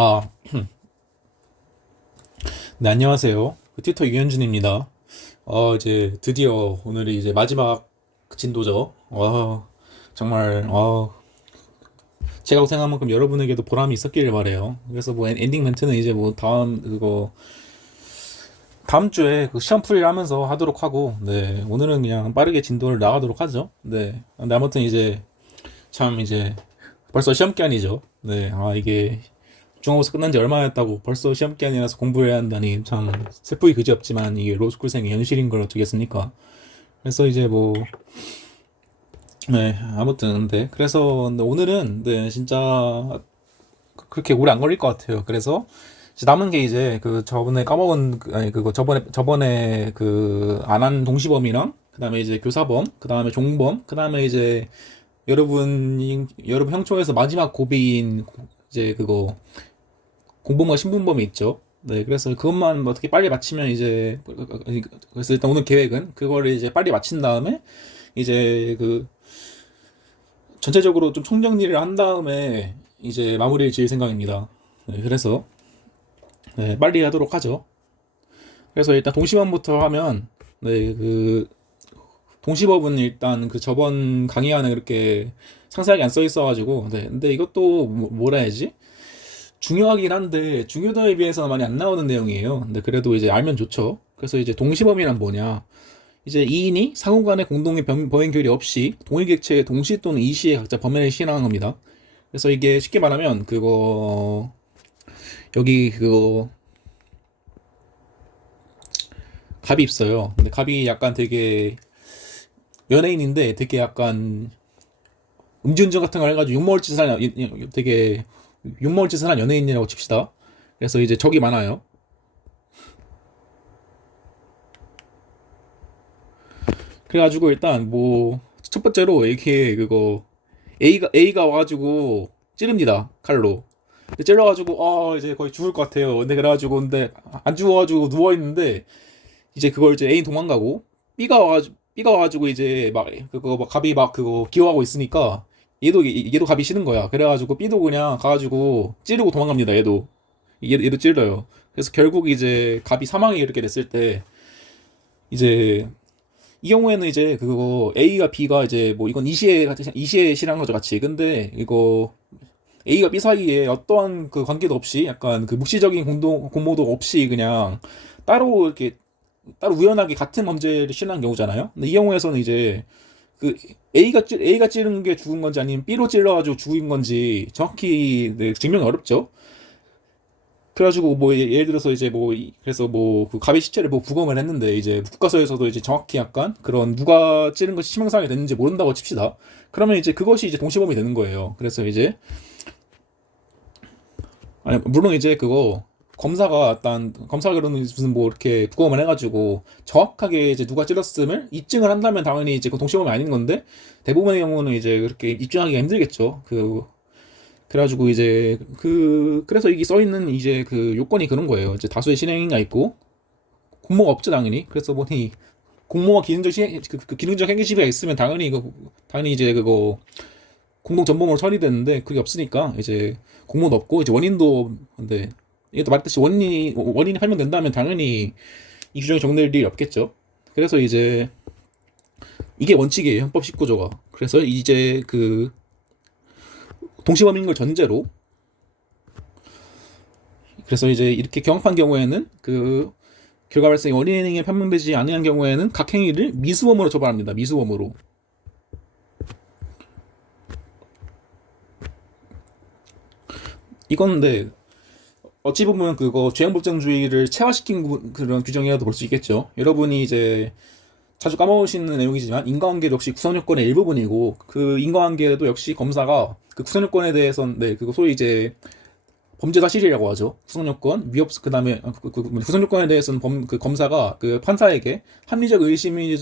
아, 네, 안녕하세요. 튜터 유현준입니다. 이제 드디어 오늘이 이제 마지막 진도죠. 정말, 제가 고생한 만큼 여러분에게도 보람이 있었기를 바래요. 그래서 뭐 엔딩 멘트는 이제 뭐 다음 주에 그 시험 풀이를 하면서 하도록 하고, 네, 오늘은 그냥 빠르게 진도를 나가도록 하죠. 네, 근데 아무튼 이제 참 이제 벌써 시험 기간이죠. 네, 이게 중간고사 끝난 지 얼마 였다고 벌써 시험 기간이라서 공부해야 한다니 참 슬프기 그지없지만 이게 로스쿨생의 현실인 걸 어쩌겠습니까? 그래서 이제 뭐 네, 아무튼 근데 오늘은 네 진짜 그렇게 오래 안 걸릴 것 같아요. 그래서 이제 남은 게 이제 그 저번에 까먹은 아니 그거 저번에 그 안 한 동시범이랑 그다음에 이제 교사범, 그다음에 종범, 그다음에 이제 여러분 형총에서 마지막 고비인 이제 그거 공범과 신분범이 있죠. 네, 그래서 그것만 뭐 어떻게 빨리 마치면 이제 그래서 일단 오늘 계획은 그거를 이제 빨리 마친 다음에 이제 그 전체적으로 좀 총정리를 한 다음에 이제 마무리를 지을 생각입니다. 네, 그래서 네, 빨리 하도록 하죠. 그래서 일단 동시범부터 하면 네, 그 동시법은 일단 그 저번 강의 안에 그렇게 상세하게 안 써 있어가지고 네, 근데 이것도 뭐라 해야지? 중요하긴 한데 중요도에 비해서는 많이 안 나오는 내용이에요. 근데 그래도 이제 알면 좋죠. 그래서 이제 동시범위란 뭐냐? 이제 2인이 상호 간의 공동의 범행 교리 없이 동일 객체의 동시 또는 이시에 각자 범행을 시행하는 겁니다. 그래서 이게 쉽게 말하면 그거 여기 그거 갑이 있어요. 근데 갑이 약간 되게 연예인인데 되게 약간 음주운전 같은 걸 해가지고 욕먹을 짓을 하는 되게 욕먹을 짓을 하는 연예인이라고 칩시다. 그래서 이제 적이 많아요. 그래가지고 일단 뭐 첫 번째로 이렇게 그거 A가 와가지고 찌릅니다 칼로. 근데 찔러가지고 이제 거의 죽을 것 같아요. 근데 안 죽어가지고 누워 있는데 이제 그걸 이제 A 도망가고 B가 와가지고 이제 막 그거 막 갑이 막 그거 기어하고 있으니까 얘도 갑이 싫은 거야. 그래가지고 B도 그냥 가가지고 찌르고 도망갑니다. 얘도 찔러요. 그래서 결국 이제 갑이 사망이 이렇게 됐을 때 이제 이 경우에는 이제 그거 A가 B가 이제 뭐 이건 이시에 실한 거죠 같이. 근데 이거 A가 B 사이에 어떠한 그 관계도 없이 약간 그 묵시적인 공모도 없이 그냥 따로 이렇게 따로 우연하게 같은 범죄를 실행한 경우잖아요. 근데 이 경우에서는 이제 그 A가 찌른 게 죽은 건지 아니면 B로 찔러가지고 죽인 건지 정확히 네, 증명이 어렵죠. 그래가지고 뭐 예를 들어서 이제 뭐 그래서 뭐 그 갑의 시체를 뭐 부검을 했는데 이제 국가서에서도 이제 정확히 약간 그런 누가 찌른 것이 치명상이 됐는지 모른다고 칩시다. 그러면 이제 그것이 이제 동시범이 되는 거예요. 그래서 이제 아니 물론 이제 그거 검사가 그러는 무슨 뭐 이렇게 부검을 해가지고 정확하게 이제 누가 찔렀음을 입증을 한다면 당연히 이제 그 동시범이 아닌 건데 대부분의 경우는 이제 그렇게 입증하기가 힘들겠죠. 그래가지고 이제 그래서 이게 써 있는 이제 그 요건이 그런 거예요. 이제 다수의 실행인가 있고 공모가 없죠 당연히. 그래서 뭐니 공모와 그 기능적 행위 시비가 있으면 당연히 이제 그거 공동 전범으로 처리되는데 그게 없으니까 이제 공모도 없고 이제 원인도 근데 이것도 말했듯이 원인이 판명된다면 당연히 이 규정이 적용될 일이 없겠죠. 그래서 이제 이게 원칙이에요 헌법 19조가. 그래서 이제 그 동시범인 걸 전제로 그래서 이제 이렇게 경합한 경우에는 그 결과 발생이 원인행위에 판명되지 않은 경우에는 각 행위를 미수범으로 처벌합니다. 미수범으로. 이건 근데 어찌 보면 그거 죄행법정주의를 체화시킨 그런 규정이라도 볼 수 있겠죠. 여러분이 이제 자주 까먹으시는 내용이지만 인과관계도 역시 구성요건의 일부분이고 그 인과관계도 역시 검사가 그 구성요건에 대해서는 네 그거 소위 이제 범죄 사실이라고 하죠. 구성요건 위협 그다음에 구성요건에 대해서는 그 검사가 그 판사에게 합리적 의심의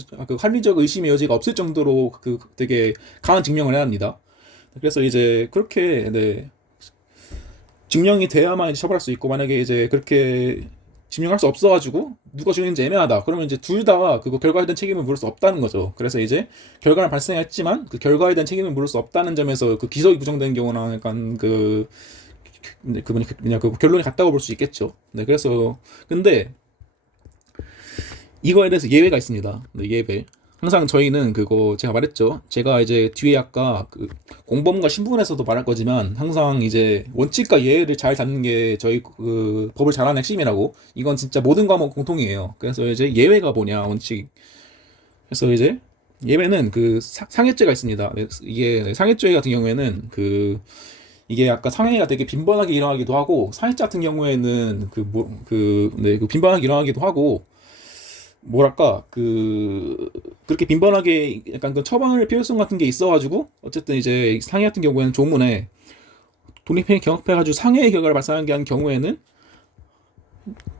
여지가 없을 정도로 그 되게 강한 증명을 해야 합니다. 그래서 이제 그렇게 네 증명이 돼야만 이제 처벌할 수 있고 만약에 이제 그렇게 증명할 수 없어가지고 누가 죽였는지 애매하다. 그러면 이제 둘 다 그거 결과에 대한 책임을 물을 수 없다는 거죠. 그래서 이제 결과는 발생했지만 그 결과에 대한 책임을 물을 수 없다는 점에서 그 기소가 부정된 경우나 약간 그 네, 그냥 그 결론이 같다고 볼 수 있겠죠. 네, 그래서 근데 이거에 대해서 예외가 있습니다. 네, 예외. 항상 저희는 그거 제가 말했죠. 제가 이제 뒤에 아까 그 공범과 신분에서도 말할 거지만 항상 이제 원칙과 예외를 잘 잡는 게 저희 그 법을 잘하는 핵심이라고. 이건 진짜 모든 과목 공통이에요. 그래서 이제 예외가 뭐냐 원칙. 그래서 이제 예외는 그 상해죄가 있습니다. 네, 이게 상해죄 같은 경우에는 그 이게 약간 상해가 되게 빈번하게 일어나기도 하고 상해죄 같은 경우에는 그 빈번하게 일어나기도 하고 뭐랄까 그렇게 빈번하게 약간 그 처벌 필요성 같은 게 있어가지고 어쨌든 이제 상해 같은 경우에는 조문에 독립행위 경합해가지고 상해의 결과를 발생한 게 한 경우에는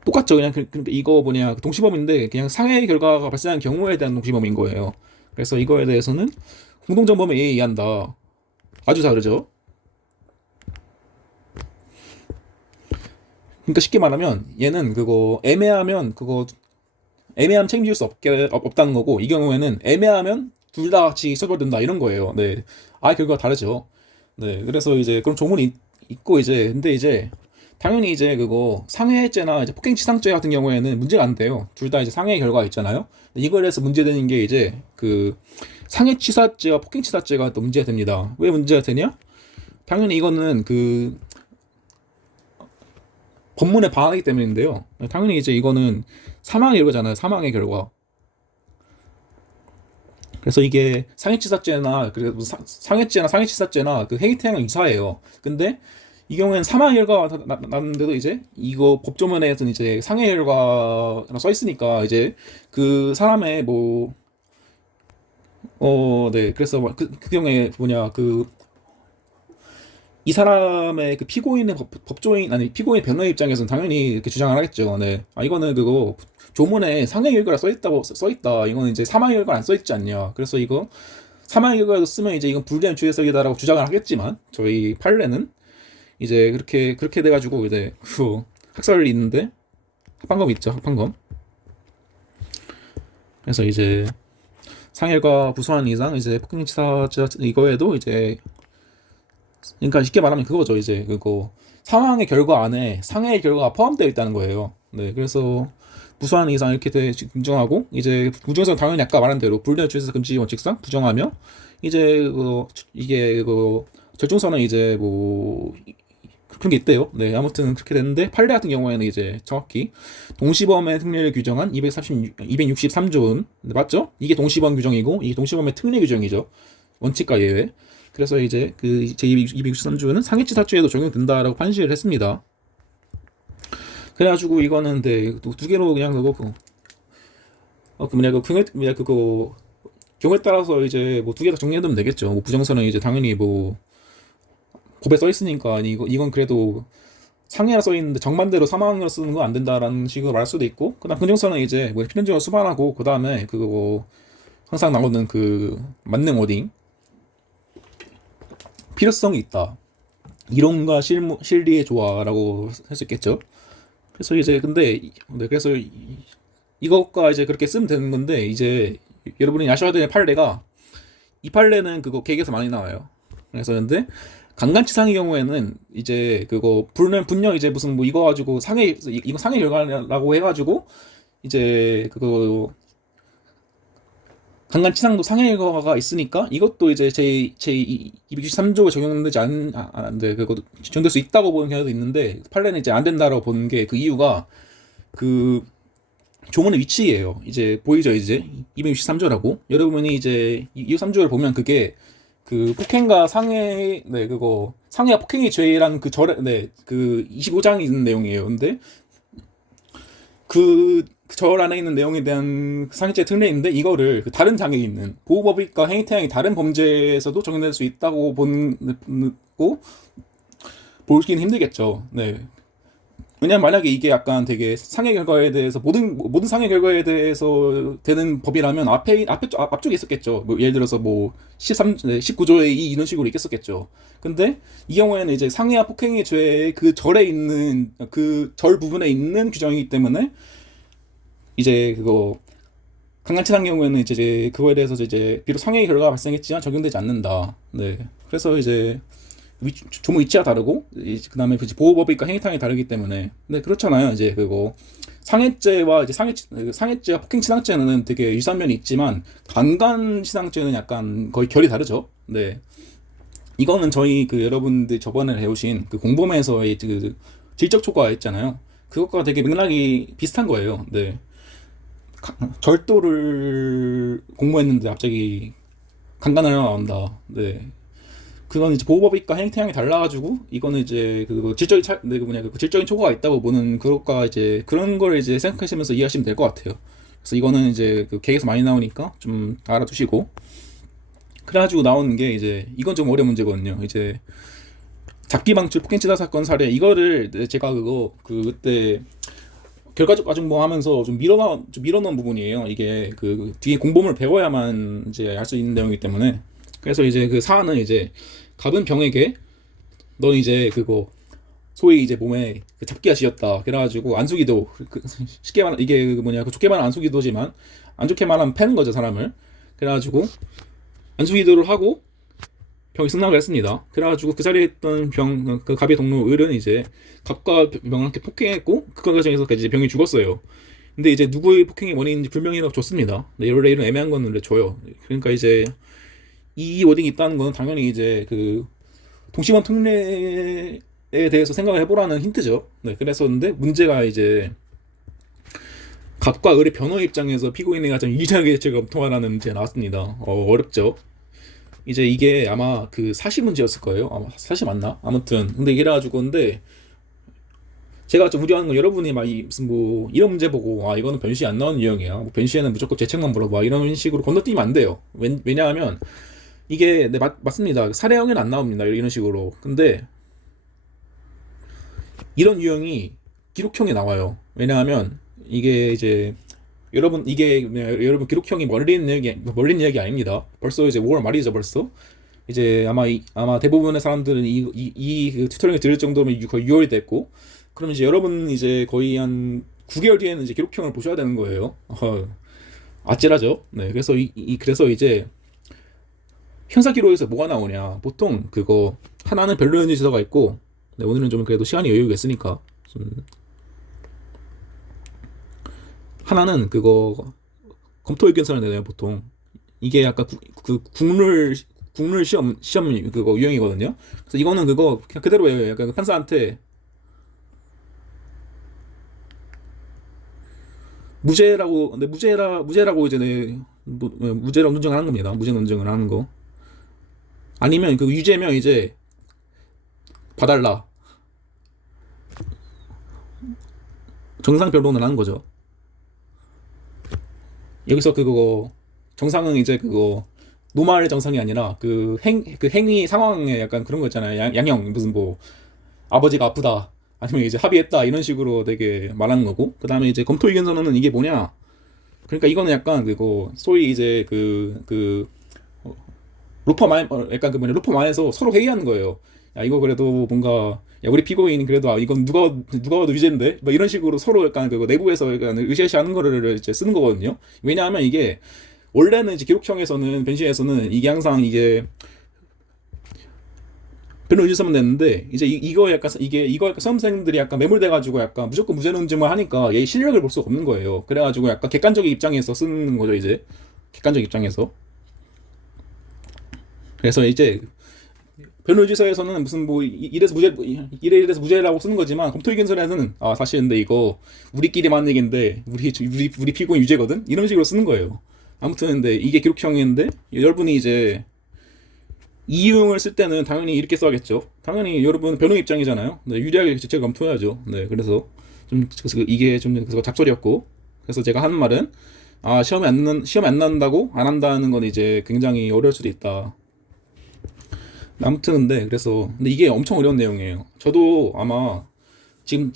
똑같죠. 그냥 그러니까 이거 뭐냐 동시범인데 그냥 상해의 결과가 발생한 경우에 대한 동시범인 거예요. 그래서 이거에 대해서는 공동정범에 의한다. 아주 다르죠. 그러니까 쉽게 말하면 얘는 그거 애매하면 그거 애매하면 책임질 수 없다는 거고 이 경우에는 애매하면 둘 다 같이 처벌된다 이런 거예요. 네. 아 결과가 다르죠. 네. 그래서 이제 그럼 조문이 있고 이제 근데 이제 당연히 이제 그거 상해죄나 이제 폭행치상죄 같은 경우에는 문제가 안 돼요. 둘 다 이제 상해 결과가 있잖아요. 이거에 서 문제되는 게 이제 그 상해치사죄와 폭행치사죄가 또 문제가 됩니다. 왜 문제가 되냐? 당연히 이거는 그 법문에 반하기 때문인데요. 당연히 이제 이거는 사망의 결과잖아요. 사망의 결과. 그래서 이게 상해치사죄나 그리고 상해죄나 상해치사죄나 그 해이태양은 유사해요. 근데 이 경우에는 사망 결과가 났는데도 이제 이거 법조문에서는 이제 상해 결과라고 써 있으니까 이제 그 사람의 뭐 네 그래서 그 경우에 뭐냐 그 이 사람의 그 피고인의 법조인 아니 피고인 변호인 입장에서는 당연히 이렇게 주장을 하겠죠. 네. 아 이거는 그거 조문에 상해 결과가 써 있다. 이거는 이제 사망 결과 안 써 있지 않냐. 그래서 이거 사망 결과도 쓰면 이제 이건 불리한 주의해석이다라고 주장을 하겠지만 저희 판례는 이제 그렇게 돼가지고 이제 그 학설이 있는데 합판검 있죠. 합판검. 그래서 이제 상해가 부수한 이상 이제 폭행치사 이거에도 이제 그러니까 쉽게 말하면 그거죠. 이제 그거 사망의 결과 안에 상해의 결과가 포함되어 있다는 거예요. 네, 그래서 무수한 이상 이렇게 인정하고 이제 부정성 당연히 아까 말한 대로 불리한 주의에서 금지 원칙상 부정하며 이제 이게 절중선은 이제 뭐 그런 게 있대요. 네, 아무튼 그렇게 됐는데 판례 같은 경우에는 이제 정확히 동시범의 특례를 규정한 263조는 맞죠? 이게 동시범 규정이고 이게 동시범의 특례 규정이죠. 원칙과 예외. 그래서 이제 그 제263조는 상해치사죄에도 적용된다라고 판시를 했습니다. 그래가지고 이거는 두 개로 그냥 경우에 따라서 이제 뭐 두 개 다 정리해두면 되겠죠. 뭐 부정선은 이제 당연히 뭐 법에 써 있으니까 이건 그래도 상해라 써 있는데 정반대로 사망으로 쓰는 건 안 된다라는 식으로 말할 수도 있고 그다음 긍정선은 이제 뭐 필연적으로 수반하고 그다음에 항상 나오는 그 만능 워딩 필요성이 있다. 이론과 실리의 조화라고 할 수 있겠죠. 그래서 이제 근데 그래서 이것과 이제 그렇게 쓰면 되는 건데 이제 여러분이 아셔야 될 판례가 이 판례는 그거 계획에서 많이 나와요. 그래서 근데 강간치상의 경우에는 이제 분명 이제 무슨 뭐 이거 가지고 이거 상해 결과라고 해가지고 이제 강간치상도 상해 결과가 있으니까 이것도 이제 제 263조에 적용되지 않는데 적용될 수 있다고 보는 경우도 있는데 판례는 이제 안 된다라고 보는 게 그 이유가 그 조문의 위치예요. 이제 보이죠 이제 263조라고 여러분이 이제 263조를 보면 그게 그 폭행과 상해 상해와 폭행의 죄라는 그 절에 그 25장이 있는 내용이에요. 근데 절 안에 있는 내용에 대한 상해죄 특례인데 이거를 다른 장에 있는 보호법익과 행위태양이 다른 범죄에서도 적용될 수 있다고 보기는 힘들겠죠. 네. 왜냐면 만약에 이게 약간 되게 상해 결과에 대해서 모든 상해 결과에 대해서 되는 법이라면 앞쪽에 있었겠죠. 뭐 예를 들어서 뭐 19조에 이런 식으로 있겠었겠죠. 근데 이 경우에는 이제 상해와 폭행의 죄의 그 절에 있는 그 절 부분에 있는 규정이기 때문에 이제 강간치상 경우에는 이제 그거에 대해서 이제 비록 상해의 결과가 발생했지만 적용되지 않는다. 네. 그래서 이제 조문 위치가 다르고 그다음에 보호법이니까 행위탕이 다르기 때문에. 근데 그렇잖아요. 이제 그거 상해죄와 이제 상해죄와 폭행치상죄는 되게 유사한 면이 있지만 강간치상죄는 약간 거의 결이 다르죠. 네. 이거는 저희 그 여러분들 저번에 배우신 그 공범에서의 그 질적 초과 있잖아요. 그것과 되게 맥락이 비슷한 거예요. 네. 절도를 공모했는데 갑자기 강간을 하나 나온다. 네. 그건 이제 보호법익과 행태양이 달라가지고 이거는 이제 그 질적인 그 뭐냐 그 질적인 초과가 있다고 보는 그것과 이제 그런 걸 이제 생각하시면서 이해하시면 될 것 같아요. 그래서 이거는 이제 그 계획에서 많이 나오니까 좀 알아두시고. 그래가지고 나오는 게 이제 이건 좀 어려운 문제거든요. 이제 잡기방출 폭행치사 사건 사례 이거를 제가 그때 결과적 가중보 하면서 좀 밀어넣은 부분이에요. 이게 그 뒤에 공범을 배워야만 이제 할 수 있는 내용이기 때문에. 그래서 이제 그 사안은 이제 갑은 병에게 넌 이제 그거 소위 이제 몸에 그 잡기가 씌었다. 그래가지고 안수기도 쉽게 말 이게 그 뭐냐 그 좋게 말하면 안수기도지만 안 좋게 말하면 패는 거죠 사람을. 그래가지고 안수기도를 하고 병이 승낙을 했습니다. 그래가지고 그 자리에 있던 그 갑의 동료 을은 이제 갑과 병한테 폭행했고 그 과정에서 이제 병이 죽었어요. 근데 이제 누구의 폭행이 원인인지 불명이라고 줬습니다. 근데 원래 이런 애매한 건 원래 줘요. 그러니까 이제 이 워딩이 있다는 건 당연히 이제 그 동시범 특례에 대해서 생각을 해보라는 힌트죠. 네, 그랬었는데 문제가 이제 갑과 을의 변호 입장에서 피고인이 가장 유리한 개체가 검토하라는 문제가 나왔습니다. 어렵죠. 이제 이게 아마 그 사시 문제였을 거예요. 아마 사시 맞나? 아무튼 근데 이래가지고 근데 제가 좀 우려하는 건 여러분이 막 무슨 뭐 이런 문제 보고 아 이거는 변시 안 나오는 유형이야. 뭐 변시에는 무조건 죄책만 물어봐 이런 식으로 건너뛰면 안 돼요. 왜냐하면 이게 네, 맞습니다. 사례형은 안 나옵니다. 이런 식으로. 근데 이런 유형이 기록형에 나와요. 왜냐하면 이게 이제 여러분 기록형이 멀리 있는 이야기 아닙니다. 벌써 이제 5월 말이죠, 벌써. 이제 아마 대부분의 사람들은 그 튜토리얼을 들을 정도면 거의 6월이 됐고, 그럼 이제 여러분 이제 거의 한 9개월 뒤에는 이제 기록형을 보셔야 되는 거예요. 아찔하죠. 네, 그래서 그래서 이제 형사기록에서 뭐가 나오냐? 보통 그거 하나는 변론연지 지서가 있고, 네, 오늘은 좀 그래도 시간이 여유가 있으니까 좀 하나는 그거 검토 의견서를 내요 보통. 이게 약간 국룰 시험 그거 유형이거든요. 그래서 이거는 그거 그냥 그대로 외워요. 약간 판사한테 무죄라고 이제 무죄라고 논증을 하는 겁니다. 무죄 논증을 하는 거. 아니면 그 유죄면 이제 봐달라. 정상 변론을 하는 거죠. 여기서 그거 정상은 이제 그거 노말의 정상이 아니라 그 행위 상황에 약간 그런 거 있잖아요. 양형 무슨 뭐 아버지가 아프다 아니면 이제 합의했다 이런 식으로 되게 말하는 거고. 그다음에 이제 검토 의견 서는은 이게 뭐냐? 그러니까 이거는 약간 그거 소위 이제 약간 그 뭐냐 로펌 안에서 서로 회의하는 거예요. 야 이거 그래도 뭔가 야 우리 피고인 그래도 이건 누가 봐도 유죄인데 막 이런 식으로 서로 약간 그 내부에서 약간 으쌰으쌰하는 거를 이제 쓰는 거거든요. 왜냐하면 이게 원래는 이제 기록형에서는 변시에서는 이게 항상 이게 변론 유지서면 됐는데 이제 이거 약간 수험생들이 약간 매몰돼가지고 약간 무조건 무죄 논증만 하니까 얘 실력을 볼 수가 없는 거예요. 그래가지고 약간 객관적인 입장에서 쓰는 거죠 이제 객관적 입장에서. 그래서 이제 변호지서에서는 무슨 뭐 이래서 무죄라고 쓰는 거지만 검토의견서에서는 아 사실 근데 이거 우리끼리만 얘기인데 우리 피고인 유죄거든 이런 식으로 쓰는 거예요. 아무튼 근데 이게 기록형인데 여러분이 이제 이유형을 쓸 때는 당연히 이렇게 써야겠죠. 당연히 여러분 변호 입장이잖아요. 네, 유리하게 제가 검토해야죠. 네, 그래서 그래서 이게 좀 그래서 잡소리였고. 그래서 제가 하는 말은 아 시험에 안 난다고 안 한다는 건 이제 굉장히 어려울 수도 있다. 아무튼 근데 이게 엄청 어려운 내용이에요. 저도 아마 지금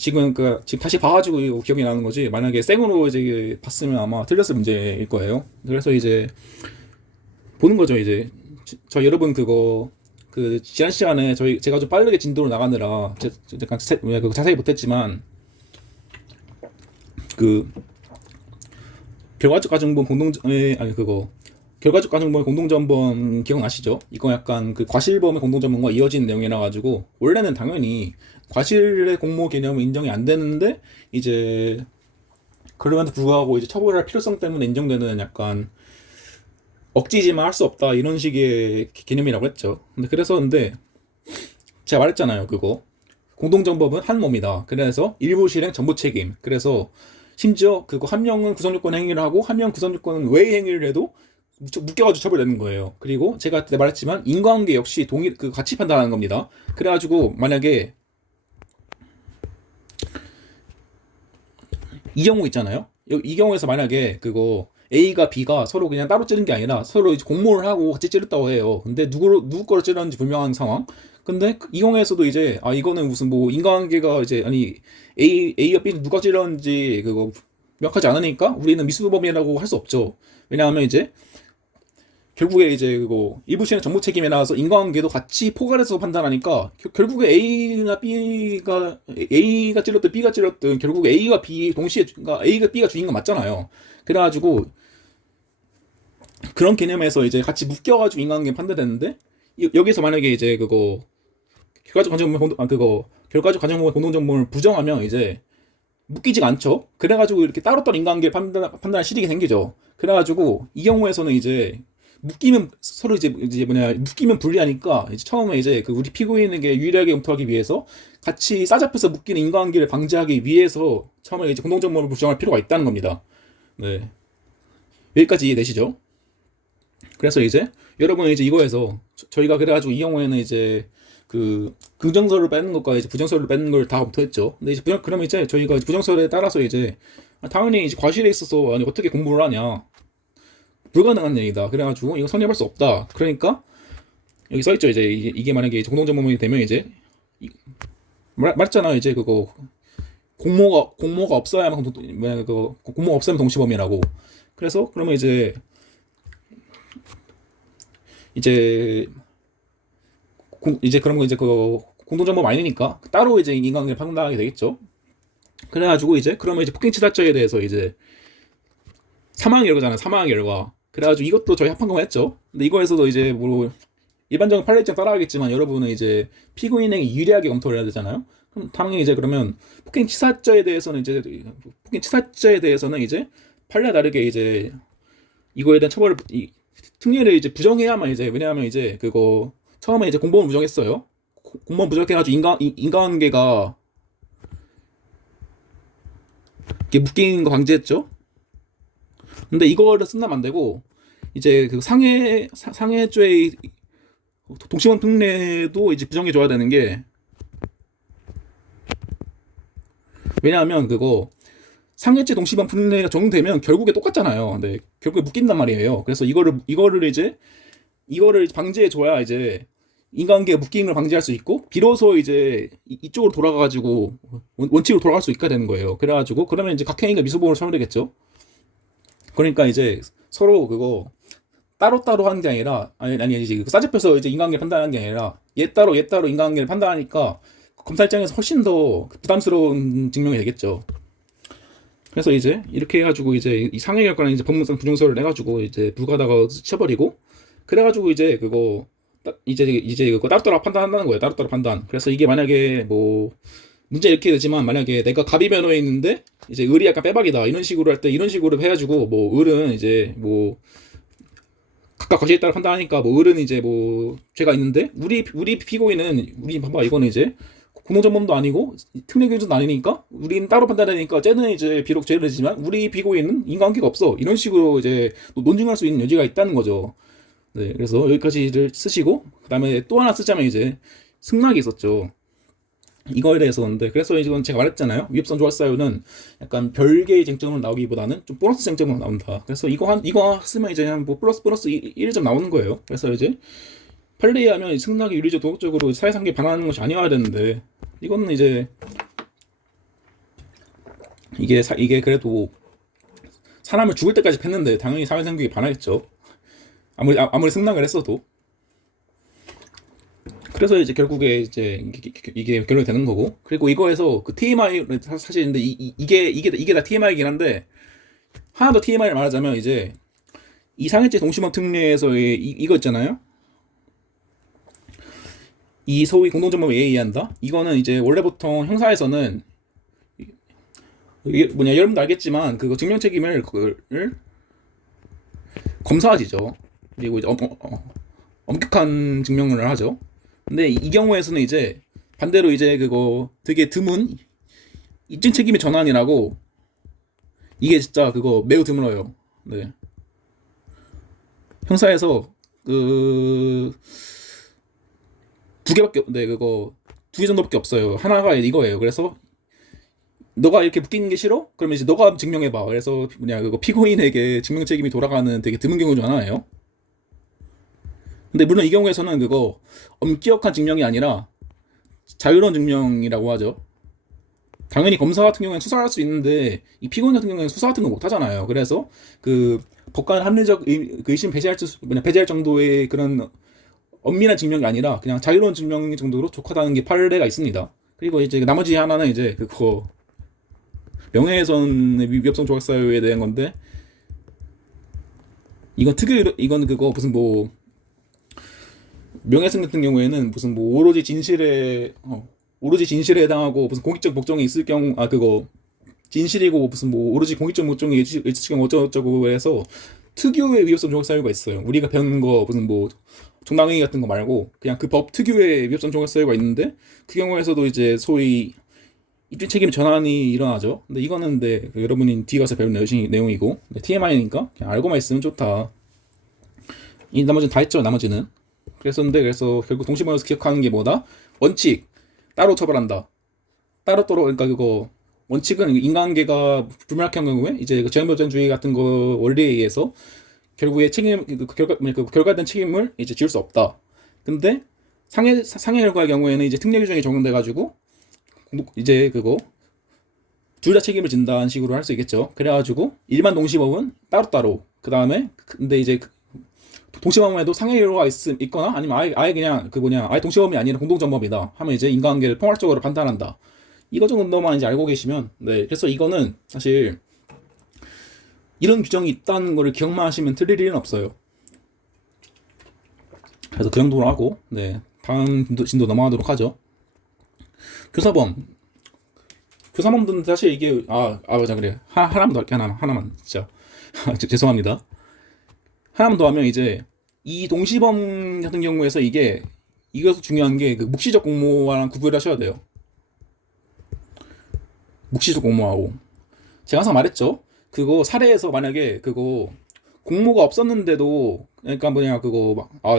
다시 봐가지고 기억이 나는 거지. 만약에 생으로 이제 봤으면 아마 틀렸을 문제일 거예요. 그래서 이제 보는 거죠. 이제 저 여러분 그 지난 시간에 제가 좀 빠르게 진도로 나가느라 약간 자세히 못했지만 그 결과적 가정본 공동 아니 그거 결과적 가정범위 공동전범 기억나시죠? 이거 약간 그 과실범의 공동전범과 이어진 내용이라 가지고 원래는 당연히 과실의 공모 개념은 인정이 안 되는데 이제 그럼에도 불구하고 이제 처벌할 필요성 때문에 인정되는 약간 억지지만 할 수 없다 이런 식의 개념이라고 했죠. 근데 제가 말했잖아요. 그거 공동정범은 한 몸이다. 그래서 일부 실행 전부 책임. 그래서 심지어 그거 한 명은 구성요건 행위를 하고 한 명 구성요건은 외의 행위를 해도 묶여가지고 처벌되는 거예요. 그리고 제가 그때 말했지만 인과관계 역시 동일 그 같이 판단하는 겁니다. 그래가지고 만약에 이 경우 있잖아요. 이 경우에서 만약에 그거 A가 B가 서로 그냥 따로 찌른 게 아니라 서로 이제 공모를 하고 같이 찌르다고 해요. 근데 누구 거로 찌르는지 불명한 상황. 근데 이 경우에서도 이제 이거는 무슨 뭐 인과관계가 이제 아니 A와 B는 누가 찌르는지 그거 명확하지 않으니까 우리는 미수범이라고 할 수 없죠. 왜냐하면 이제 결국에 이제 그거 일부 시행 전부 책임에 나와서 인과관계도 같이 포괄해서 판단하니까 결국에 A가 찔렀든 B가 찔렀든 결국에 A가 B 동시에 그러니까 A가 B가 주인 건 맞잖아요. 그래가지고 그런 개념에서 이제 같이 묶여가지고 인과관계 판단되는데 여기서 만약에 이제 그거 결과적 가정범위 공동정범을 부정하면 이제 묶이지가 않죠. 그래가지고 이렇게 따로따로 인과관계 판단할 실익이 생기죠. 그래가지고 이 경우에서는 이제 묶이면 서로 이제 묶이면 불리하니까 이제 처음에 이제 그 우리 피고인에게 유리하게 검토하기 위해서 같이 싸잡혀서 묶이는 인과관계를 방지하기 위해서 처음에 이제 공동정범을 부정할 필요가 있다는 겁니다. 네. 여기까지 이해되시죠? 그래서 이제 여러분 이제 이거에서 저희가 그래가지고 이 경우에는 이제 그 긍정서를 빼는 것과 이제 부정서를 빼는 걸 다 검토했죠. 근데 이제 그러면 이제 저희가 부정서에 따라서 이제 당연히 이제 과실에 있어서 아니 어떻게 공부를 하냐 불가능한 얘기다. 그래가지고 이거 성립할 수 없다. 그러니까 여기 써있죠. 이제 이게 만약에 이제 공동정범이 되면 이제 말했잖아요. 이제 그거 공모가 없어야만 공모가 없으면 동시범이라고. 그래서 그러면 이제 그런 거 이제 그 공동정범 아니니까 따로 이제 인간관계 판단하게 되겠죠. 그래가지고 이제 그러면 이제 폭행치사죄에 대해서 이제 사망 결과잖아요. 사망 결과. 그래가지고 이것도 저희 합헌금 했죠. 근데 이거에서도 이제 뭐 일반적인 판례 입장 따라가겠지만 여러분은 이제 피고인에게 유리하게 검토를 해야 되잖아요. 그럼 당연히 이제 그러면 폭행치사죄에 대해서는 이제 판례와 다르게 이제 이거에 대한 처벌을 특례를 이제 부정해야만 이제 왜냐하면 이제 그거 처음에 이제 공범을 부정했어요. 공범 부정해가지고 인과관계가 이게 묶이는 거 방지했죠. 근데 이거를 쓴다면 안 되고 이제 그 상해죄의 동시범 특례도 이제 부정해 줘야 되는 게 왜냐하면 그거 상해죄 동시범 특례가 적용되면 결국에 똑같잖아요. 근데 결국에 묶인단 말이에요. 그래서 이거를 방지해 줘야 이제 인간관계가 묶이는 걸 방지할 수 있고 비로소 이제 이쪽으로 돌아가가지고 원칙으로 돌아갈 수 있게 되는 거예요. 그래가지고 그러면 이제 각 행위가 미수범으로 처벌되겠죠. 그러니까 이제 서로 그거 따로따로 하는 게 아니라 아니 이제 싸잡혀서 이제 인간관계 판단하는 게 아니라 얘 따로 인간관계를 판단하니까 검사 입장에서 훨씬 더 부담스러운 증명이 되겠죠. 그래서 이제 이렇게 해가지고 이제 이 상해 결과는 이제 법무상 부정서를 내가지고 이제 불가다가 쳐버리고 그래가지고 이제 그거 이제 그거 따로따로 판단한다는 거예요. 따로따로 판단. 그래서 이게 만약에 뭐 문제 이렇게 되지만 만약에 내가 갑이 변호에 있는데 이제 을이 약간 빼박이다 이런 식으로 할 때 이런 식으로 해가지고 뭐 을은 이제 뭐 각각 과실에 따라 판단하니까 뭐 을은 이제 뭐 죄가 있는데 우리 피고인은 우리 봐봐 이거는 이제 공동전범도 아니고 특례 교주도 아니니까 우리는 따로 판단하니까 쟤는 이제 비록 죄를 지지만 우리 피고인은 인과관계가 없어 이런 식으로 이제 논증할 수 있는 여지가 있다는 거죠. 네, 그래서 여기까지를 쓰시고 그다음에 또 하나 쓰자면 이제 승낙이 있었죠. 이거에 대해서인데 그래서 이건 제가 말했잖아요. 위협성 조합 사유는 약간 별개의 쟁점으로 나오기보다는 좀 보너스 쟁점으로 나온다. 그래서 이거 쓰면 이제 그냥 뭐 플러스 1점 나오는 거예요. 그래서 이제 판례하면 승낙이 윤리적 도덕적으로 사회상규에 반하는 것이 아니어야 되는데 이거는 이제 이게 그래도 사람을 죽을 때까지 팼는데 당연히 사회상규에 반하겠죠. 아무리 승낙을 했어도. 그래서 이제 결국에 이제 이게 결론이 되는 거고 그리고 이거에서 그 TMI 사실 근데 이게 다 TMI이긴 한데 하나 더 TMI를 말하자면 이제 이 상해죄 동시범 특례에서의 이거 있잖아요. 이 소위 공동정범 A에 의한다. 이거는 이제 원래 보통 형사에서는 이게 뭐냐, 여러분도 알겠지만 그거 증명 책임을 그걸 검사지죠. 그리고 이제 엄격한 증명을 하죠. 근데 이 경우에서는 이제 반대로 이제 그거 되게 드문 입증 책임의 전환이라고, 이게 진짜 그거 매우 드물어요. 네. 형사에서 그 두 개밖에, 네, 그거 두 개 정도밖에 없어요. 하나가 이거예요. 그래서 너가 이렇게 묶이는 게 싫어? 그러면 이제 너가 증명해봐. 그래서 뭐냐, 그거 피고인에게 증명 책임이 돌아가는 되게 드문 경우 중 하나예요. 근데 물론 이 경우에서는 그거 엄격한 증명이 아니라 자유로운 증명이라고 하죠. 당연히 검사 같은 경우에는 수사할 수 있는데 이 피고인 같은 경우에는 수사 같은 거 못 하잖아요. 그래서 그 법관 합리적 의심 배제할 정도의 그런 엄밀한 증명이 아니라 그냥 자유로운 증명 정도로 족하다는 게 판례가 있습니다. 그리고 이제 나머지 하나는 이제 그거 명예훼손의 위협성 조각사유에 대한 건데, 이건 그거 무슨 뭐 명예훼손 같은 경우에는 무슨 뭐 오로지 진실에 해당하고 무슨 공익적 목적이 있을 경우, 그거 진실이고 무슨 뭐 오로지 공익적 목적이 있을 경우 어쩌고저쩌고 해서 특유의 위협성 조각 사유가 있어요. 우리가 배운 거 무슨 뭐 정당행위 같은 거 말고 그냥 그 법 특유의 위협성 조각 사유가 있는데, 그 경우에서도 이제 소위 입증 책임 전환이 일어나죠. 근데 이거는 여러분이 뒤에 가서 배운 내용이고 TMI니까 그냥 알고만 있으면 좋다. 이 나머지는 다 했죠. 나머지는 그래서 결국 동시범에서 기억하는 게 뭐다? 원칙, 따로 처벌한다. 따로따로, 그러니까 그거 원칙은 인간관계가 불명확한 경우에 이제 그 재형법전주의 같은 거 원리에 의해서 결국에 결과된 책임을 이제 지울 수 없다. 근데 상해 결과의 경우에는 이제 특례 규정이 적용돼 가지고 이제 그거 둘 다 책임을 진다는 식으로 할 수 있겠죠. 그래가지고 일반 동시범은 따로따로, 그 다음에 근데 이제 동시범에도 상해 결과가 있거나 아니면 아예 그냥 아예 동시범이 아니라 공동정범이다 하면 이제 인과관계를 포괄적으로 판단한다. 이거 정도만 이제 알고 계시면, 네, 그래서 이거는 사실 이런 규정이 있다는 거를 기억만 하시면 틀릴 일은 없어요. 그래서 그 정도로 하고, 네, 다음 진도 넘어가도록 하죠. 교사범들은 사실 이게 맞아, 그래. 하나만 더 할게. 하나만 진짜 죄송합니다. 하나만 더 하면 이제 이 동시범 같은 경우에서 이것도 중요한 게 그 묵시적 공모와랑 구분을 하셔야 돼요. 묵시적 공모하고, 제가 항상 말했죠. 그거 사례에서 만약에 그거 공모가 없었는데도, 그러니까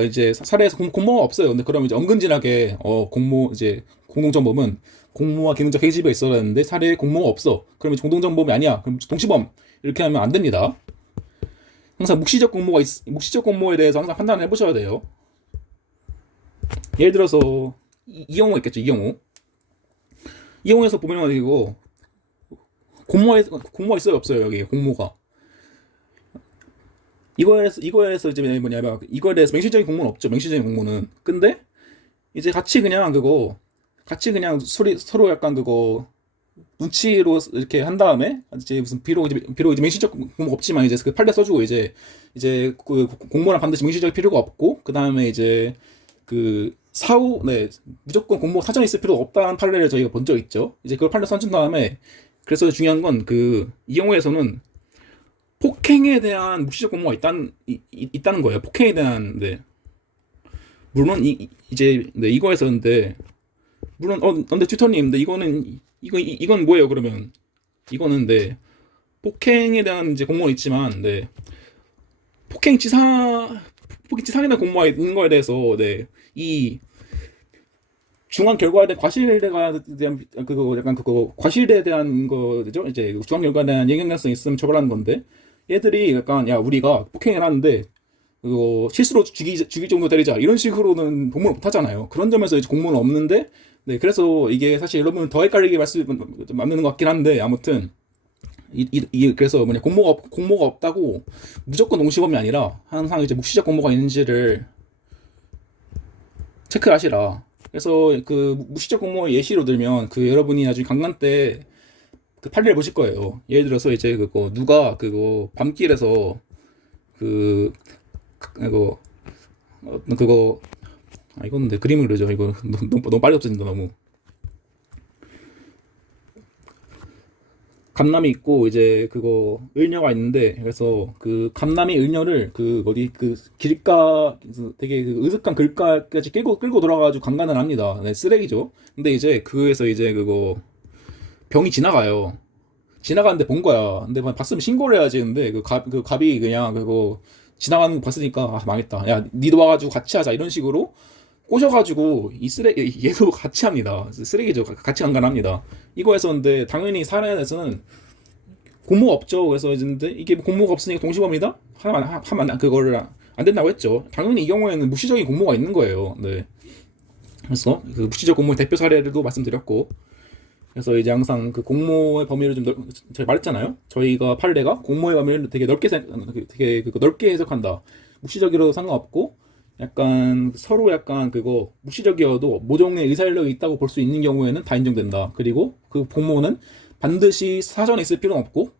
이제 사례에서 공모가 없어요. 근데 그럼 이제 엄근진하게 이제 공동정범은 공모와 기능적 해지가 있어야 하는데 사례에 공모가 없어. 그러면 공동정범이 아니야. 그럼 동시범, 이렇게 하면 안 됩니다. 항상 묵시적 공모에 대해서 항상 판단을 해보셔야 돼요. 예를 들어서 이 경우가 있겠죠. 이 경우에서 보면 이거 공모가 있어요, 없어요? 여기 공모가 이거에서 이제 이거에 대해서 맹실적인 공모는 없죠. 맹실적인 공모는. 근데 이제 같이 그냥 서로 약간 그거 눈치로 이렇게 한 다음에 이제 무슨 비록 이제 맹실적 공모가 없지만 이제 그 판례 써주고 이제 그 공모랑 반드시 맹실적일 필요가 없고, 그 다음에 이제 그 무조건 공모 사전에 있을 필요가 없다는 판례를 저희가 본 적 있죠. 이제 그걸 판례 써준 다음에, 그래서 중요한 건 이 경우에서는 폭행에 대한 묵시적 공모가 있다는 거예요. 폭행에 대한, 네. 물론 이거에서인데 물론 근데 튜터님, 근데 이건 뭐예요? 그러면 이거는 폭행에 대한 이제 공모는 있지만, 폭행치상에 대한 공모가 있는 거에 대해서, 이 중한 결과에 대한 과실에 대한 과실에 대한 거죠. 이제 중한 결과에 대한 영향성이 있으면 처벌하는 건데, 얘들이 약간 우리가 폭행을 하는데 그거 실수로 죽일 정도 때리자 이런 식으로는 공모를 못 하잖아요. 그런 점에서 이제 공모는 없는데, 그래서 이게 사실 여러분 더 헷갈리게 맞는 것 같긴 한데, 아무튼 그래서 공모가 없다고 무조건 동시범이 아니라 항상 이제 묵시적 공모가 있는지를 체크하시라. 그래서 그 묵시적 공모 예시로 들면 여러분이 나중에 강간 때 그 판례를 보실 거예요. 예를 들어서 이제 누가 밤길에서 그 이거 그거 이건 내 그림을 그려줘. 이거 너무 빨리 없어진다 너무. 감남이 있고 이제 그거 을녀가 있는데, 그래서 그 감남이 을녀를 그 어디 그 길가 되게 그 으슥한 길가까지 끌고 돌아가가지고 강간을 합니다. 네, 쓰레기죠. 근데 이제 그에서 이제 그거 병이 지나가요. 지나가는데 본 거야. 근데 봤으면 신고를 해야지. 근데 그 갑이 그냥 그거 지나가는 거 봤으니까 아, 망했다. 야, 니도 와가지고 같이 하자. 이런 식으로 꼬셔가지고 얘도 같이 합니다. 쓰레기죠. 같이 강간합니다. 이거에서는데 당연히 사례에서는 공모가 없죠. 그래서 근데 이게 공모가 없으니까 동시범이다? 하면 그거를 안 된다고 했죠. 당연히 이 경우에는 무시적인 공모가 있는 거예요. 네. 그래서 그 무시적 공모의 대표 사례를도 말씀드렸고, 그래서 이제 항상 그 공모의 범위를 저희 말했잖아요. 저희가 판례가 공모의 범위를 되게 그거 넓게 해석한다. 무시적이라도 상관없고, 약간 서로 약간 그거 무시적이어도 모종의 의사일력이 있다고 볼 수 있는 경우에는 다 인정된다. 그리고 그 공모는 반드시 사전에 있을 필요는 없고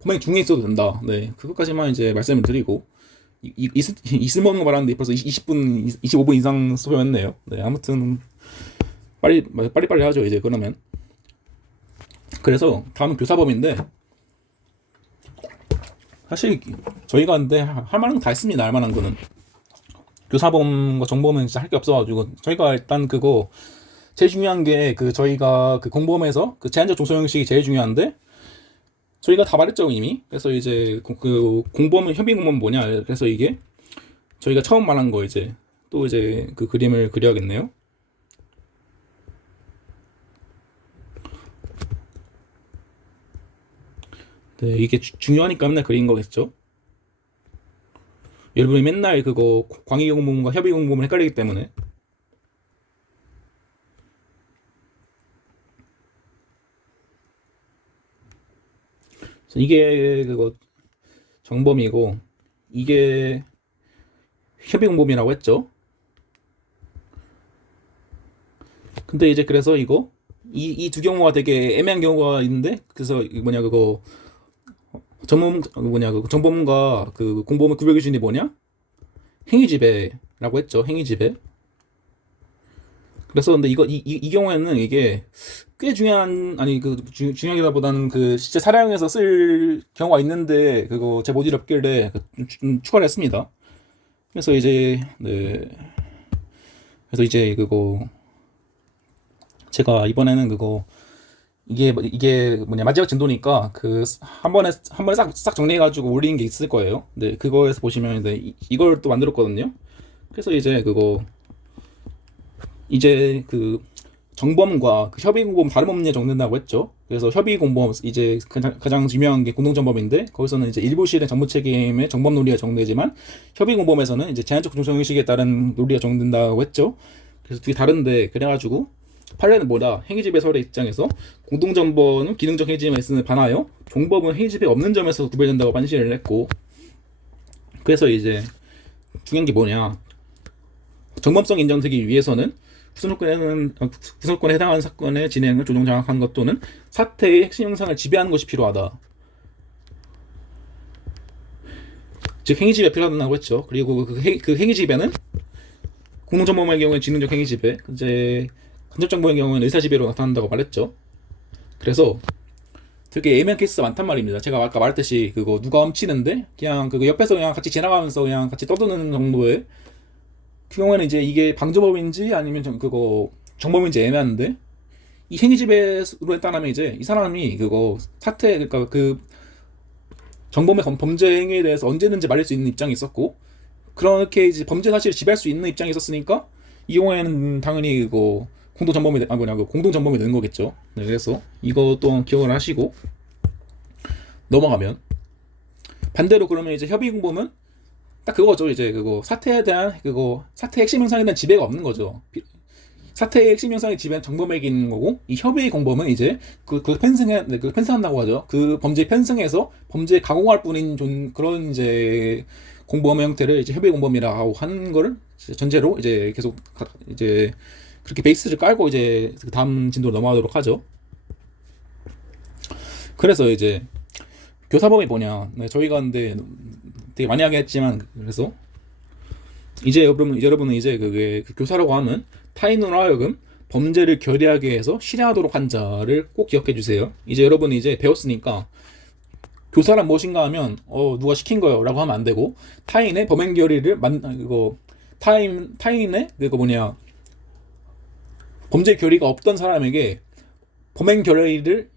범행 중에 있어도 된다. 네, 그것까지만 이제 말씀을 드리고, 이슬먹는 거 말하는데 벌써 20분, 25분 이상 소요했네요. 네, 아무튼 빨리빨리 하죠 이제 그러면. 그래서 다음은 교사범인데, 사실 저희가 근데 할 만한 거 다 했습니다. 할 만한 거는. 교사범과 정범은 진짜 할 게 없어가지고, 저희가 일단 그거 제일 중요한 게 그 저희가 그 공범에서 그 제한적 조소 형식이 제일 중요한데, 저희가 다 말했죠 이미. 그래서 이제 그 공범은 협의 공범은 뭐냐. 그래서 이게 저희가 처음 말한 거 이제 또 이제 그 그림을 그려야겠네요. 네, 이게 중요하니까 맨날 그린 거겠죠. 여러분이 맨날 그거 광의 공범과 협의 공범을 헷갈리기 때문에. 이게 그거 정범이고, 이게 협의 공범이라고 했죠. 근데 이제 그래서 이 두 경우가 되게 애매한 경우가 있는데, 그래서 뭐냐 그거 그 정범과 그 공범의 구별 기준이 뭐냐? 행위지배라고 했죠. 행위지배. 그래서 근데 이 경우에는 이게 꽤 중요한, 아니 그 중요하기보다는 그 실제 사량에서 쓸 경우가 있는데, 그거 제 모듈이 없길래 좀 추가를 했습니다. 그래서 이제 네, 그래서 이제 그거 제가 이번에는 그거 이게 뭐냐 마지막 진도니까 그 한 번에 싹 정리해가지고 올리는 게 있을 거예요. 네, 그거에서 보시면 이걸 또 만들었거든요. 그래서 이제 그거 이제 그 정범과 그 협의 공범 다름없냐 적는다고 했죠. 그래서 협의 공범 이제 가장 중요한 게 공동정범인데, 거기서는 이제 일부 시일의 정부 책임의 정범 논리가 적용되지만, 협의 공범에서는 이제 제한적 조정 형식에 따른 논리가 적용된다고 했죠. 그래서 두 개 다른데, 그래가지고 판례는 뭐다? 행위지배설의 입장에서 공동정범은 기능적 행위지배에 있음에 반하여 종범은 행위지배가 없는 점에서 구별된다고 판시를 했고, 그래서 이제 중요한 게 뭐냐? 정범성 인정되기 위해서는 후손권에 해당하는 사건의 진행을 조정 장악하는 것 또는 사태의 핵심 형상을 지배하는 것이 필요하다. 즉 행위지배 필요하다고 했죠. 그리고 그 행위지배는 공동정범의 경우에 지능적 행위지배, 이제 간접정범의 경우에는 의사지배로 나타난다고 말했죠. 그래서 되게 애매한 케이스가 많단 말입니다. 제가 아까 말했듯이 그거 누가 훔치는데 그냥 그거 옆에서 그냥 같이 지나가면서 그냥 같이 떠드는 정도의, 그 경우에는 이제 이게 방조범인지 아니면 그거 정범인지 애매한데, 이 행위지배로 따르면 이제 이 사람이 그거 그러니까 그 정범의 범죄 행위에 대해서 언제든지 말릴 수 있는 입장이 있었고, 그렇게 이제 범죄 사실을 지배할 수 있는 입장이 있었으니까 이 경우에는 당연히 그거 공동정범이 되는 거겠죠. 네, 그래서 이것도 기억을 하시고 넘어가면, 반대로 그러면 이제 협의 공범은 딱 그거죠. 이제 그거 사태에 대한 사태 핵심 현상에 대한 지배가 없는 거죠. 사태의 핵심 현상의 지배는 정범에게 있는 거고, 이 협의 공범은 이제 편승한다고 하죠. 그 범죄 편승해서 범죄 가공할 뿐인 그런 이제 공범의 형태를 이제 협의 공범이라고 하는 거를 전제로 이제 계속 이제 그렇게 베이스를 깔고 이제 다음 진도로 넘어가도록 하죠. 그래서 이제 교사범이 뭐냐? 네, 저희가 근데 되게 많이 하긴 했지만, 그래서 이제 여러분은 이제 그게 그 교사라고 하면 타인으로 하여금 범죄를 결의하게 해서 실행하도록 한 자를 꼭 기억해 주세요. 이제 여러분이 이제 배웠으니까 교사란 무엇인가 하면 누가 시킨 거요라고 하면 안 되고, 타인의 범행 결의를 타인의 그거 뭐냐, 범죄 결의가 없던 사람에게 범행 결의를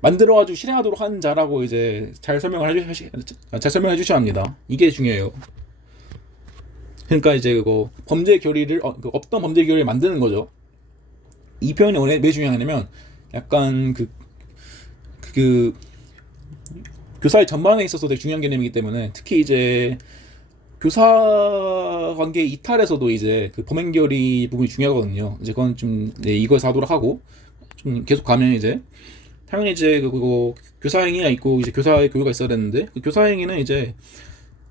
만들어가지고 실행하도록 한 자라고 이제 잘 설명해 주셔야 합니다. 이게 중요해요. 그러니까 이제 그거 범죄 결의를 없던 범죄 결의를 만드는 거죠. 이 표현이 왜 중요하냐면 약간 그 교사의 전반에 있어서 되게 중요한 개념이기 때문에, 특히 이제 교사 관계 이탈에서도 이제 그 범행 결의 부분이 중요하거든요. 이제 그건 좀 이거에서 하도록 하고, 좀 계속 가면 이제 당연히 이제 그거 교사 행위가 있고 이제 교사의 교육가 있어야 되는데, 그 교사 행위는 이제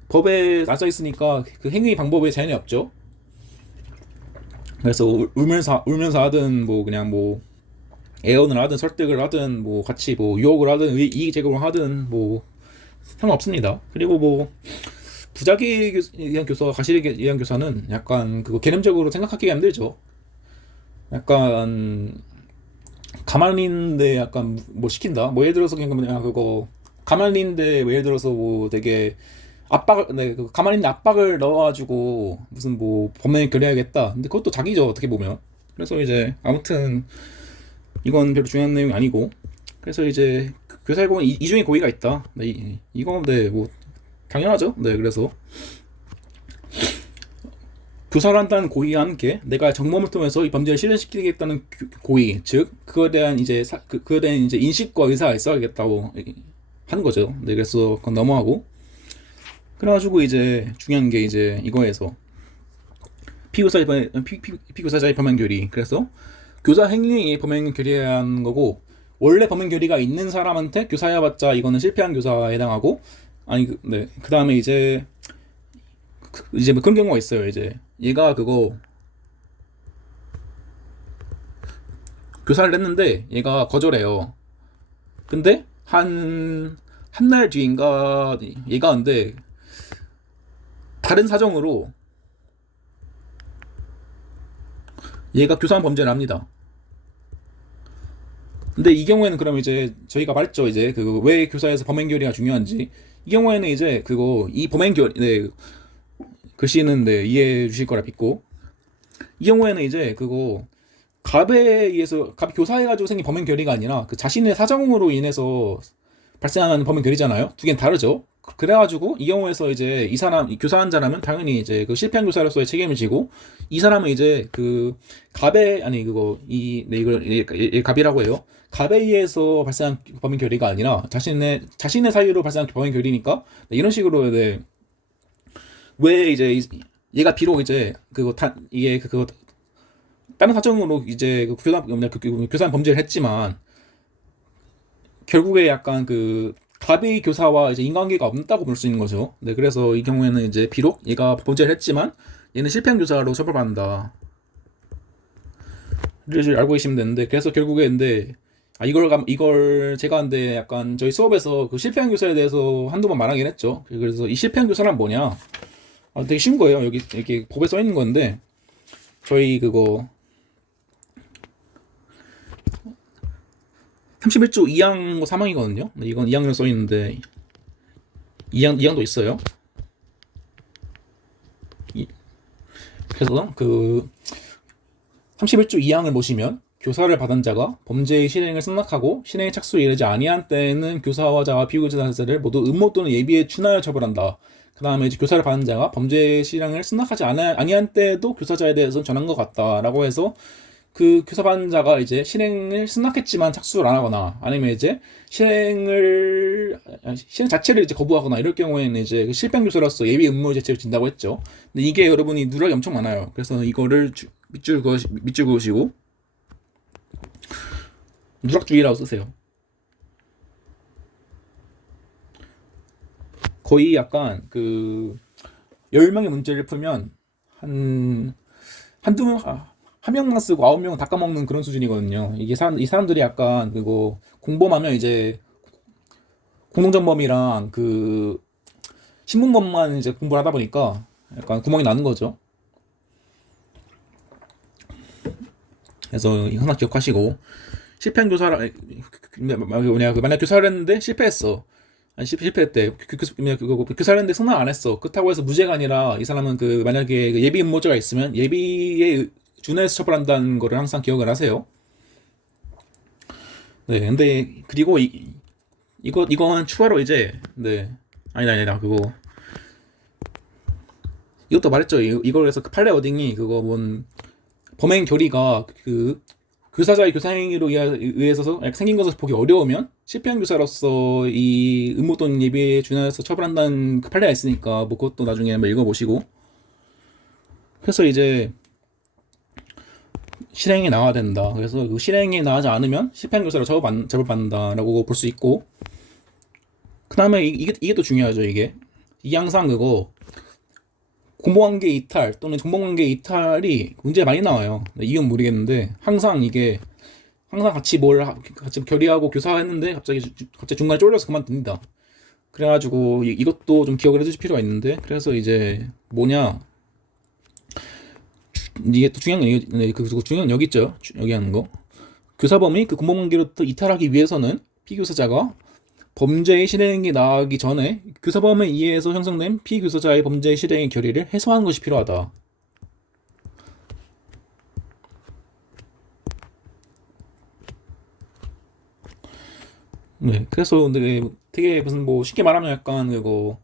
법에 안 써 있으니까 그 행위 방법에 제한이 없죠. 그래서 울면서 하든 뭐 그냥 뭐 애언을 하든 설득을 하든 뭐 같이 뭐 유혹을 하든 이익 제공을 하든 뭐 상관없습니다. 그리고 뭐 부작위에 의한 교사, 과실에 의한 교사는 약간 그거 개념적으로 생각하기가 힘들죠. 약간 가만히 있는데 약간 뭐 시킨다. 뭐 예를 들어서 그냥 그거 가만히 있는데 뭐 예를 들어서 뭐 되게 가만히 있는 압박을 넣어가지고 무슨 뭐 범행 결의하겠다. 근데 그것도 자기죠, 어떻게 보면. 그래서 이제 아무튼 이건 별로 중요한 내용이 아니고, 그래서 이제 교사에 보면 이중의 고의가 있다. 이건 뭐 당연하죠. 네, 그래서 교사를 한다는 고의와 함께 내가 정범을 통해서 이 범죄를 실현시키겠다는 고의, 즉 그거에 대한 이제 그거에 대한 이제 인식과 의사가 있어야겠다고 하는 거죠. 네, 그래서 그건 넘어가고, 그래가지고 이제 중요한 게 이제 이거에서 피교사자의 범행 결의. 그래서 교사 행위의 범행 결의해야 하는 거고, 원래 범행 결의가 있는 사람한테 교사해봤자 이거는 실패한 교사에 해당하고, 아니 그 다음에 이제 뭐 그런 경우가 있어요. 이제 얘가 그거 교사를 했는데 얘가 거절해요. 근데 한 달 뒤인가 얘가 근데 다른 사정으로 얘가 교사한 범죄를 합니다. 근데 이 경우에는 그럼 이제 저희가 말했죠. 이제 그 왜 교사에서 범행 결의가 중요한지. 이 경우에는 이제 이 범행 결의, 글씨는 이해해 주실 거라 믿고, 이 경우에는 이제 갑에 의해서 갑이 교사해가지고 생긴 범행 결의가 아니라 그 자신의 사정으로 인해서 발생하는 범행 결의잖아요. 두 개는 다르죠. 그래가지고 이 경우에서 이제 이 교사한 자라면 당연히 이제 그 실패한 교사로서의 책임을 지고, 이 사람은 이제 그 갑의 아니 그거 이걸 갑이라고 해요. 갑에 의해서 발생한 범행 결의가 아니라 자신의 사유로 발생한 범행 결의니까, 이런 식으로 왜 이제 얘가 비록 이제 이게 다른 사정으로 이제 교사한 범죄를 했지만 결국에 약간 갑의 교사와 이제 인관계가 없다고 볼 수 있는 거죠. 네, 그래서 이 경우에는 이제 비록 얘가 범죄를 했지만 얘는 실패한 교사로 처벌받는다. 를 알고 계시면 되는데, 그래서 결국에 이걸 제가 근데 약간 저희 수업에서 그 실패한 교사에 대해서 한두 번 말하긴 했죠. 그래서 이 실패한 교사란 뭐냐? 되게 쉬운 거예요. 여기 이렇게 법에 써 있는 건데, 저희 31조 2항 3항이거든요. 이건 2항으로 써 있는데 2항도 있어요. 그래서 31조 2항을 보시면, 교사를 받은 자가 범죄의 실행을 승낙하고 실행에 착수에 이르지 아니한 때에는 교사와 자와 피고자를 모두 음모 또는 예비에 준하여 처벌한다. 그 다음에 이제 교사를 받은 자가 범죄의 실행을 승낙하지 아니한 때에도 교사자에 대해서는 전한 것 같다라고 해서, 그 교사 받은 자가 이제 실행을 승낙했지만 착수를 안 하거나, 아니면 이제 실행 자체를 이제 거부하거나, 이럴 경우에는 이제 그 실패한 교사로서 예비 음모 자체를 진다고 했죠. 근데 이게 여러분이 누락이 엄청 많아요. 그래서 이거를 밑줄 그으시고 누락주의라고 쓰세요. 거의 약간 10명의 문제를 풀면 한 명만 쓰고 9명은 다 까먹는 그런 수준이거든요. 이 사람들이 약간 공범하면 이제 공동전범이랑 신문법만 이제 공부를 하다 보니까 약간 구멍이 나는 거죠. 그래서 이거 하나 기억하시고, 실패한 교사라 뭐냐 그 만약 교사를 했는데 실패했어. 아니 실패했대. 교사를 했는데 승낙 안 했어. 그렇다고 해서 무죄가 아니라 이 사람은 그 만약에 그 예비 음모죄가 있으면 예비에 준해서 처벌한다는 거를 항상 기억을 하세요. 네, 근데 그리고 이건 추가로 이제 네 아니다 그거 이것도 말했죠. 이걸 해서 그 판례 워딩이 그거 뭔 범행 결의가 그 교사자의 교사행위로 의해서 생긴 것을 보기 어려우면 실패한 교사로서 이 의무 또는 예비에 준하여서 처벌한다는 그 판례가 있으니까 뭐 그것도 나중에 한번 읽어보시고. 그래서 이제 실행이 나와야 된다. 그래서 그 실행이 나가지 않으면 실패한 교사로 처벌받는다라고 볼 수 있고, 그 다음에 이게 또 중요하죠. 이게 항상 그거 공범관계 이탈 또는 정범관계 이탈이 문제 많이 나와요. 이유는 모르겠는데 항상 같이 같이 결의하고 교사했는데 갑자기 중간에 쫄려서 그만둡니다. 그래가지고 이것도 좀 기억을 해주실 필요가 있는데, 그래서 이제 뭐냐 이게 또 중요한 건 그리고 중요한 건 여기 있죠. 여기 하는 거 교사범이 그 공범관계로부터 이탈하기 위해서는 피교사자가 범죄의 실행이 나가기 전에 교사범에 의해서 형성된 피교사자의 범죄의 실행의 결의를 해소하는 것이 필요하다. 네, 그래서 되게 무슨 뭐 쉽게 말하면 약간 그거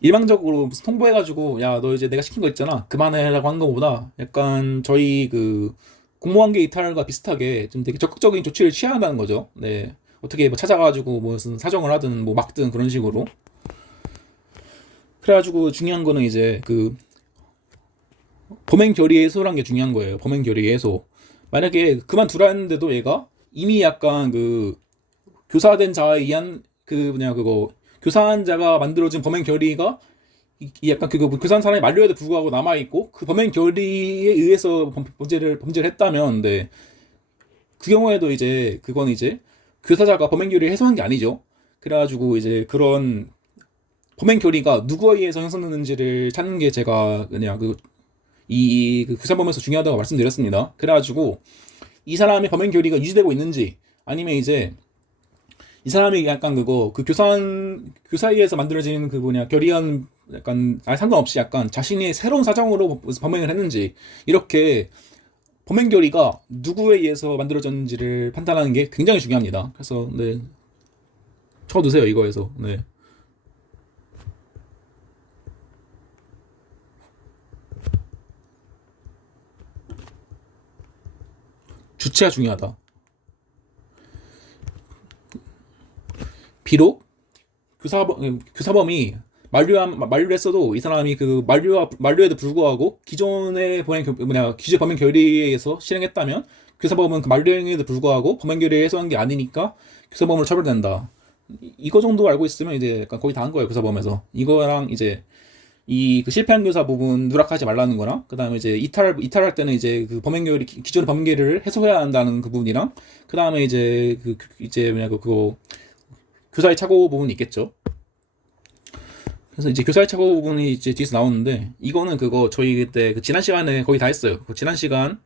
일방적으로 무슨 통보해가지고 야 너 이제 내가 시킨 거 있잖아 그만해라고 하는 것보다 약간 저희 그 공무관계 이탈과 비슷하게 좀 되게 적극적인 조치를 취해야 한다는 거죠. 네, 어떻게 뭐 찾아가지고 무슨 사정을 하든 뭐 막든 그런 식으로. 그래가지고 중요한 거는 이제 그 범행 결의 해소란 게 중요한 거예요. 범행 결의 해소. 만약에 그만두라 했는데도 얘가 이미 약간 그 교사된 자에 의한 그 뭐냐 그거 교사한 자가 만들어진 범행 결의가 약간 그거 교사한 사람이 만료에도 불구하고 남아 있고 그 범행 결의에 의해서 범죄를 했다면, 네, 그 경우에도 이제 그건 이제 교사자가 범행 결의를 해소한 게 아니죠. 그래가지고 이제 그런 범행 결의가 누구에 의해서 형성됐는지를 찾는 게 제가 그냥 그 교사범에서 중요하다고 말씀드렸습니다. 그래가지고 이 사람의 범행 결의가 유지되고 있는지, 아니면 이제 이 사람이 약간 그거 그 교사에서 만들어진 그 뭐냐 결의안 약간 상관없이 약간 자신이 새로운 사정으로 범행을 했는지, 이렇게 범행 결의가 누구에 의해서 만들어졌는지를 판단하는 게 굉장히 중요합니다. 그래서 네, 쳐두세요 이거에서. 네. 주체가 중요하다. 비록 교사범이 만류를 했어도 이 사람이 그 만류에도 불구하고 기존의 기존 범행 결의에 의해서 실행했다면 교사범은 그 만류행위에도 불구하고 범행 결의에 해소한 게 아니니까 교사범으로 처벌된다. 이거 정도 알고 있으면 이제 약간 거의 다 한 거예요. 교사범에서 이거랑 이제 이 그 실패한 교사 부분 누락하지 말라는 거랑, 그다음에 이제 이탈할 때는 이제 그 범행 결의 기존의 범행 결의를 해소해야 한다는 그 부분이랑, 그다음에 이제 이제 그거 교사의 착오 부분이 있겠죠. 그래서 이제 교사의 착오 부분이 이제 뒤에서 나오는데, 이거는 그거 저희 그때 그 지난 시간에 거의 다 했어요. 그 지난 시간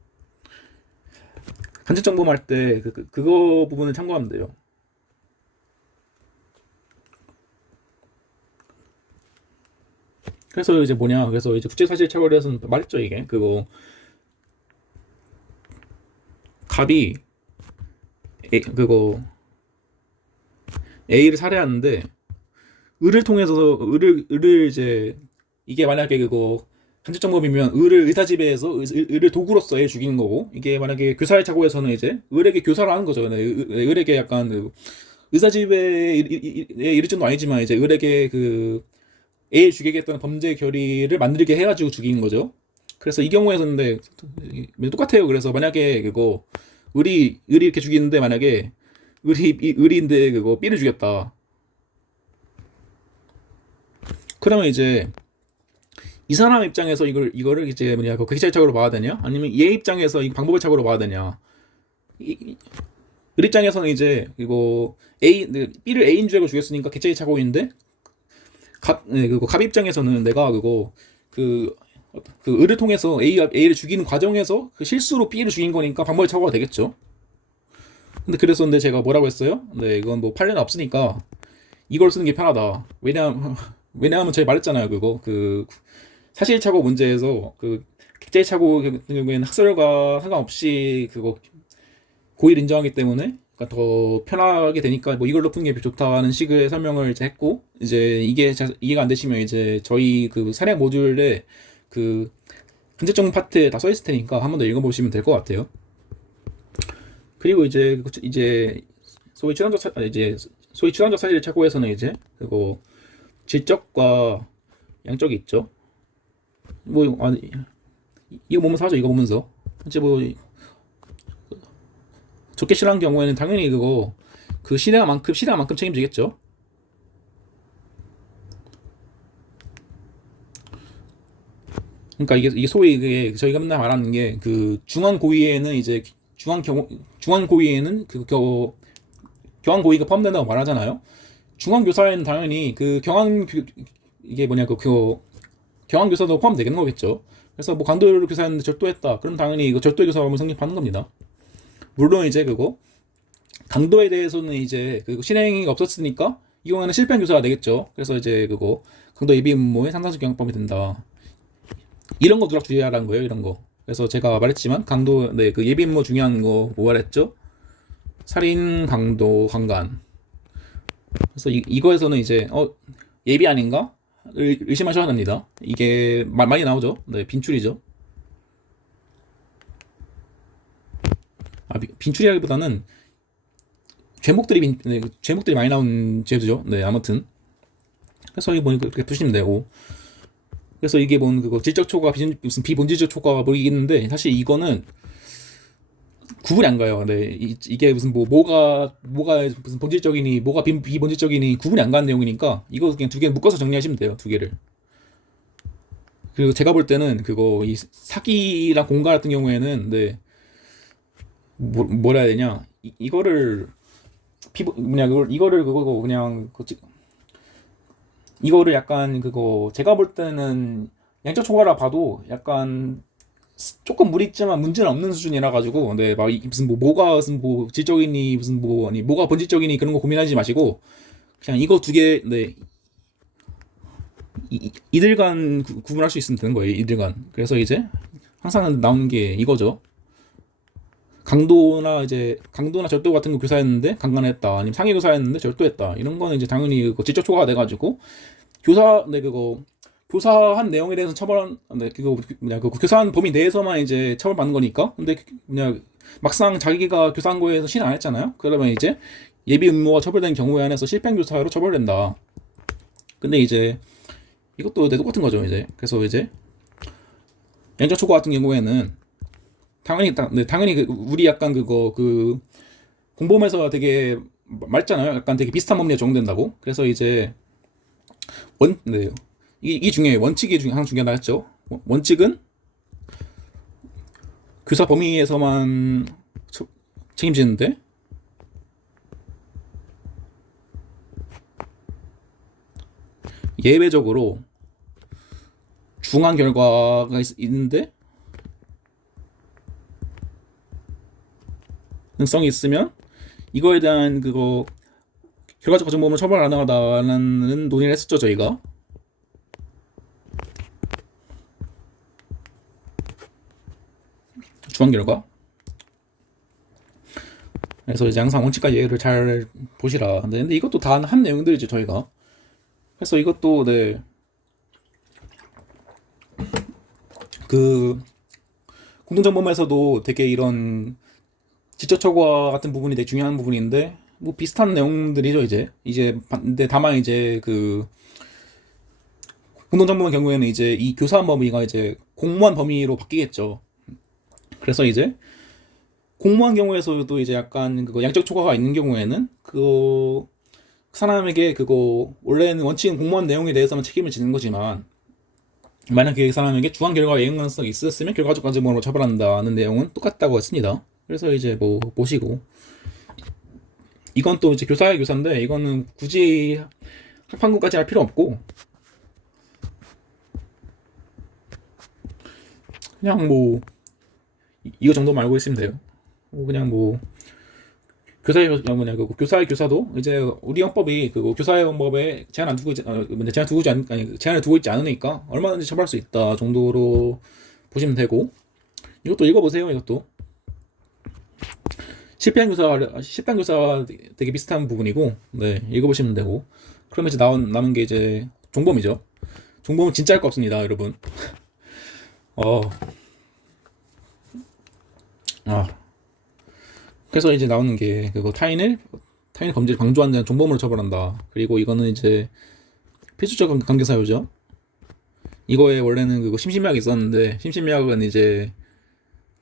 간접 정보할 때 그거 부분을 참고하면 돼요. 그래서 이제 그래서 이제 국제사실 처벌에서는 말했죠. 이게 그거 갑이 그거 A를 살해하는데 을을 통해서 을을 이제 이게 만약에 그거 간접정범이면 을을 의사지배해서 을을 도구로서 애 죽이는 거고, 이게 만약에 교사의 착오에서는 이제 을에게 교사를 하는 거죠. 을에게 약간 그 의사지배에 이를 정도 아니지만 이제 을에게 그 애를 죽이겠다는 범죄 결의를 만들게 해가지고 죽이는 거죠. 그래서 이 경우에서는 근데 똑같아요. 그래서 만약에 그거 을이 이렇게 죽이는데 만약에 을인데 그거 B를 죽였다. 그러면 이제 이 사람 입장에서 이거를 이제 그 기차적으로 봐야 되냐? 아니면 얘 입장에서 이 방법을 착오로 봐야 되냐? 을 입장에서는 이제 이거 B를 A인 줄 알고 죽였으니까 개체의 착오인데, 그거 갑 입장에서는 내가 그, 그 을을 통해서 A를 죽이는 과정에서 그 실수로 B를 죽인 거니까 방법이 처벌가 되겠죠. 근데 제가 뭐라고 했어요? 네, 이건 뭐 판례는 없으니까 이걸 쓰는 게 편하다. 왜냐하면 제가 말했잖아요. 그 사실착오 문제에서 그 객체착오 같은 경우에는 학설과 상관없이 그거 고의를 인정하기 때문에 그러니까 더 편하게 되니까 뭐 이걸로 푸는 게 좋다는 식의 설명을 이제 했고, 이제 이게 이해가 안 되시면 이제 저희 그 사례 모듈에 그 문제점 파트에 다 써 있을 테니까 한 번 더 읽어보시면 될 것 같아요. 그리고 이제 소위 추상적 사실 착오에서는 이제 그거 질적과 양적이 있죠. 뭐 아니, 이거 보면서 하죠. 이거 보면서 이제 뭐 좋게 싫어하는 경우에는 당연히 그 시대만큼 책임지겠죠. 그러니까 이게 소위 저희가 맨날 말하는 게 그 중한 고의에는 이제 중한 고의에는 교환 고의가 포함된다고 말하잖아요. 중한 교사에는 당연히 이게 뭐냐 경한 교사도 포함되는 거겠죠. 그래서 뭐 강도 교사였는데 절도했다. 그럼 당연히 이거 절도 교사범을 성립하는 겁니다. 물론 이제 강도에 대해서는 이제 실행이 없었으니까 이 경우에는 실패한 교사가 되겠죠. 그래서 이제 강도 예비 음모의 상당수 경합범이 된다. 이런 거 누락 주의하라는 거예요. 이런 거. 그래서 제가 말했지만 그 예비 음모 중요한 거 뭐 말했죠? 살인, 강도, 강간. 그래서 이거에서는 이제 예비 아닌가? 의심하셔야 합니다. 이게 많이 나오죠. 네, 빈출이죠. 빈출이라기보다는 죄목들이 많이 나온 죄도죠. 네, 아무튼. 그래서 이거 그렇게 푸시면 되고. 그래서 이게 질적 초과, 무슨 비본질적 초과가 보이겠는데, 사실 이거는 구분이 안 가요. 네, 이게 무슨 뭐가 무슨 본질적이니, 뭐가 비본질적이니 구분이 안 가는 내용이니까, 이거 그냥 두 개 묶어서 정리하시면 돼요. 두 개를. 그리고 제가 볼 때는 이 사기랑 공갈 같은 경우에는, 네, 뭐라 해야 되냐, 이거를 이거를 약간 제가 볼 때는 양적 초과라 봐도 약간 조금 무리 있지만 문제는 없는 수준이라 가지고, 네, 막 무슨 무슨 질적이니 무슨 아니 뭐가 본질적이니 그런 거 고민하지 마시고 그냥 이거 두 개, 네, 이들 간 구분할 수 있으면 되는 거예요. 이들 간. 그래서 이제 항상 나오는 게 이거죠. 강도나 절도 같은 거 교사했는데 강간했다, 아니면 상해 교사했는데 절도했다, 이런 거는 이제 당연히 질적 초과가 돼가지고 교사한 내용에 대해서 교사한 범위 내에서만 이제 처벌받는 거니까. 근데 그냥 막상 자기가 교사한 거에서 실행 안 했잖아요. 그러면 이제 예비 음모가 처벌된 경우에 한해서 실패한 교사로 처벌된다. 근데 이제 이것도 똑같은 거죠. 이제 그래서 이제 양적 초과 같은 경우에는 당연히 우리 약간 공범에서 되게 말잖아요. 약간 되게 비슷한 법리에 적용된다고. 그래서 이제 이 중에 원칙이 하나 중요하다 했죠. 원칙은 교사 범위에서만 책임지는데, 예외적으로 중한 결과가 있는데 성이 있으면 이거에 대한 결과적 가정범을 처벌 안 하다라는 논의를 했었죠. 저희가 중한 결과. 그래서 이제 항상 원칙과 예외를 잘 보시라. 근데 이것도 다 한 내용들이죠. 저희가. 그래서 이것도, 네, 공동정범에서도 되게 이런 지적 초과 같은 부분이 되게 중요한 부분인데, 뭐 비슷한 내용들이죠. 근데 다만 이제 공동정범의 경우에는 이제 이 교사한 범위가 이제 공무원 범위로 바뀌겠죠. 그래서 이제 공무원 경우에서도 이제 약간 양적 초과가 있는 경우에는 그 사람에게 원래는 원칙은 공무원 내용에 대해서만 책임을 지는 거지만, 만약에 그 사람에게 중한 결과가 예행 가능성이 있었으면 결과적 가정범으로 처벌한다는 내용은 똑같다고 했습니다. 그래서 이제 보시고, 이건 또 이제 교사의 교사인데 이거는 굳이 학판구까지 할 필요 없고, 그냥 뭐 이거 정도만 알고 있으면 돼요. 뭐 그냥 뭐 교사의 뭐냐 그 교사의 교사도 이제 우리 헌법이 그 교사의 헌법에 제한 안 두고 뭐냐 제한 두고 있지 않 아니 제한을 두고 있지 않으니까 얼마든지 처벌할 수 있다 정도로 보시면 되고 이것도 읽어보세요. 이것도 실패한 교사와 되게 비슷한 부분이고 네 읽어보시면 되고 그러면 이제 남은 게 이제 종범이죠. 종범은 진짜 할 거 없습니다, 여러분. 어, 아, 그래서 이제 나오는 게 그거 타인의 범죄를 방조한 자는 종범으로 처벌한다. 그리고 이거는 이제 필수적 관계 사유죠. 이거에 원래는 그거 심신미약이 있었는데 심신미약은 이제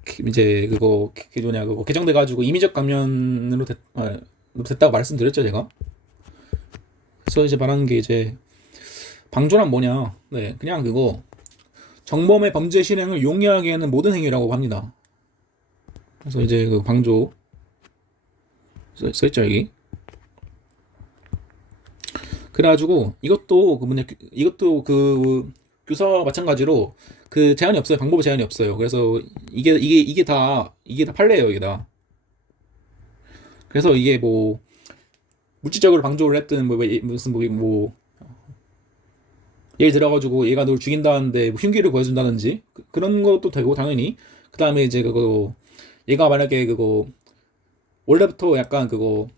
그거 뭐냐 그거 개정돼 가지고 임의적 감면으로 됐다고 말씀드렸죠 제가. 그래서 이제 말하는 게 이제 방조란 뭐냐? 네, 그냥 그거 정범의 범죄 실행을 용이하게 하는 모든 행위라고 합니다. 그래서 이제 그 방조 써있죠 여기. 그래가지고 이것도 그 뭐냐 이것도 그 교사와 마찬가지로 그 제한이 없어요. 방법의 제한이 없어요. 그래서 이게 다 판례예요 이게 다. 그래서 이게 뭐 물질적으로 방조를 했든 무슨 예를 들어가지고 얘가 널 죽인다는데 뭐 흉기를 보여준다든지 그런 것도 되고 당연히 그 다음에 이제 그거 얘가 만약에 그거 원래부터 약간 그거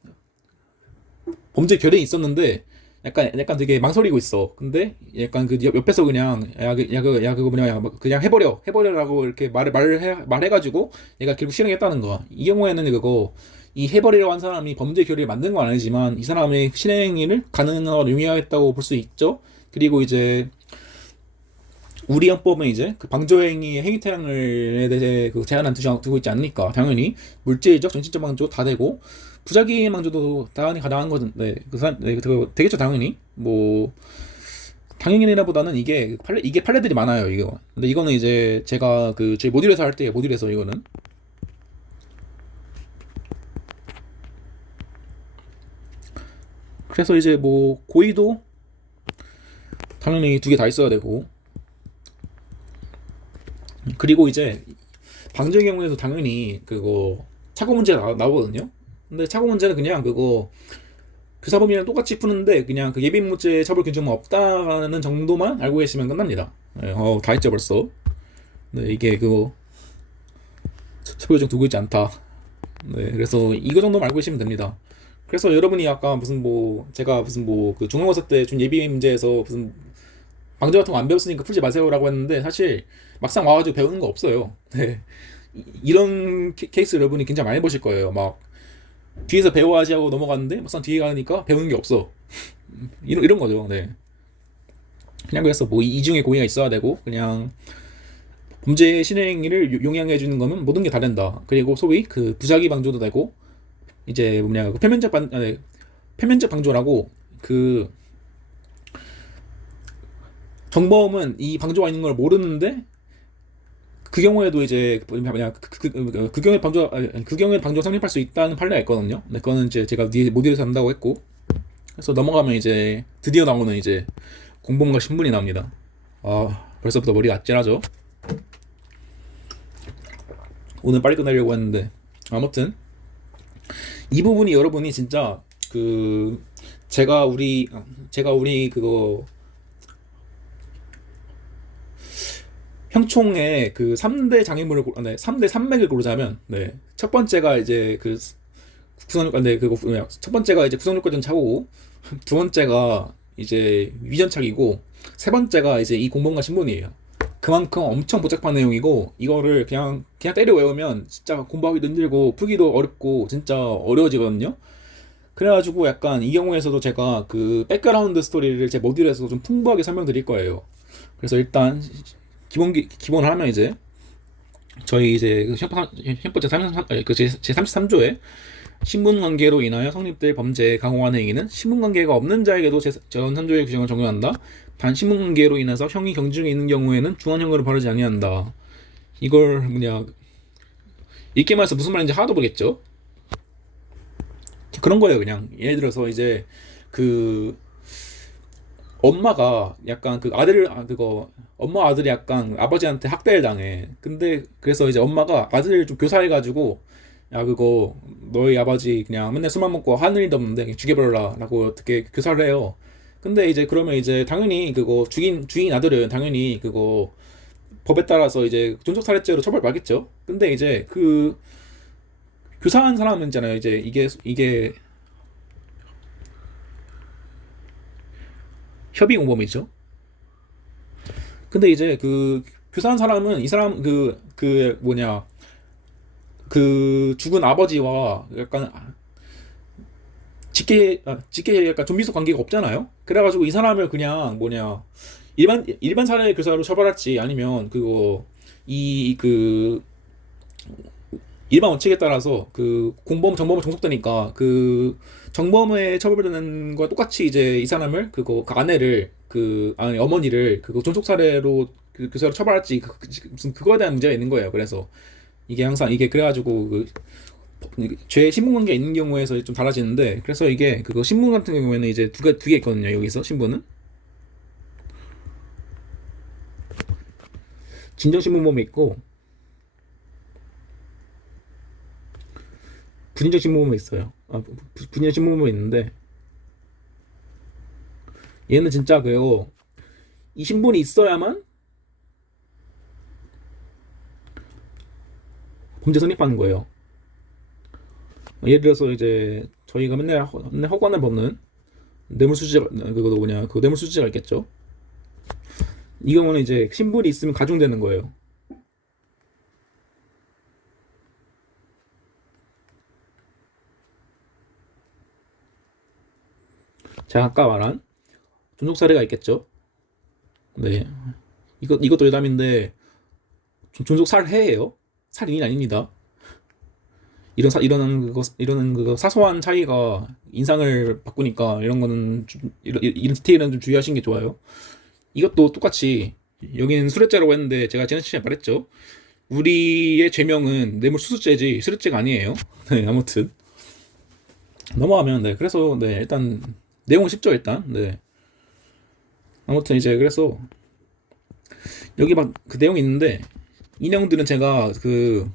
범죄 결연이 있었는데 약간 되게 망설이고 있어. 근데 약간 그 옆에서 그냥 야 그거 뭐냐 그냥 해버려라고 이렇게 말해가지고 얘가 결국 실행했다는 거야. 이 경우에는 그거 이 해버리려고 한 사람이 범죄 결의를 만든 건 아니지만 이 사람의 실행을 가능하고 용이하겠다고 볼 수 있죠. 그리고 이제 우리 헌법은 이제 그 방조행위의 행위 태양에 대해 그 제한 안 두고 있지 않으니까 당연히 물질적, 정신적 방조 다 되고 부작위 방조도 당연히 가능한 거든. 네, 그거 되겠죠 당연히. 뭐 당연히라보다는 이게 판례들이 많아요 이거. 근데 이거는 이제 제가 그 저희 모듈에서 할 때예요. 모듈에서 이거는. 그래서 이제 뭐 고의도 당연히 두 개 다 있어야 되고 그리고 이제 방조의 경우에도 당연히 그거 착오 문제가 나오거든요. 근데 착오 문제는 그냥 그거 교사범위랑 똑같이 푸는데 그냥 그 예비 문제 처벌 규정은 없다는 정도만 알고 계시면 끝납니다. 네, 다 했죠 벌써. 네, 이게 그거 처벌 규정 두고 있지 않다. 네, 그래서 이거 정도만 알고 계시면 됩니다. 그래서 여러분이 아까 무슨 뭐 제가 무슨 뭐 그 중간고사 때 준 예비 문제에서 무슨 방조 같은 거 안 배웠으니까 풀지 마세요라고 했는데 사실 막상 와가지고 배우는 거 없어요. 네. 이런 케이스 여러분이 굉장히 많이 보실 거예요. 막 뒤에서 배워야지 하고 넘어갔는데 막상 뒤에 가니까 배우는 게 없어. 이런 거죠. 네. 그냥 그래서 뭐 이중에 고의가 있어야 되고 그냥 범죄 실행을 용이하게 해주는 거는 모든 게 다 된다. 그리고 소위 그 부작위 방조도 되고 이제 뭐냐 그 표면적 방조라고 그 정범은 이 방조가 있는 걸 모르는데 그 경우에도 이제 뭐냐 그 경우에 그 경우에 방조 성립할 수 있다는 판례가 있거든요. 근데 그거는 이제 제가 뒤에 모듈에서 한다고 했고 그래서 넘어가면 이제 드디어 나오는 이제 공범과 신분이 나옵니다. 아 벌써부터 머리가 아찔하죠. 오늘 빨리 끝내려고 했는데 아무튼 이 부분이 여러분이 진짜 그 제가 우리 그거 형총의 그 3대 장애물을 3대 산맥을 고르자면 네. 첫 번째가 이제 그 구성요건 네 그거 뭐냐 첫 번째가 이제 구성요건 차고고 두 번째가 이제 위전착이고 세 번째가 이제 이 공범과 신분이에요. 그만큼 엄청 복잡한 내용이고 이거를 그냥 때려 외우면 진짜 공부하기도 힘들고 풀기도 어렵고 진짜 어려워지거든요. 그래가지고 약간 이 경우에서도 제가 그 백그라운드 스토리를 제 모듈에서 좀 풍부하게 설명드릴 거예요. 그래서 일단 기본을 하면 이제 저희 이제 그 헌법 제33조에 신분관계로 인하여 성립될 범죄에 강호한 행위는 신분관계가 없는 자에게도 제3조의 규정을 적용한다. 단 신분관계로 인해서 형이 경중에 있는 경우에는 중한형을 바르지 아니한다. 이걸 뭐냐 읽기만 해서 무슨 말인지 하나도 모르겠죠. 그런 거예요 그냥. 예를 들어서 이제 그 엄마가 약간 그 그거 엄마 아들이 약간 아버지한테 학대를 당해. 근데 그래서 이제 엄마가 아들을 좀 교사해가지고 야 그거 너희 아버지 그냥 맨날 술만 먹고 하는 일도 없는데 그냥 죽여버려라라고 어떻게 교사를 해요. 근데 이제 그러면 이제 당연히 그거 죽인 아들은 당연히 그거 법에 따라서 이제 존속살해죄로 처벌받겠죠. 근데 이제 그 교사한 사람은 있잖아요. 이제 이게 협의 공범이죠. 근데 이제 그 교사한 사람은 이 사람 그 뭐냐 그 죽은 아버지와 약간 직계 약간 좀비속 관계가 없잖아요. 그래가지고 이 사람을 그냥 뭐냐 일반 사례 교사로 처벌할지 아니면 그거 이 일반 원칙에 따라서 그 공범 정범을 종속되니까 그 정범에 처벌되는 거와 똑같이 이제 이 사람을 그 아내를 아니 어머니를 그거 존속 사례로 그 교사로 처벌할지 무슨 그거에 대한 문제가 있는 거예요. 그래서 이게 항상 이게 그래가지고 죄 신분 관계 있는 경우에서 좀 달라지는데 그래서 이게 그거 신분 같은 경우에는 이제 두 개 있거든요. 여기서 신분은 진정 신분범이 있고 분인정 신분범이 있어요. 분인정 신분범이 있는데 얘는 진짜 그요 이 신분이 있어야만 범죄 성립하는 거예요. 예를 들어서 이제 저희가 맨날 허관을 벗는 뇌물수수자 그거 뭐냐 그 뇌물수수자가 있겠죠. 이 경우는 이제 신분이 있으면 가중되는 거예요. 제가 아까 말한 존속 사례가 있겠죠. 네, 이것도 예담인데 존속 살해예요. 살인이 아닙니다. 이런 그거 사소한 차이가 인상을 바꾸니까 이런 거는 이런 디테일은 좀 주의하시는 게 좋아요. 이것도 똑같이 여기는 수뢰죄라고 했는데 제가 지난 시간에 말했죠. 우리의 죄명은 뇌물수수죄지 수뢰죄가 아니에요. 네, 아무튼 넘어가면 네 그래서 네 일단 내용은 쉽죠 일단 네 아무튼 이제 그래서 여기 막 그 내용이 있는데 이 내용들은 제가 그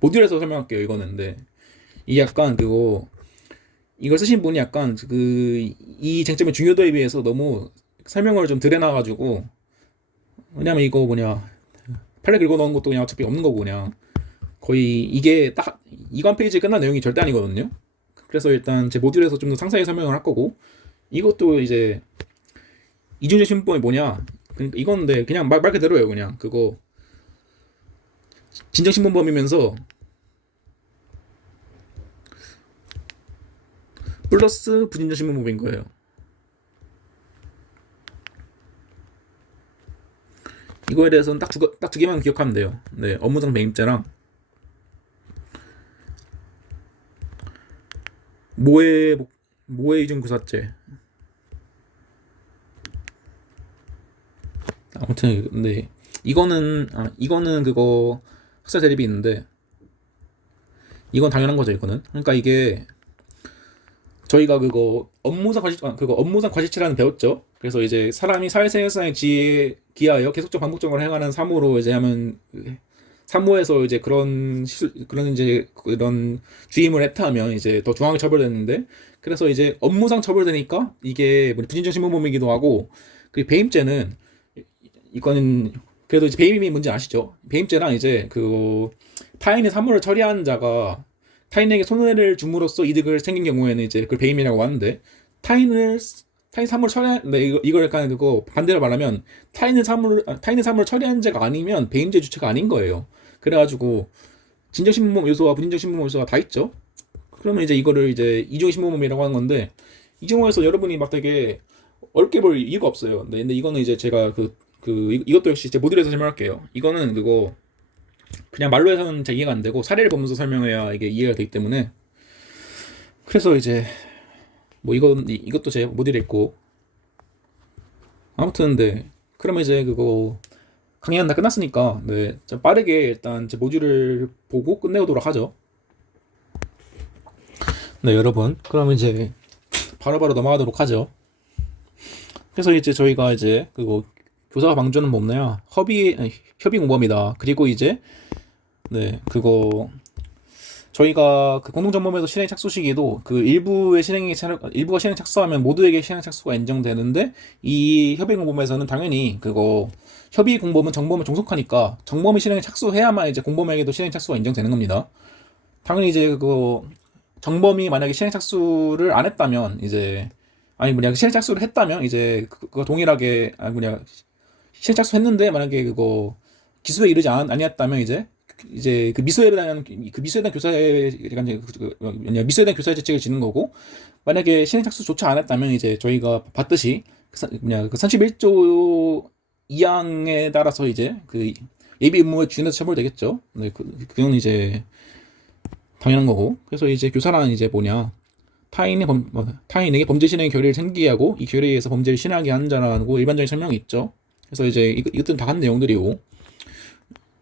모듈에서 설명할게요 이거는 네 이 약간 그거 이걸 쓰신 분이 약간 이 쟁점의 중요도에 비해서 너무 설명을 좀 드러나가지고 왜냐면 이거 뭐냐 판례 긁어 넣은 것도 그냥 어차피 없는 거고 그냥 거의 이게 딱 이관 페이지에 끝난 내용이 절대 아니거든요. 그래서 일단 제 모듈에서 좀 더 상세히 설명을 할 거고 이것도 이제 이중재 신분법이 뭐냐 그러니까 이건데 그냥 말 그대로예요. 그냥 그거 진정 신분법이면서 플러스 부진정 신분법인 거예요. 이거에 대해서는 딱 두 개만 기억하면 돼요. 네, 업무상 배임죄랑 모해 이중 구사죄. 아무튼 네 이거는 그거 학살 대립이 있는데 이건 당연한 거죠 이거는. 그러니까 이게 저희가 업무상 과실치라는 배웠죠. 그래서 이제 사람이 사회생활상의 지혜에 기하여 계속적 반복적으로 행하는 사무로 이제 하면 사무에서 이제 그런 이제 그런 주임을 했다면 이제 더 중하게 처벌되는데 그래서 이제 업무상 처벌되니까 이게 부진정 신분범이기도 하고 그 배임죄는 이거는 그래도 이제 배임이 뭔지 아시죠? 배임죄랑 이제 그 타인의 사무를 처리하는 자가 타인에게 손해를 줌으로써 이득을 챙긴 경우에는 이제 그걸 배임이라고 하는데 타인 사무를 처리한 네, 이걸 약간 그거 반대로 말하면 타인의 사무를 처리한 자가 아니면 배임죄 주체가 아닌 거예요. 그래가지고 진정 신분범 요소와 부진정 신분범 요소가 다 있죠. 그러면 이제 이거를 이제 이중의 신분범이라고 하는 건데 이 경우에서 여러분이 막 되게 어렵게 볼 이유가 없어요. 네, 근데 이거는 이제 제가 이것도 역시 제 모듈에서 설명할게요. 이거는 그거 그냥 말로 해서는 잘 이해가 안 되고 사례를 보면서 설명해야 이게 이해가 되기 때문에 그래서 이제 뭐 이것도 제 모듈에 있고 아무튼 네 그러면 이제 그거 강의는 다 끝났으니까 네 좀 빠르게 일단 제 모듈을 보고 끝내도록 하죠. 네 여러분 그러면 이제 바로바로 넘어가도록 하죠. 그래서 이제 저희가 이제 그거 교사가 방조는 뭐냐 협의 공범이다. 그리고 이제 네 그거 저희가 그 공동점검에서 실행 착수 시기도 그 일부가 실행 착수하면 모두에게 실행 착수가 인정되는데 이 협의 공범에서는 당연히 그거 협의 공범은 정범을 종속하니까 정범이 실행 착수해야만 이제 공범에게도 실행 착수가 인정되는 겁니다. 당연히 이제 그거 정범이 만약에 실행 착수를 안 했다면 이제 아니 뭐냐 실행 착수를 했다면 이제 그거 동일하게 아니 뭐냐 실행 착수했는데 만약에 그거 기소에 이르지 아니었다면 이제 그 미수에 대한 교사의 약간 미수에 대한 교사의 죄책을 지는 거고 만약에 실행 착수조차 안 했다면 이제 저희가 봤듯이 그 31조 2항에 따라서 이제 그 예비 의무에 주인에서 처벌되겠죠. 네, 그건 이제 당연한 거고. 그래서 이제 교사라는 이제 뭐냐 타인에게 범죄 실행 결의를 생기게 하고 이 결의에 의해서 범죄를 실행하게 하는 자라고 일반적인 설명이 있죠. 그래서 이제 이것들은 다 한 내용들이고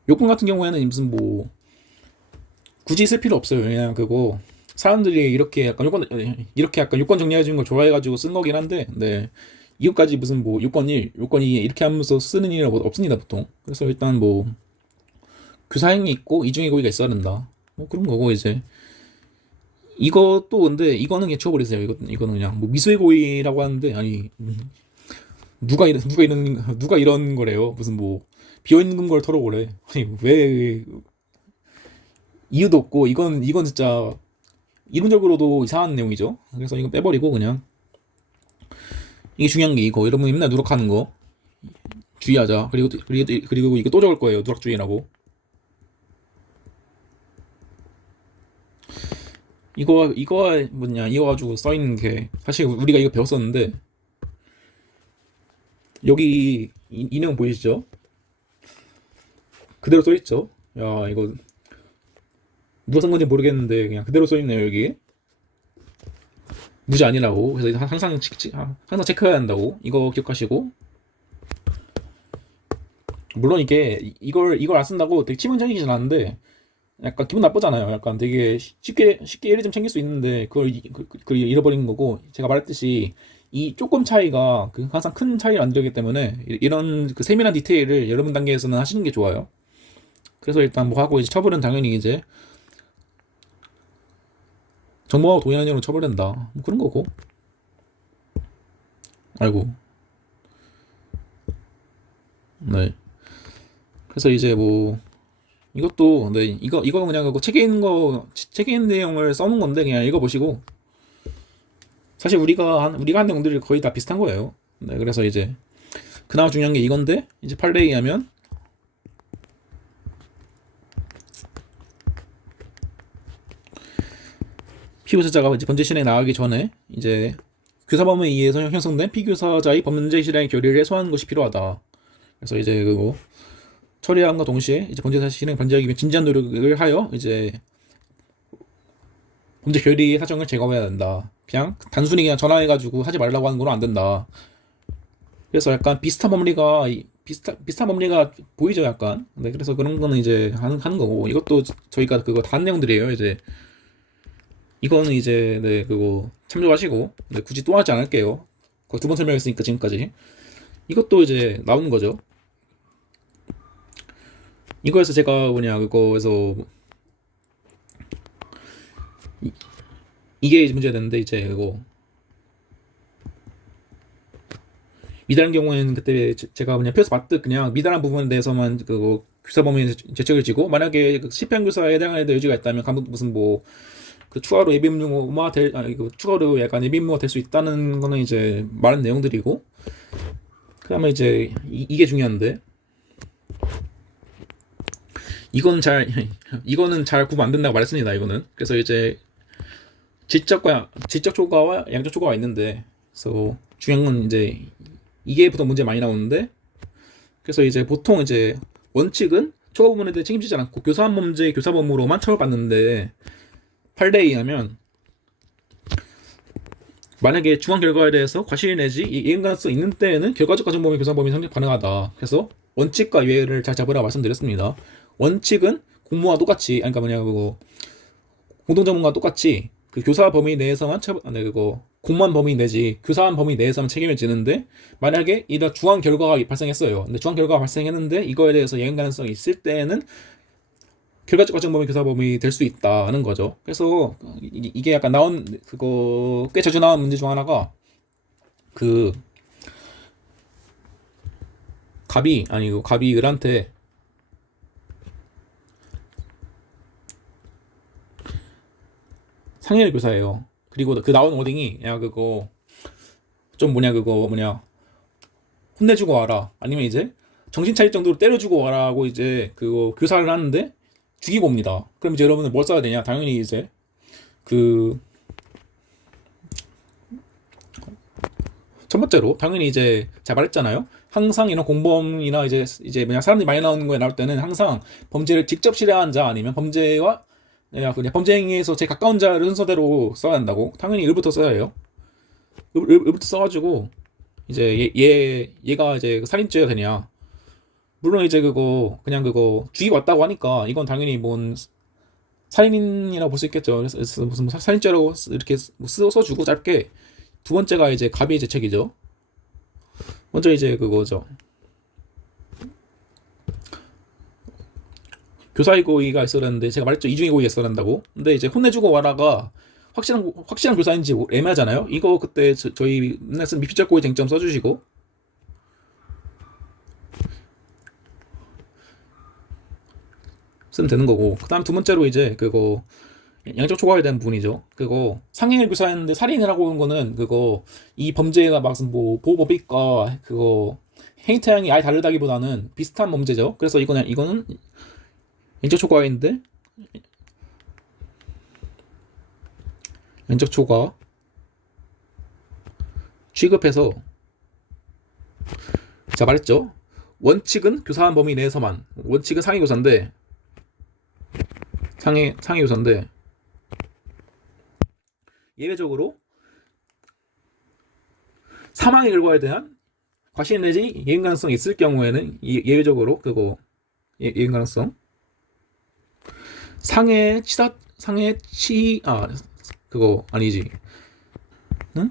요건 같은 경우에는 무슨 뭐 굳이 쓸 필요 없어요. 그냥 그거 사람들이 이렇게 약간 요건 정리해 주는 걸 좋아해가지고 쓴 거긴 한데 네 이것까지 무슨 뭐 요건 1, 요건 2 이렇게 하면서 쓰는 일은 없습니다 보통. 그래서 일단 뭐 교사행위 있고 이중의 고의가 있어야 된다. 뭐 그런 거고 이제 이것도 근데 이거는 그냥 지워버리세요. 이거는 그냥 뭐 미수의 고의라고 하는데 아니 누가 이런 거래요. 무슨 뭐 비어있는 걸 털어보래. 아니 왜 이유도 없고 이건 진짜 이론적으로도 이상한 내용이죠. 그래서 이거 빼버리고 그냥 이게 중요한 게 이거 여러분이 맨날 누락하는 거 주의하자. 그리고 이거 또 적을 거예요. 누락주의라고. 이거 뭐냐 이거 가지고 써 있는 게 사실 우리가 이거 배웠었는데 여기 이 내용 보이시죠? 그대로 써 있죠. 야 이거 누가 쓴 건지 모르겠는데 그냥 그대로 써 있네요 여기. 무죄 아니라고. 그래서 항상 체크해야 한다고. 이거 기억하시고. 물론 이걸 안 쓴다고 되게 치명적이진 않은데 약간 기분 나쁘잖아요. 약간 되게 쉽게 1점 챙길 수 있는데 그걸 잃어버리는 거고 제가 말했듯이 이 조금 차이가 항상 큰 차이를 만들기 때문에 이런 그 세밀한 디테일을 여러분 단계에서는 하시는 게 좋아요. 그래서 일단 뭐 하고 이제 처벌은 당연히 이제 정보하고 동일한 내용으로 처벌된다. 뭐 그런 거고. 아이고. 네. 그래서 이제 뭐 이것도 네 이거 그냥 그 책에 있는 내용을 써놓은 건데 그냥 읽어보시고 사실 우리가 한 내용들이 거의 다 비슷한 거예요. 네. 그래서 이제 그나마 중요한 게 이건데 이제 판례에 하면 피교사자가 이제 범죄 실행에 나가기 전에 이제 교사범에 의해서 형성된 피교사자의 범죄 실행 결의를 해소하는 것이 필요하다. 그래서 이제 그거 처리함과 동시에 이제 범죄 사실 실행 방지하기 위해 진지한 노력을 하여 이제 범죄 결의의 사정을 제거해야 된다. 그냥 단순히 그냥 전화해가지고 하지 말라고 하는 건 안 된다. 그래서 약간 비슷한 법리가 보이죠, 약간. 네, 그래서 그런 거는 이제 하는 거고 이것도 저희가 그거 다 한 내용들이에요. 이제 이거는 이제 네 그거 참조하시고 네, 굳이 또 하지 않을게요. 거의 2번 설명했으니까 지금까지 이것도 이제 나오는 거죠. 이거에서 제가 그거에서 이게 문제가 됐는데 이제 그거 미달한 경우에는 그때 제가 그냥 표에서 봤듯 그냥 미달한 부분에 대해서만 그거 교사범위에 죄책을 지고 만약에 그 시편 교사에 해당하는 여지가 있다면 무슨 뭐 그 추가로 예비 의무가 추가로 약간 예비 의무가 될 수 있다는 거는 이제 많은 내용들이고 그다음에 이제 이게 중요한데 이거는 잘 구분 안 된다고 말했습니다. 이거는 그래서 이제 지적 초과와 양적 초과가 있는데 그래서 중요한 건 이제 이게 보통 문제 많이 나오는데 그래서 이제 보통 이제 원칙은 초과 부분에 대해 책임지지 않고 교사한 범죄 교사범으로만 처벌받는데 판례에 의하면 만약에 중한 결과에 대해서 과실 내지 이행 가능성이 있는 때에는 결과적 가정범위 교사범위 성립 가능하다. 그래서 원칙과 예외를 잘 잡으라 말씀드렸습니다. 원칙은 공모와 똑같이 그러니까 그거 공동전문과 똑같이 그 교사 범위 내에서만 공무원 범위 내지 교사한 범위 내에서만 책임을 지는데 만약에 이런 중한 결과가 발생했어요. 근데 중한 결과가 발생했는데 이거에 대해서 예행 가능성이 있을 때는 결과적 과정 범위 교사 범위 될 수 있다는 거죠. 그래서 이게 약간 나온 그거 꽤 자주 나온 문제 중 하나가 그 갑이 을한테 상해를 교사해요. 그리고 그 나온 워딩이 야 그거 좀 그거 혼내주고 와라. 아니면 이제 정신 차릴 정도로 때려주고 와라고 이제 그거 교사를 하는데 죽이고 옵니다. 그럼 이제 여러분은 뭘 써야 되냐? 당연히 이제 그 첫 번째로 당연히 이제 제가 말했잖아요. 항상 이런 공범이나 이제 사람들이 많이 나오는 거에 나올 때는 항상 범죄를 직접 실행한 자 아니면 범죄와 그냥 범죄 행위에서 제일 가까운 자를 순서대로 써야 한다고. 당연히 을부터 써야 해요. 을부터 써가지고 이제 얘가 이제 살인죄가 되냐? 물론 이제 그거 죽이고 왔다고 하니까 이건 당연히 뭔 살인이라고 볼 수 있겠죠. 그래서 무슨 살인죄라고 이렇게 써주고 짧게. 두 번째가 이제 갑의 죄책이죠. 먼저 이제 그거죠. 교사의 고의가 있어야 하는데 제가 말했죠. 이중의 고의가 있어야 한다고. 근데 이제 혼내주고 와라가 확실한 교사인지 애매하잖아요. 이거 그때 저희 맨날 쓴 미필적 고의 쟁점 써주시고 쓰면 되는 거고. 그다음 두 번째로 이제 그거 양적 초과에 대한 부분이죠. 그거 상해를 교사했는데 살인을 하고 오는 거는 그거 이 범죄가 무슨 뭐 보호법익과 그거 행위 태양이 아예 다르다기보다는 비슷한 범죄죠. 그래서 이거는 양적 초과인데 양적 초과 취급해서 제가 말했죠. 원칙은 교사한 범위 내에서만 원칙은 상해 교사인데 상해 교사인데 예외적으로 사망의 결과에 대한 과실 내지 예행 가능성이 있을 경우에는 예외적으로 그거 예행 가능성 그거 아니지. 응?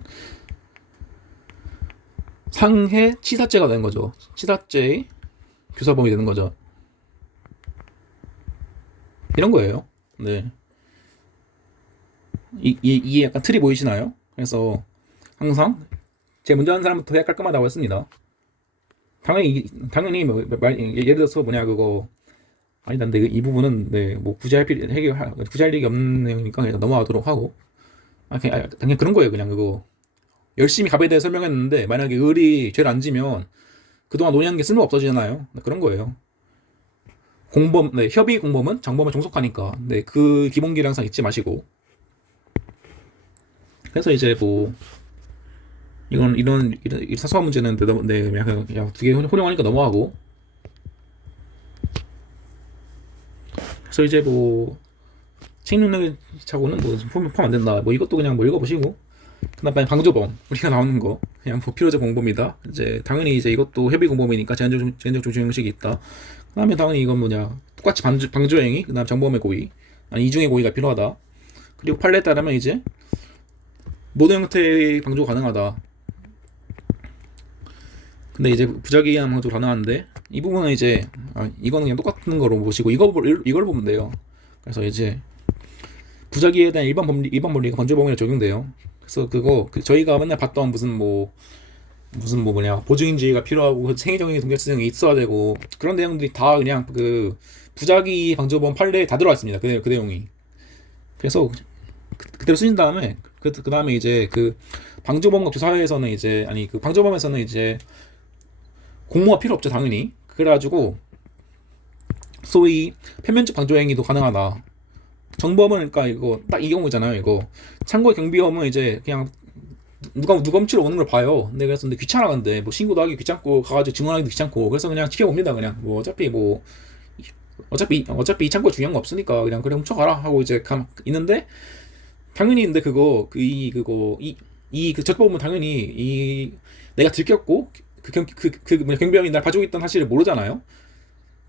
상해 치사죄가 되는 거죠. 치사죄의 교사 범위 되는 거죠. 이런 거예요. 네. 이게 약간 틀이 보이시나요? 그래서 항상 제 문제 하는 사람부터 해야 깔끔하다고 했습니다. 당연히 예를 들어서 그거 아니다. 근데 이 부분은 뭐 굳이 할 얘기 없는 내용이니까 그냥 넘어가도록 하고 그냥 그런 거예요. 그냥 그거 열심히 갑에 대해 설명했는데 만약에 을이 죄를 안 지면 그동안 논의한 게 쓸모 없어지잖아요. 그런 거예요. 협의 공범은 정범을 종속하니까 그 기본기를 항상 잊지 마시고. 그래서 이제 뭐 이런 사소한 문제는 그냥 두 개 혼용하니까 넘어가고. 그래서 이제 뭐 책 능력 자고는 뭐 포함 안 된다. 뭐 이것도 그냥 뭐 읽어보시고. 그다음에 방조범 우리가 나오는 거 그냥 비표적 공범이다. 이제 당연히 이제 이것도 협의 공범이니까 제한적 조정 형식이 있다. 그다음에 당연히 이건 똑같이 방조행위, 그다음 정범의 고의, 아니 이중의 고의가 필요하다. 그리고 판례에 따르면 이제 모든 형태의 방조가 가능하다. 근데 이제 부작위한 방조 가능한데 이 부분은 이제 이거는 그냥 똑같은 거로 보시고 이걸 보면 돼요. 그래서 이제 부작위에 대한 일반 법리가 방조범위에 적용돼요. 그래서 저희가 맨날 봤던 무슨 보증인지가 필요하고 행위적인 동작성이 있어야 되고 그런 내용들이 다 그냥 그 부작위 방조범 판례에 다 들어와 있습니다. 그 내용이. 그래서 그대로 쓰신 다음에 그 다음에 이제 그 방조범과 교사에서는 이제 그 방조범에서는 이제 공모가 필요 없죠. 당연히. 그래가지고 소위 표면적 방조행위도 가능하다. 정범은 그러니까 이거 딱 이 경우잖아요. 이거 참고의 경비범은 이제 그냥 누가 훔치러 오는 걸 봐요. 근데 귀찮아. 근데 뭐 신고도 하기 귀찮고 가가지고 증언하기도 귀찮고 그래서 그냥 지켜봅니다. 그냥 어차피 이 창고 중요한 거 없으니까 그냥 그래 훔쳐가라 하고 이제 있는데 당연히 근데 그 저법은 당연히 내가 들켰고 경비원이 날 봐주고 있다는 사실을 모르잖아요.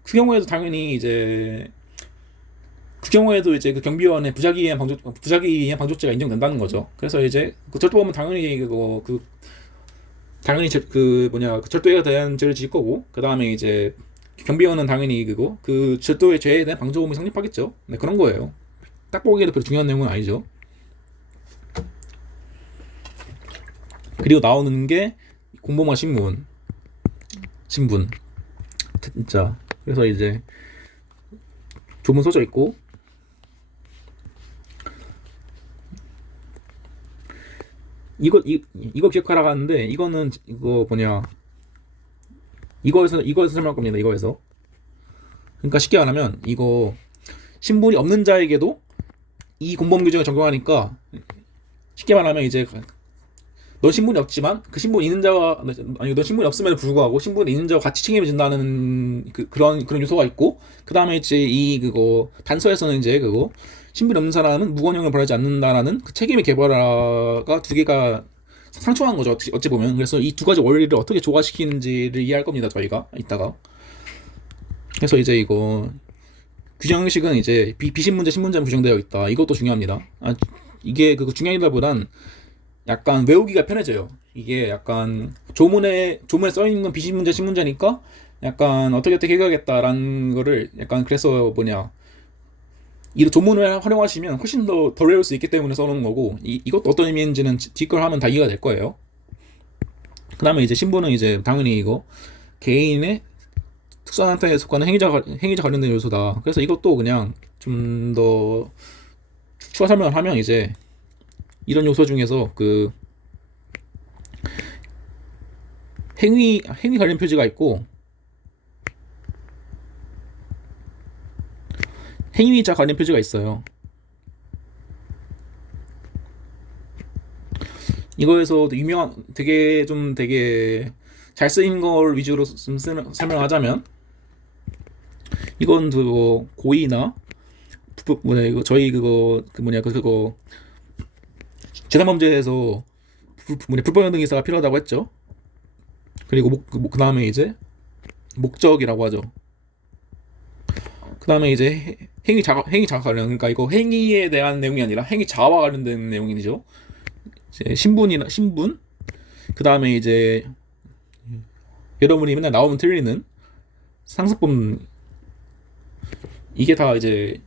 그 경우에도 당연히 이제 그 경우에도 이제 그 경비원의 부작위에 방조죄가 인정된다는 거죠. 그래서 이제 그 절도범은 당연히 그 절도에 대한 죄를 질 거고, 그 다음에 이제 경비원은 당연히 그 절도의 죄에 대한 방조범이 성립하겠죠. 네, 그런 거예요. 딱 보기에도 별로 중요한 내용은 아니죠. 그리고 나오는 게 공범과 신분. 진짜. 그래서 이제 조문 써져 있고, 이거 기억하라고 하는데, 이거는 이거에서 설명할 겁니다. 이거에서. 그러니까 쉽게 말하면 이거 신분이 없는 자에게도 이 공범 규정을 적용하니까, 쉽게 말하면 이제 너 신분이 없지만 그 신분 있는 자와, 아니 너 신분이 없음에도 불구하고 신분이 있는 자와 같이 책임을 진다는 그런 요소가 있고, 그 다음에 이제 단서에서는 이제 신분이 없는 사람은 무관형을 벌하지 않는다라는 그 책임의 개발화가 두 개가 상충한 거죠, 어찌 보면. 그래서 이 두 가지 원리를 어떻게 조화시키는지를 이해할 겁니다, 저희가 이따가. 그래서 이제 이거 규정 형식은 이제 비신문제 신문제는 규정되어 있다. 이것도 중요합니다. 이게 중요하다보단 약간 외우기가 편해져요. 이게 약간 조문에 써 있는 건 비신문제 신문제니까 약간 어떻게 해결하겠다라는 거를, 약간 그래서 이 조문을 활용하시면 훨씬 덜 외울 수 있기 때문에 써놓은 거고, 이것도 어떤 의미인지는 뒷걸 하면 다 이해가 될 거예요. 그 다음에 이제 신분은 이제 당연히 개인의 특수한 상태에 속하는 행위자 관련된 요소다. 그래서 이것도 그냥 좀 더 추가 설명을 하면, 이제 이런 요소 중에서 행위 관련 표지가 있고, 행위자 관련 표지가 있어요. 이거에서 되게 잘 쓰인 걸 위주로 좀 설명하자면, 이건 고의나 저희 재산범죄에서 불법 행위사가 필요하다고 했죠. 그리고 그 다음에 이제 목적이라고 하죠. 그 다음에 이제 행위 자가 관련, 그러니까 이거 행위에 대한 내용이 아니라 행위 자와 관련된 내용이죠. 이제 신분. 그 다음에 이제 여러분이 맨날 나오면 틀리는 상습범. 이게 다 이제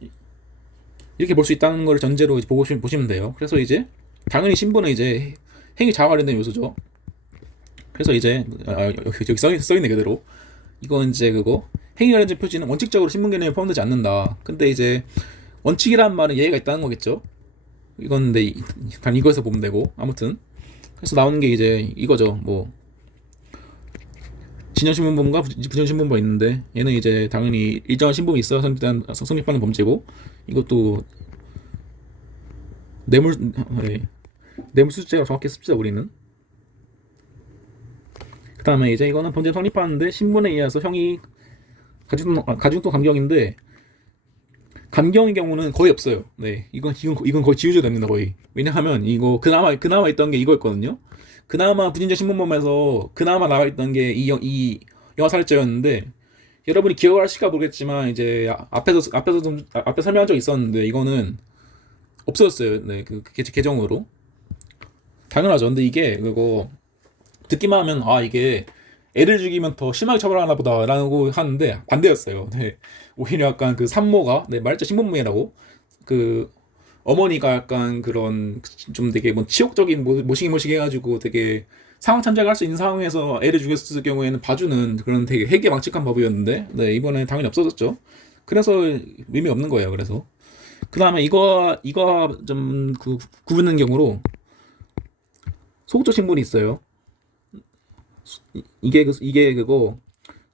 이렇게 볼 수 있다는 걸 전제로 이제 보시면 돼요. 그래서 이제 당연히 신분은 이제 행위 자와 관련된 요소죠. 그래서 이제 여기 써있네 그대로. 이건 이제 행위 관련된 표지는 원칙적으로 신분 개념에 포함되지 않는다. 근데 이제 원칙이란 말은 예외가 있다는 거겠죠. 이건 근데 단 이거에서 보면 되고, 아무튼 그래서 나오는 게 이제 이거죠. 진전신분범과 부전신분범이 있는데, 얘는 이제 당연히 일정한 신분이 있어야 성립하는 범죄고, 이것도 뇌물수수죄가 정확히 씁시다 우리는. 그 다음에 이제 이거는 범죄 성립하는데 신분에 의해서 형이 가중도 감경인데, 감경의 경우는 거의 없어요. 네, 이건 거의 지우져 됩니다 거의. 왜냐하면 이거 그나마 있던 게 이거였거든요. 그나마 부진적 신분범에서 그나마 나와 있던 게 이 영아살해죄였는데, 여러분이 기억을 하실까 모르겠지만 이제 앞에 설명한 적 있었는데, 이거는 없어졌어요. 네, 개정으로. 당연하죠. 근데 이게 듣기만 하면 이게 애를 죽이면 더 심하게 처벌하나 보다라고 하는데 반대였어요. 네. 오히려 약간 산모가, 말자 신분무예라고, 어머니가 약간 그런 좀 되게 치욕적인 모시기 해가지고 되게 상황 참작을 할 수 있는 상황에서 애를 죽였을 경우에는 봐주는 그런 되게 해괴망측한 법이었는데, 네, 이번에 당연히 없어졌죠. 그래서 의미 없는 거예요. 그래서 그 다음에 이거 좀 구분된 경우로 소극적 신분이 있어요. 이게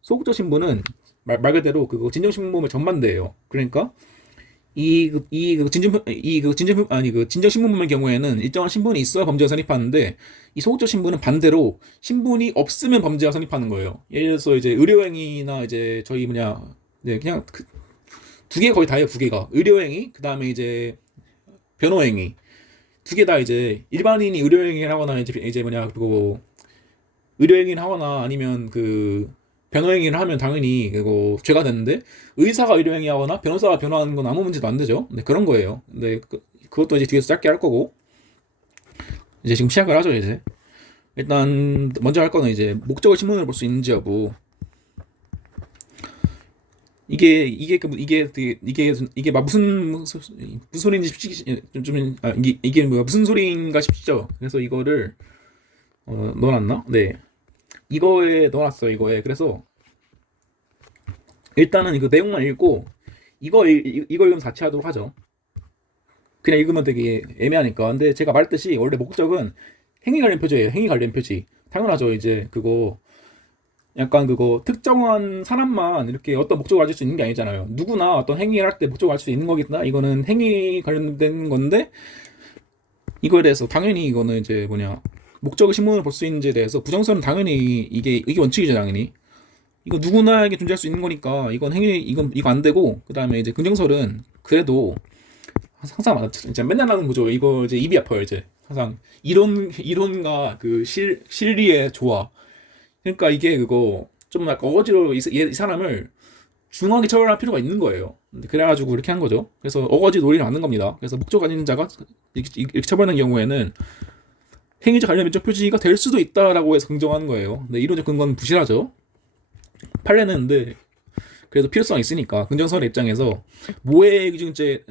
소극적 신분은 말 그대로 진정 신분범의 전반대예요. 그러니까 진정 신분범의 경우에는 일정한 신분이 있어야 범죄가 성립하는데, 이 소극적 신분은 반대로 신분이 없으면 범죄가 성립하는 거예요. 예를 들어서 이제 의료행위나 이제 저희 그냥 두 개 거의 다예요. 두 개가 의료행위, 그 다음에 이제 변호행위, 두 개 다 이제 일반인이 의료행위를 하거나 이제 의료행위를 하거나, 아니면 변호 행위를 하면 당연히 그거 죄가 되는데 의사가 의료 행위하거나 변호사가 변호하는 건 아무 문제도 안 되죠. 네, 그런 거예요. 근데 그것도 이제 뒤에서 짧게 할 거고 이제 지금 시작을 하죠 이제. 일단 먼저 할 거는 이제 목적을 신문으로 볼 수 있는지 여부. 이게 막 무슨 소리인지 쉽지 이게 뭐야 무슨 소리인가 싶죠. 그래서 이거를 넣어놨나? 네, 이거에 넣어놨어요. 이거에. 그래서 일단은 이거 내용만 읽고 이거 읽으면 같이 하도록 하죠. 그냥 읽으면 되게 애매하니까. 근데 제가 말했듯이 원래 목적은 행위 관련 표지예요. 행위 관련 표지. 당연하죠. 이제 그거 약간 그거 특정한 사람만 이렇게 어떤 목적을 가질 수 있는 게 아니잖아요. 누구나 어떤 행위를 할 때 목적을 가질 수 있는 거겠다. 이거는 행위 관련된 건데 이거에 대해서 당연히 이거는 이제 뭐냐 목적의 신문을 볼 수 있는지에 대해서 부정선은 당연히 이게 원칙이죠. 당연히 이거 누구나에게 존재할 수 있는 거니까 이건 행위 이거 안 되고 그 다음에 이제 긍정설은 그래도 항상 진짜 맨날 하는 거죠. 이거 이제 입이 아파요. 이제 항상 이론과 그 실리의 조화. 그러니까 이게 그거 좀 약간 어거지로 이 사람을 중하게 처벌할 필요가 있는 거예요. 그래가지고 이렇게 한 거죠. 그래서 어거지 놀이를 하는 겁니다. 그래서 목적 가진 자가 이렇게 처벌하는 경우에는 행위자 관련 면적 표지가 될 수도 있다라고 해서 긍정하는 거예요. 근데 이론적 근거는 부실하죠. 판례는 근데 그래도 필요성이 있으니까 긍정설의 입장에서 모해이중죄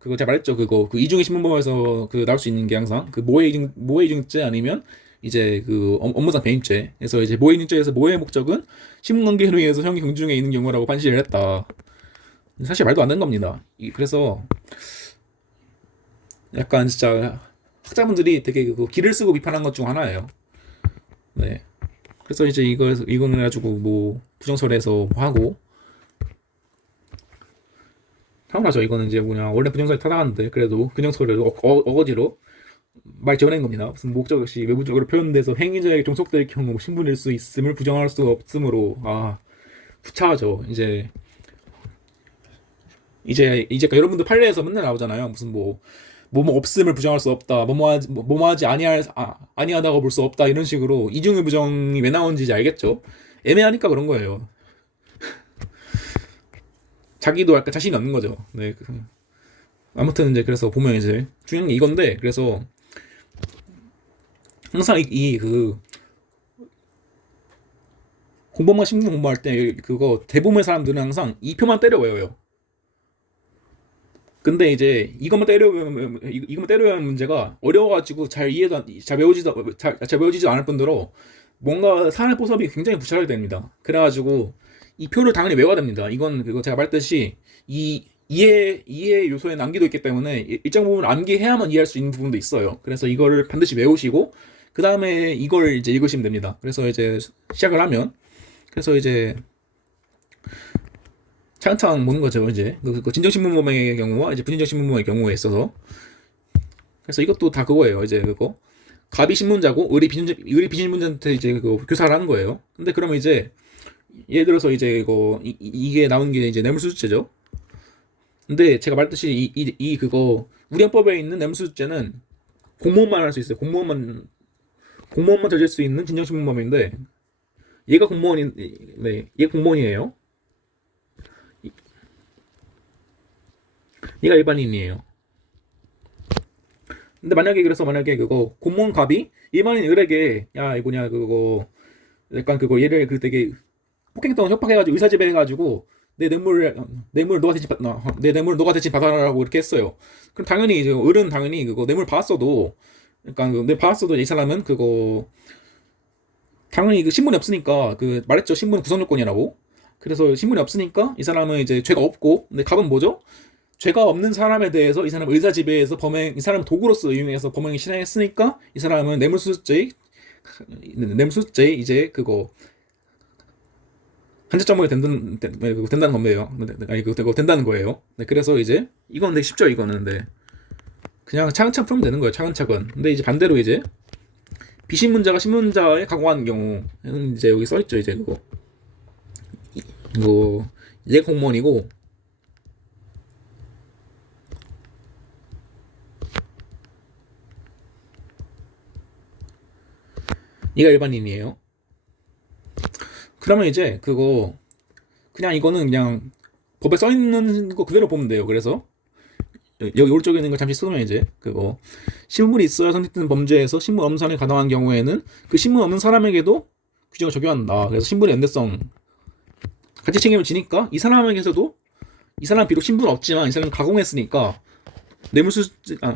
그거 제가 말했죠. 그거 그 이중의 신문법에서 그 나올 수 있는 게 항상 그 모해이중죄 아니면 이제 그 업무상 배임죄에서 이제 모해이중죄에서 모해의 목적은 신문관계로 인해서 형이 경중에 있는 경우라고 판시를 했다. 사실 말도 안 되는 겁니다. 그래서 약간 진짜 학자분들이 되게 그 길을 쓰고 비판한 것 중 하나예요. 네. 그래서 이제 이거는 가지고 뭐 부정설에서 뭐 하고 당연하죠. 이거는 이제 뭐냐 원래 부정설이 타당한데 그래도 부정설을 어거지로 말 지어낸 겁니다. 무슨 목적 없이 외부적으로 표현돼서 행위자에게 종속될 경우 신분일 수 있음을 부정할 수 없으므로 부차하죠. 이제 여러분들 판례에서 맨날 나오잖아요. 무슨 뭐뭐 없음을 부정할 수 없다. 뭐뭐하지 아니하다고 볼 수 없다. 이런 식으로 이중의 부정이 왜 나오는지 이제 알겠죠. 애매하니까 그런 거예요. 자기도 약간 자신이 없는 거죠. 네. 아무튼 이제 그래서 보면 이제 중요한 게 이건데 그래서 항상 그 공범과 신분 공부할 때 그거 대부분의 사람들은 항상 이 표만 때려 외워요. 근데 이제 이것만 때려 외우는 문제가 어려워가지고 잘 외워지지도 않을 뿐더러 뭔가 사회 포섭이 굉장히 부실하게 됩니다. 그래가지고 이 표를 당연히 외워야 됩니다. 이건 그거 제가 말했듯이 이해 요소에 남기도 있기 때문에 일정 부분 암기해야만 이해할 수 있는 부분도 있어요. 그래서 이거를 반드시 외우시고 그 다음에 이걸 이제 읽으시면 됩니다. 그래서 이제 시작을 하면 그래서 이제 차근차근 보는 거죠. 이제 그 진정신문범의 경우와 이제 부진정신문범의 경우에 있어서 그래서 이것도 다 그거예요. 이제 그거 갑이 신문자고 을이 비신문자한테 이제 그 교사를 하는 거예요. 근데 그러면 이제 예를 들어서 이제 이게 나온 게 이제 뇌물수수죄죠. 근데 제가 말했듯이 그거 우리 헌법에 있는 뇌물수수죄는 공무원만 할 수 있어요. 공무원만 저질 수 있는 진정신문범인데 얘가 얘 공무원이에요. 얘가 일반인이에요. 근데 만약에 그거 공무원 갑이 일반인 을에게 야 이거냐 그거 약간 그거 얘를 그 되게 폭행성 협박해가지고 의사지배해가지고 내 뇌물 너가 대신 받아라라고 이렇게 했어요. 그럼 당연히 이제 을은 당연히 그거 뇌물 받았어도 그러니까 뇌 받았어도 이 사람은 그거 당연히 그 신분이 없으니까 그 말했죠. 신분은 구성 요건이라고. 그래서 신분이 없으니까 이 사람은 이제 죄가 없고 근데 갑은 뭐죠? 죄가 없는 사람에 대해서 이 사람 의사지배해서 이 사람 도구로서 이용해서 범행을 실행했으니까 이 사람은 뇌물수수죄 이제 그거 한자점으로 된다는 건데요. 아니 그거 된다는 거예요. 네, 그래서 이제 이건 되게 쉽죠. 이거는 네. 그냥 차근차근 풀면 되는 거예요. 차근차근. 근데 이제 반대로 이제 비신문자가 신문자에 각오하는 경우는 이제 여기 써 있죠. 이제 그거 얘 공무원이고 얘가 일반인이에요. 그러면 이제 그거 그냥 이거는 그냥 법에 써 있는 거 그대로 보면 돼요. 그래서 여기 오른쪽에 있는 걸 잠시 쓰면 이제 그거 신분이 있어야 성립된 범죄에서 신분 없는 사람이 가담한 경우에는 그 신분 없는 사람에게도 규정을 적용한다. 그래서 신분의 연대성 같이 책임을 지니까 이 사람에게서도 이 사람 비록 신분 없지만 이 사람 가공했으니까 뇌물수수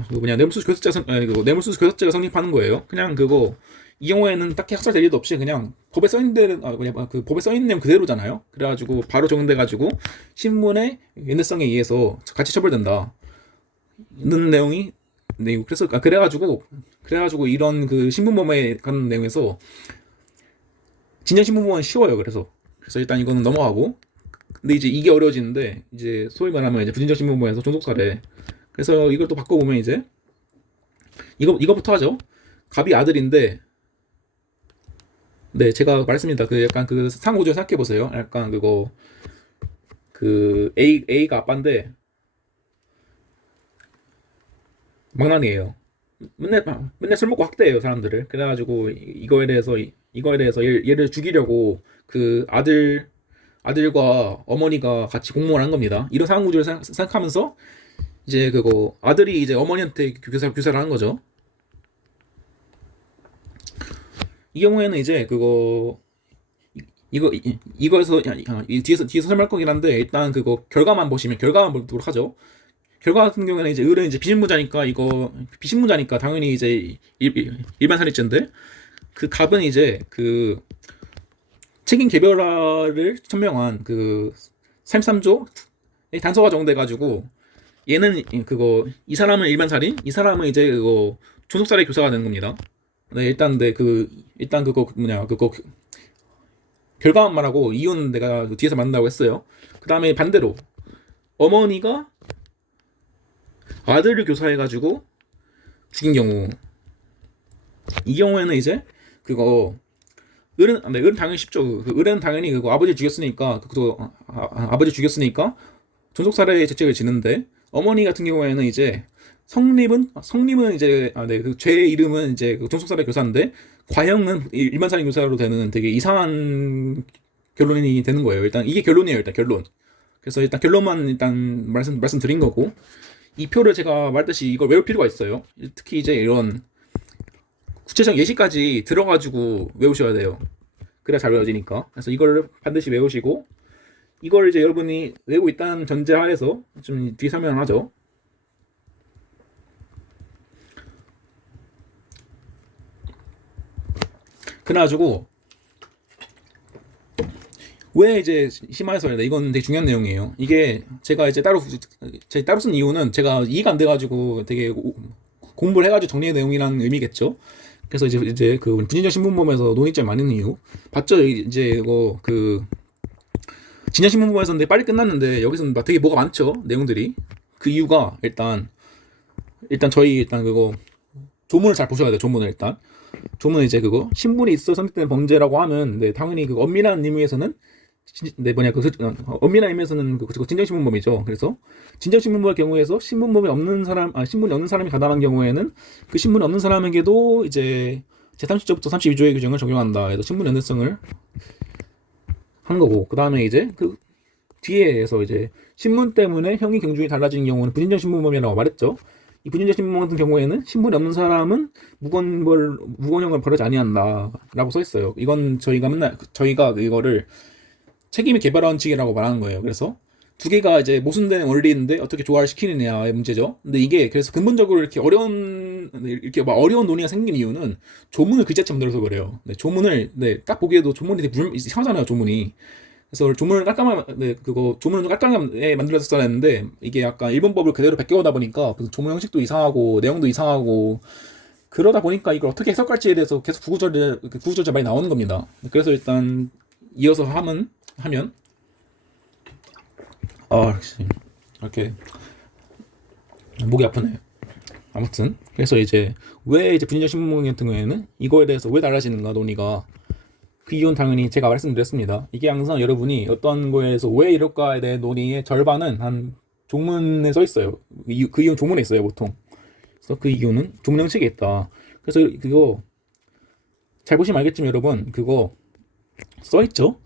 뇌물수수 교섭죄가 뇌물수수 교섭죄가 성립하는 거예요. 그냥 그거 이 경우에는 딱히 학살될 일도 없이 그냥 법에 써 있는 대로 그 법에 써 있는 내용 그대로잖아요. 그래가지고 바로 적용돼 가지고 신분의 연대성에 의해서 같이 처벌된다. 는 내용이 그래서 그래가지고 이런 그 신분범에 관한 내용에서 진정 신분범은 쉬워요. 그래서 일단 이거는 넘어가고 근데 이제 이게 어려워지는데 이제 소위 말하면 이제 부진정 신분범에서 존속살해 그래서 이걸 또 바꿔보면 이제 이거부터 하죠. 갑이 아들인데 네 제가 말했습니다. 그 약간 그 상호구조 생각해 보세요. 약간 그거 그 A가 아빠인데 망나니예요. 맨날 술 먹고 학대해요 사람들을. 그래가지고 이거에 대해서 얘를 죽이려고 그 아들과 어머니가 같이 공모를 한 겁니다. 이런 상황 구조를 생각하면서 이제 그거 아들이 이제 어머니한테 교사를 하는 거죠. 이 경우에는 이제 그거 이거에서 뒤에서 설명할 거긴 한데 일단 그거 결과만 보도록 하죠. 결과 같은 경우에는 이제 을은 이제 비신문자니까 당연히 이제 일반 살인죄인데 그 갑은 이제 그 책임 개별화를 천명한 그 33조 단서가 적용돼 가지고 얘는 그거 이 사람은 일반 살인, 이 사람은 이제 그거 존속살해 교사가 되는 겁니다. 네, 일단 그거 결과만 말하고 이유는 내가 뒤에서 만든다고 했어요. 그 다음에 반대로 어머니가 아들을 교사해가지고 죽인 경우 이 경우에는 이제 그거 을은 당연히 쉽죠. 그 을은 당연히 그거 아버지 죽였으니까 아버지 죽였으니까 존속살해 죄책을 지는데 어머니 같은 경우에는 이제 성립은 이제 그 죄의 이름은 이제 그 존속살해 교사인데 과형은 일반 살인 교사로 되는 되게 이상한 결론이 되는 거예요. 일단 이게 결론이에요. 일단 결론. 그래서 일단 결론만 일단 말씀드린 거고 이 표를 제가 말했듯이 이걸 외울 필요가 있어요. 특히 이제 이런 구체적 예시까지 들어가지고 외우셔야 돼요. 그래야 잘 외워지니까. 그래서 이걸 반드시 외우시고 이걸 이제 여러분이 외우고 있다는 전제하에서 좀 뒤 설명을 하죠. 그래가지고 왜 이제 심화해서 이건 되게 중요한 내용이에요. 이게 제가 이제 따로 쓴 이유는 제가 이해가 안 돼가지고 되게 공부를 해가지고 정리한 내용이라는 의미겠죠. 그래서 이제 그 분진적 신분범에서 논의점이 많은 이유 봤죠. 이제 이거 그 진영 신분범에서는 되게 빨리 끝났는데 여기서는 막 되게 뭐가 많죠 내용들이. 그 이유가 일단 그거 조문을 잘 보셔야 돼요. 조문은 이제 그거 신분이 있어 성립된 범죄라고 하면 당연히 그 엄밀한 의미에서는 엄밀한 의미에서는 그 진정신분범이죠. 그래서 진정신분범의 경우에서 신분이 없는 사람이 가담한 경우에는 그 신분이 없는 사람에게도 이제 제30조부터 32조의 규정을 적용한다. 그래서 신분 연대성을 한 거고 그 다음에 이제 그 뒤에서 이제 신분 때문에 형이 경중이 달라지는 경우는 부진정 신분범이라고 말했죠. 이 부진정 신분범 같은 경우에는 신분이 없는 사람은 무건형을 벌하지 아니한다라고 써 있어요. 이건 저희가 이거를 책임이 개별화 원칙이라고 말하는 거예요. 그래서 두 개가 이제 모순되는 원리인데 어떻게 조화를 시키느냐의 문제죠. 근데 이게 그래서 근본적으로 이렇게 어려운 논의가 생긴 이유는 조문을 그 자체 만들어서 그래요. 조문을 딱 보기에도 조문이 되게 이상하잖아요. 조문이. 그래서 조문을 조문을 좀 깔끔하게 만들었어야 했는데 이게 약간 일본법을 그대로 베껴오다 보니까 조문 형식도 이상하고 내용도 이상하고 그러다 보니까 이걸 어떻게 해석할지에 대해서 계속 구구절절 많이 나오는 겁니다. 그래서 일단 이어서 하면 이렇게 목이 아프네. 아무튼 그래서 이제 왜 이제 분진적 신분범 같은 경우에는 이거에 대해서 왜 달라지는가 논의가 그 이유는 당연히 제가 말씀드렸습니다. 이게 항상 여러분이 어떤 거에 대해서 왜 이럴까에 대한 논의의 절반은 한 조문에 써 있어요. 그 이유는 조문에 있어요 보통. 그래서 그 이유는 조문 형식에 있다. 그래서 그거 잘 보시면 알겠지만 여러분 그거 써 있죠.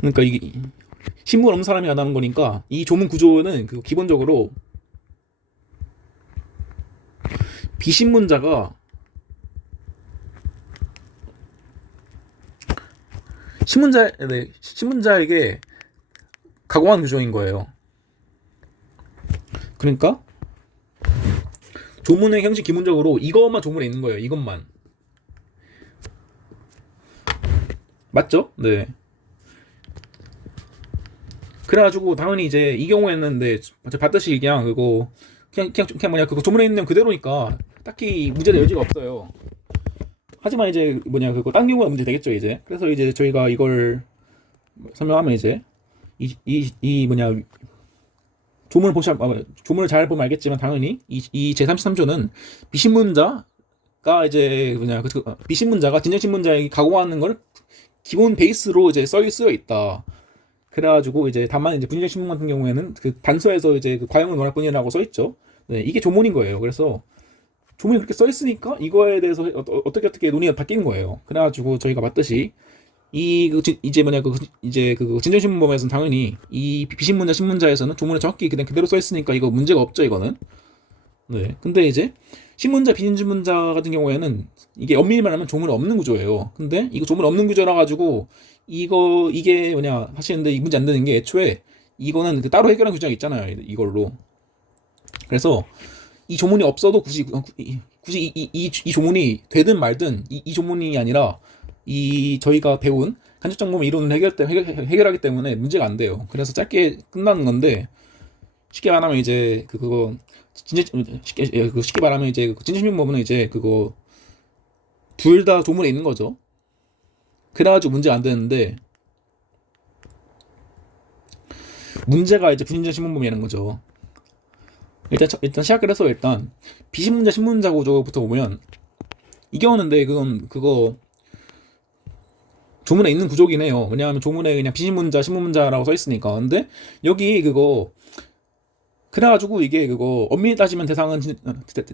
그러니까 이게 신분 없는 사람이 안 하는 거니까 이 조문 구조는 그 기본적으로 비신문자가 신문자에게 가공한 구조인 거예요. 그러니까 조문의 형식 기본적으로 이것만 조문에 있는 거예요. 이것만. 맞죠? 네. 그래가지고 당연히 이제 이 경우에는 네, 봤듯이 그냥 그냥 뭐냐 그거 조문에 있는 내용 그대로니까 딱히 문제될 여지가 없어요. 하지만 이제 뭐냐 그거 딴 경우가 문제 되겠죠 이제. 그래서 이제 저희가 이걸 설명하면 이제 이 뭐냐 조문을 잘 보면 알겠지만 당연히 이 제33조는 비신문자가 이제 뭐냐 비신문자가 진정신문자에게 가공하는 걸 기본 베이스로 이제 쓰여 있다. 그래가지고 이제 다만 이제 분리적 신문 같은 경우에는 그 단서에서 이제 그 과형을 논할 뿐이라고 써 있죠. 네, 이게 조문인 거예요. 그래서 조문이 그렇게 써 있으니까 이거에 대해서 어떻게 논의가 바뀐 거예요. 그래가지고 저희가 봤듯이 이제 뭐냐 이제 그 진정신문법에서는 당연히 이 비신문자 신문자에서는 조문에 정확히 그냥 그대로 써 있으니까 이거 문제가 없죠 이거는. 네. 근데 이제 신문자 비신문자 같은 경우에는 이게 엄밀히 말하면 조문이 없는 구조예요. 근데 이거 조문 없는 구조라 가지고 이게 뭐냐 하시는데 이 문제 안 되는 게 애초에 이거는 그 따로 해결한 규정이 있잖아요. 이걸로. 그래서 이 조문이 없어도 굳이 이 조문이 되든 말든 이 조문이 아니라 이 저희가 배운 간접정보의 이론을 해결하기 때문에 문제가 안 돼요. 그래서 짧게 끝나는 건데 쉽게 말하면 이제 그거 쉽게 말하면 이제 진심신문법은 이제 그거 둘 다 조문에 있는 거죠. 그래가지고 문제가 안 되는데 문제가 이제 부신자 신문법이라는 거죠. 일단 시작을 해서 일단 비신문자 신문자 구조부터 보면 이 경우는 근데 그거 조문에 있는 구조긴 해요. 왜냐하면 조문에 그냥 비신문자 신문자라고 써 있으니까. 근데 여기 그거 그래가지고 이게 그거 엄밀히 따지면 대상은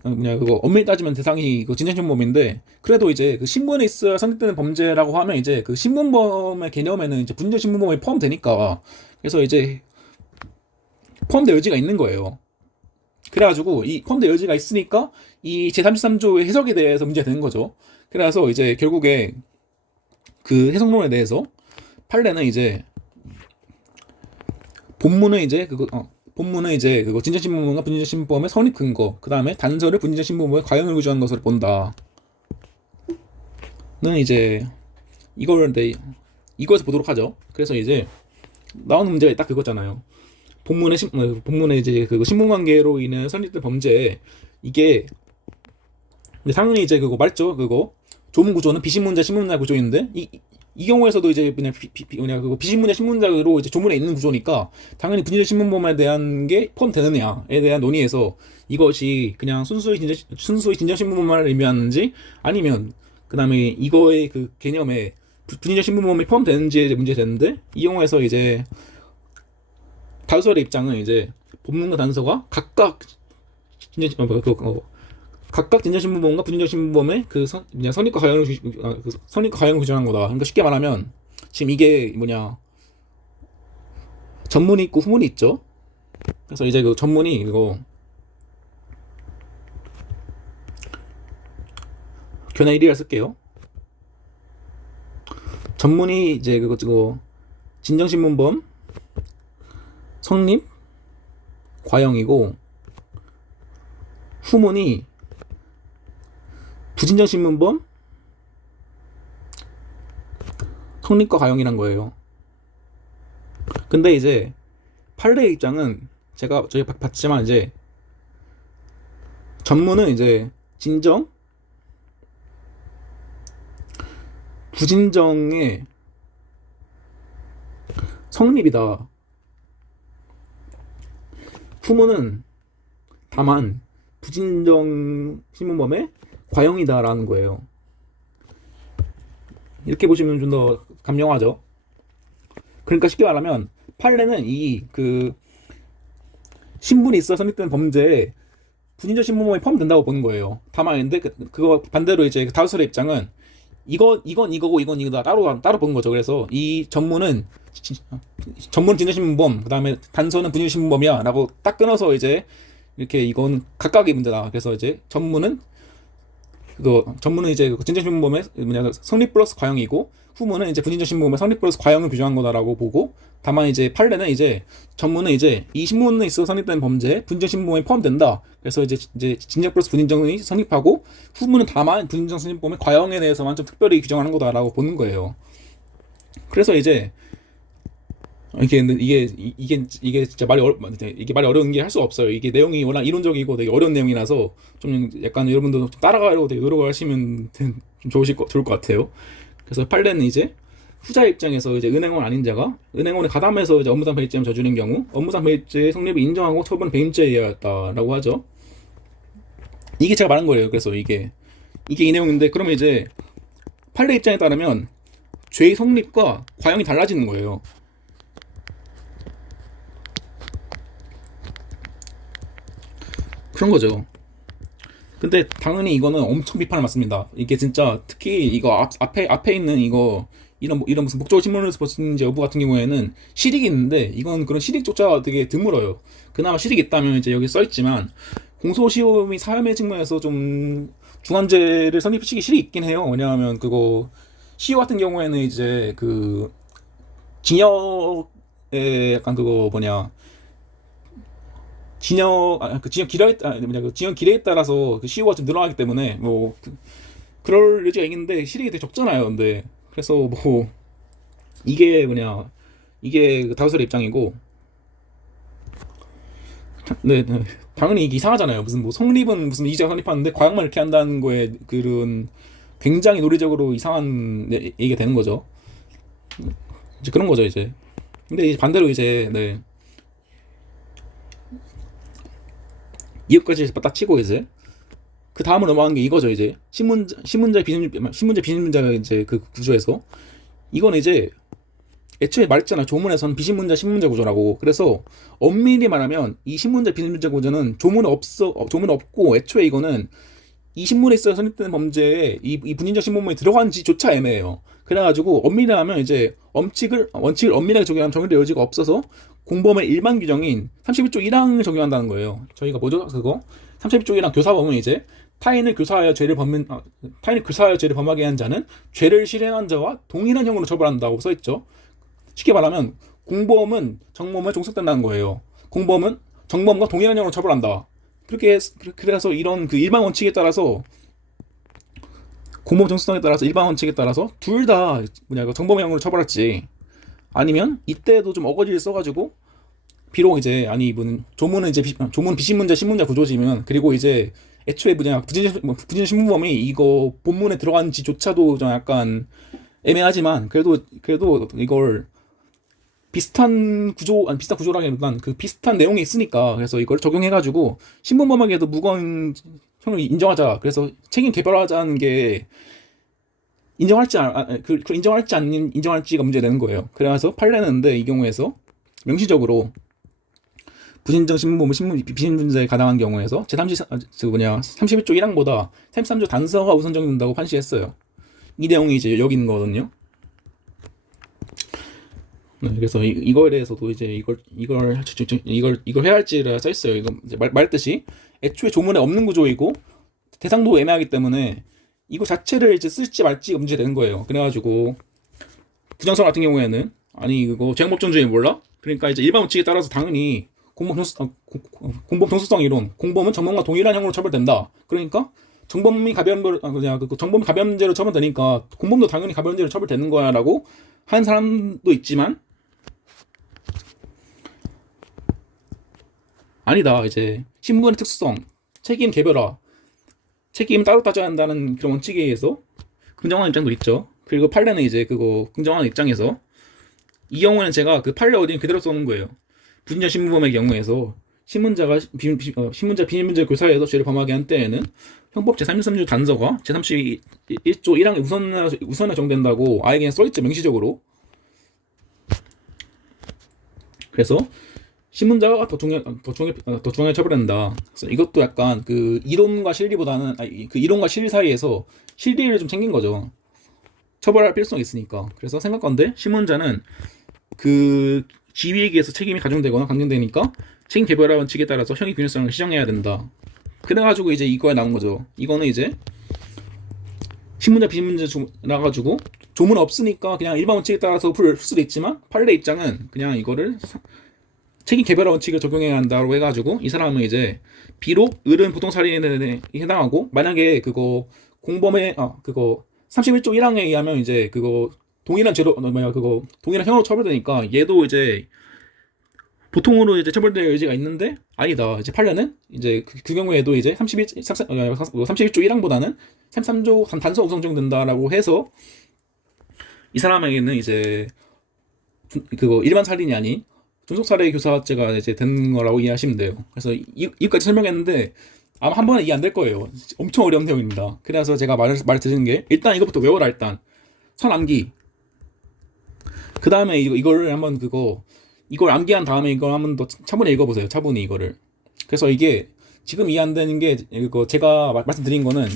엄밀히 따지면 대상이 그 진정신문법인데 그래도 이제 그 신문에 있어야 선택되는 범죄라고 하면 이제 그 신문범의 개념에는 이제 분리적 신문범이 포함되니까 그래서 이제 포함될 여지가 있는 거예요. 그래가지고 이 포함될 여지가 있으니까 이 제33조의 해석에 대해서 문제가 되는 거죠. 그래서 이제 결국에 그 해석론에 대해서 판례는 이제 본문은 이제 그거 진정신문법과 분리적 신문법의 성립 근거, 그 다음에 단서를 분리적 신문법에 과형을 구조한 것을 본다. 는 이제 이거에서 보도록 하죠. 그래서 이제 나오는 문제가 딱 그거잖아요. 본문에 이제 그 신문관계로 인해 성립된 범죄 이게 당연히 이제 그거 말죠. 그거 조문 구조는 비신문자 신문자 구조인데 이 경우에서도 이제 그냥 그거 비신문자 신문자로 이제 조문에 있는 구조니까 당연히 분리적 신문법에 대한 게 포함되느냐에 대한 논의에서 이것이 그냥 순수히 진정 신문법만을 의미하는지 아니면 그다음에 이거의 그 개념에 분리적 신문법이 포함되는지에 문제가 되는데 이 경우에서 이제 다수설의 입장은 이제 본문과 단서가 각각 진정신문법과 분리적 신문법의 선입과 과형을 규정한 거다. 그러니까 쉽게 말하면 지금 이게 전문이 있고 후문이 있죠. 그래서 이제 그 전문이 이거 견해 1위를 쓸게요. 전문이 이제 그거 진정신문법 성립 과형이고 후문이 부진정신문법 성립과 과형이란 거예요. 근데 이제 판례의 입장은 저희 봤지만 이제 전문은 이제 진정 부진정의 성립이다. 후문은 다만 부진정 신문법의 과형이다라는 거예요. 이렇게 보시면 좀 더 감명하죠. 그러니까 쉽게 말하면 판례는 그 신분이 있어 성립된 범죄에 부진정 신문법이 포함된다고 보는 거예요. 다만 근데 그거 반대로 이제 다수설의 입장은 이건 이거고 이건 이거다 따로 보는 거죠. 그래서 이 전문은 전문 진정신문범, 그다음에 단서는 분진신문범이야라고 딱 끊어서 이제 이렇게 이건 각각의 문제다. 그래서 이제 전문은 이제 진정신문범의 뭐냐 성립 플러스 과형이고, 후문은 이제 분진정신문범의 성립 플러스 과형을 규정한 거다라고 보고, 다만 이제 판례는 이제 전문은 이제 이 신문에 있어 성립된 범죄 분진정신문범에 포함된다. 그래서 이제 진정 플러스 분진정이 성립하고, 후문은 다만 분진정 성립범의 과형에 대해서만 좀 특별히 규정하는 거다라고 보는 거예요. 그래서 이제 이게 진짜 이게 말이 어려운 게 할 수 없어요. 이게 내용이 워낙 이론적이고 되게 어려운 내용이라서 좀 약간 여러분도 좀 따라가려고 되게 노력을 하시면 좀 좋을 것 같아요. 그래서 판례는 이제 후자 입장에서 이제 은행원 아닌 자가 은행원에 가담해서 이제 업무상 배임죄를 저지른 경우 업무상 배임죄의 성립을 인정하고 처분 배임죄에 의하였다라고 하죠. 이게 제가 말한 거예요. 그래서 이게 이 내용인데, 그러면 이제 판례 입장에 따르면 죄의 성립과 과형이 달라지는 거예요. 그런 거죠. 근데 당연히 이거는 엄청 비판을 받습니다. 이게 진짜 특히 이거 앞에 있는 이거 이런 무슨 목적어 신문을 벗는지 여부 같은 경우에는 실익이 있는데, 이건 그런 실익조차 되게 드물어요. 그나마 실익이 있다면 이제 여기 써 있지만, 공소시효 사혐의 측면에서 좀 중한죄를 성립시키기 실익이 있긴 해요. 왜냐하면 그거 시효 같은 경우에는 이제 그 징역에 약간 그거 뭐냐 징역 길이에 따라서 그 시효가 좀 늘어나기 때문에 그럴 여지가 있는데 실익이 되게 적잖아요. 근데 그래서 이게 그 다수의 입장이고, 네. 당연히 이게 이상하잖아요. 무슨 성립은 무슨 이제가 성립하는데 과형만 이렇게 한다는 거에 그런 굉장히 논리적으로 이상한 얘기가 되는 거죠. 이제 그런 거죠 이제. 근데 이제 반대로 이제 네. 이것까지 딱 치고 이제 그 다음으로 넘어가는 게 이거죠. 이제 신문자 비신문자 이제 그 구조에서 이건 이제 애초에 말했잖아. 조문에서는 비신문자 신문자 구조라고. 그래서 엄밀히 말하면 이 신문자 비신문자 구조는 조문은 없고, 애초에 이거는 이 신문에 있어 성립된 범죄에 이 분인적 신문문에 들어간지조차 애매해요. 그래가지고 엄밀히 하면 이제 원칙을 엄밀하게 적용하면 정의될 여지가 없어서 공범의 일반 규정인 31조 1항을 적용한다는 거예요. 저희가 뭐죠? 그거 31조 1항 교사범은 이제 타인을 교사하여 죄를 범하게 한 자는 죄를 실행한 자와 동일한 형으로 처벌한다고 써있죠. 쉽게 말하면 공범은 정범에 종속된다는 거예요. 공범은 정범과 동일한 형으로 처벌한다. 그래서 이런 그 일반 원칙에 따라서 공범 정수성에 따라서 일반 원칙에 따라서 둘 다 정범형으로 처벌할지, 아니면 이때도 좀 어거지를 써가지고 비록 이제 조문은 이제 조문 비신문자 신문자 구조지면, 그리고 이제 애초에 부진 신문범이 이거 본문에 들어간지조차도 좀 약간 애매하지만, 그래도 이걸 비슷한 구조라기보단 그 비슷한 내용이 있으니까, 그래서 이걸 적용해가지고 신문범에게도 무거운 형을 인정하자. 그래서 책임 개별화하자는 게 인정할지가 문제되는 거예요. 그래서 판례는데 이 경우에서 명시적으로 부신정 신문범은 비신문자에 가담한 경우에서 제31조 1항보다 33조 단서가 우선 적용된다고 판시했어요. 이 내용이 이제 여기 있는 거거든요. 네, 그래서 이거에 대해서도 이제 이걸 해야 할지를 써 있어요. 이거 말했듯이 애초에 조문에 없는 구조이고 대상도 애매하기 때문에 이거 자체를 이제 쓸지 말지가 문제되는 거예요. 그래가지고 부정성 같은 경우에는 그거 재형법정주의 몰라? 그러니까 이제 일반 원칙에 따라서 당연히 공범 정수성 이론, 공범은 정범과 동일한 형으로 처벌된다. 그러니까 정범이 가변죄로 처벌되니까 공범도 당연히 가변죄로 처벌되는 거야라고 한 사람도 있지만, 아니다. 이제 신문의 특수성, 책임 개별화, 책임을 따로 따져야 한다는 그런 원칙에 의해서 긍정하는 입장도 있죠. 그리고 판례는 이제 그거 긍정하는 입장에서 이 경우는 제가 그 판례 어딘 그대로 써놓은 거예요. 부진정 신문범의 경우에서 신문자 비신문자 교사에서 죄를 범하게 한 때에는 형법 제33조 단서가 제31조 1항에 우선에 적용된다고 아예 그냥 써있죠. 명시적으로. 그래서 신문자가 더 중하게 처벌된다. 그래서 이것도 약간 그 이론과 실리보다는 그 이론과 실리 사이에서 실리를 좀 챙긴 거죠. 처벌할 필요성이 있으니까. 그래서 생각건데 신문자는 그 지위에게서 책임이 가중되거나 강정되니까 책임 개별화 원칙에 따라서 형의 균형성을 시정해야 된다. 그래가지고 이제 이거에 나온 거죠. 이거는 이제 신문자 비신문자 나가지고 조문 없으니까 그냥 일반 원칙에 따라서 풀 수도 있지만 판례 입장은 그냥 이거를 책임 개별화 원칙을 적용해야 한다고 해가지고 이 사람은 이제 비록 을은 보통살인에 해당하고 만약에 그거 공범의 그거 31조 1항에 의하면 이제 그거 동일한 죄로 그거 동일한 형으로 처벌되니까 얘도 이제 보통으로 이제 처벌될 의지가 있는데 아니다. 이제 판례는 이제 그 경우에도 이제 31조 1항보다는 33조 단서 우선적용된다라고 해서 이 사람에게는 이제 그거 일반 살인이 아닌 존속살해 교사죄가 이제 된 거라고 이해하시면 돼요. 그래서 이까지 설명했는데 아마 한 번에 이해 안 될 거예요. 엄청 어려운 내용입니다. 그래서 제가 말을 드리는 게 일단 이것부터 외워라. 일단 선암기. 그 다음에 이거를 한번 이걸 암기한 다음에 이걸 한번 더 차분히 읽어보세요. 차분히 이거를. 그래서 이게 지금 이해 안 되는 게 이거 제가 말씀드린 거는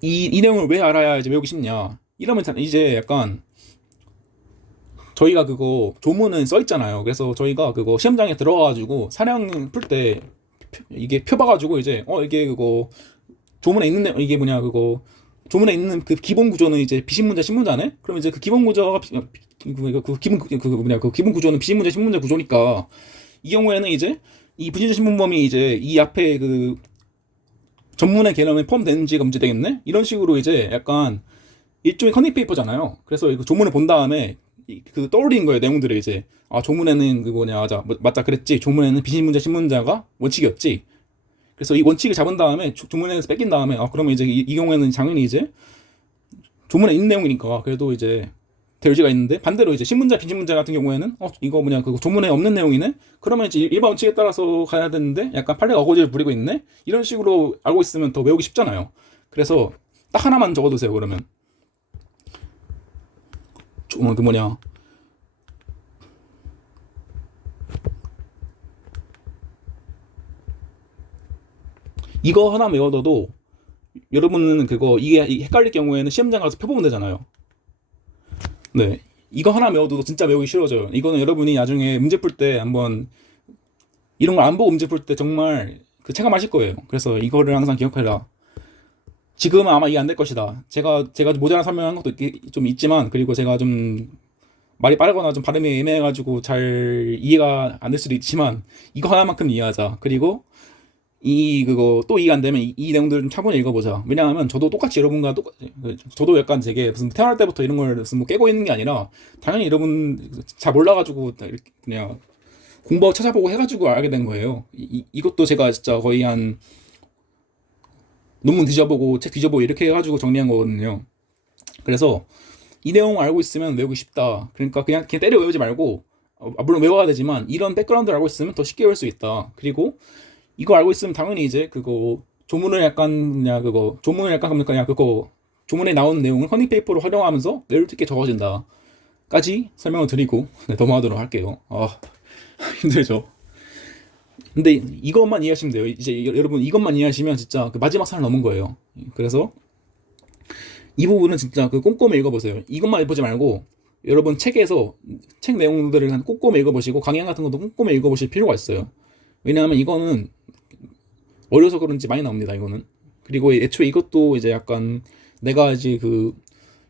이 내용을 왜 알아야 이제 외우기 쉽냐. 이러면 이제 약간 저희가 그거 조문은 써 있잖아요. 그래서 저희가 그거 시험장에 들어가가지고 사량 풀 때 이게 펴봐가지고 이제 이게 그거 조문에 있는 이게 뭐냐 그거 조문에 있는 그 기본 구조는 이제 비신문자 신문자네. 그럼 이제 그 기본 구조가 그 기본 구조는 비신문자 신문자 구조니까 이 경우에는 이제 이 비신문자 신문범이 이제 이 앞에 그 전문의 개념에 포함되는지가 문제되겠네. 이런 식으로 이제 약간 일종의 커닝 페이퍼잖아요. 그래서 이거 조문을 본 다음에 그 떠올린 거예요. 내용들을 이제 조문에는 그 뭐냐 맞다 그랬지. 조문에는 비신문자 신문자가 원칙이었지. 그래서 이 원칙을 잡은 다음에 조문에서 뺏긴 다음에 그러면 이제 이 경우에는 당연히 이제 조문에 있는 내용이니까 그래도 이제 될 의지가 있는데 반대로 이제 신문자 비신문자 같은 경우에는 이거 뭐냐 그 조문에 없는 내용이네. 그러면 이제 일반 원칙에 따라서 가야 되는데 약간 판례가 어거지를 부리고 있네. 이런 식으로 알고 있으면 더 외우기 쉽잖아요. 그래서 딱 하나만 적어두세요. 그러면 그 뭐냐 이거 하나 외워둬도 여러분은 그거 이게 헷갈릴 경우에는 시험장 가서 펴보면 되잖아요. 네, 이거 하나 외워둬도 진짜 외우기 쉬워져요. 이거는 여러분이 나중에 문제 풀 때 한번 이런 걸 안 보고 문제 풀 때 정말 그 체감하실 거예요. 그래서 이거를 항상 기억해라. 지금은 아마 이해 안 될 것이다. 제가 모자란 설명한 것도 좀 있지만 그리고 제가 좀 말이 빠르거나 좀 발음이 애매해가지고 잘 이해가 안 될 수도 있지만 이거 하나만큼 이해하자. 그리고 그거 또 이해가 안 되면 이 내용들을 좀 차분히 읽어보자. 왜냐하면 저도 똑같이 여러분과 똑같이 저도 약간 되게 무슨 태어날 때부터 이런 걸 무슨 뭐 깨고 있는 게 아니라 당연히 여러분 잘 몰라가지고 그냥 공부하고 찾아보고 해가지고 알게 된 거예요. 이것도 제가 진짜 거의 한 논문 뒤져보고 책 뒤져보고 이렇게 해가지고 정리한 거거든요. 그래서 이 내용 알고 있으면 외우기 쉽다. 그러니까 그냥 때려 외우지 말고 물론 외워야 되지만 이런 백그라운드를 알고 있으면 더 쉽게 외울 수 있다. 그리고 이거 알고 있으면 당연히 이제 그거 조문을 약간 그냥 그거 조문에 나오는 내용을 허니페이퍼로 활용하면서 외울 수 있게 적어진다까지 설명을 드리고 넘어가도록 할게요. 힘들죠. 근데 이것만 이해하시면 돼요. 이제 여러분 이것만 이해하시면 진짜 그 마지막 산을 넘은 거예요. 그래서 이 부분은 진짜 그 꼼꼼히 읽어보세요. 이것만 보지 말고 여러분 책 내용들을 꼼꼼히 읽어보시고 강연 같은 것도 꼼꼼히 읽어보실 필요가 있어요. 왜냐하면 이거는 어려서 그런지 많이 나옵니다. 이거는. 그리고 애초에 이것도 이제 약간 내가 이제 그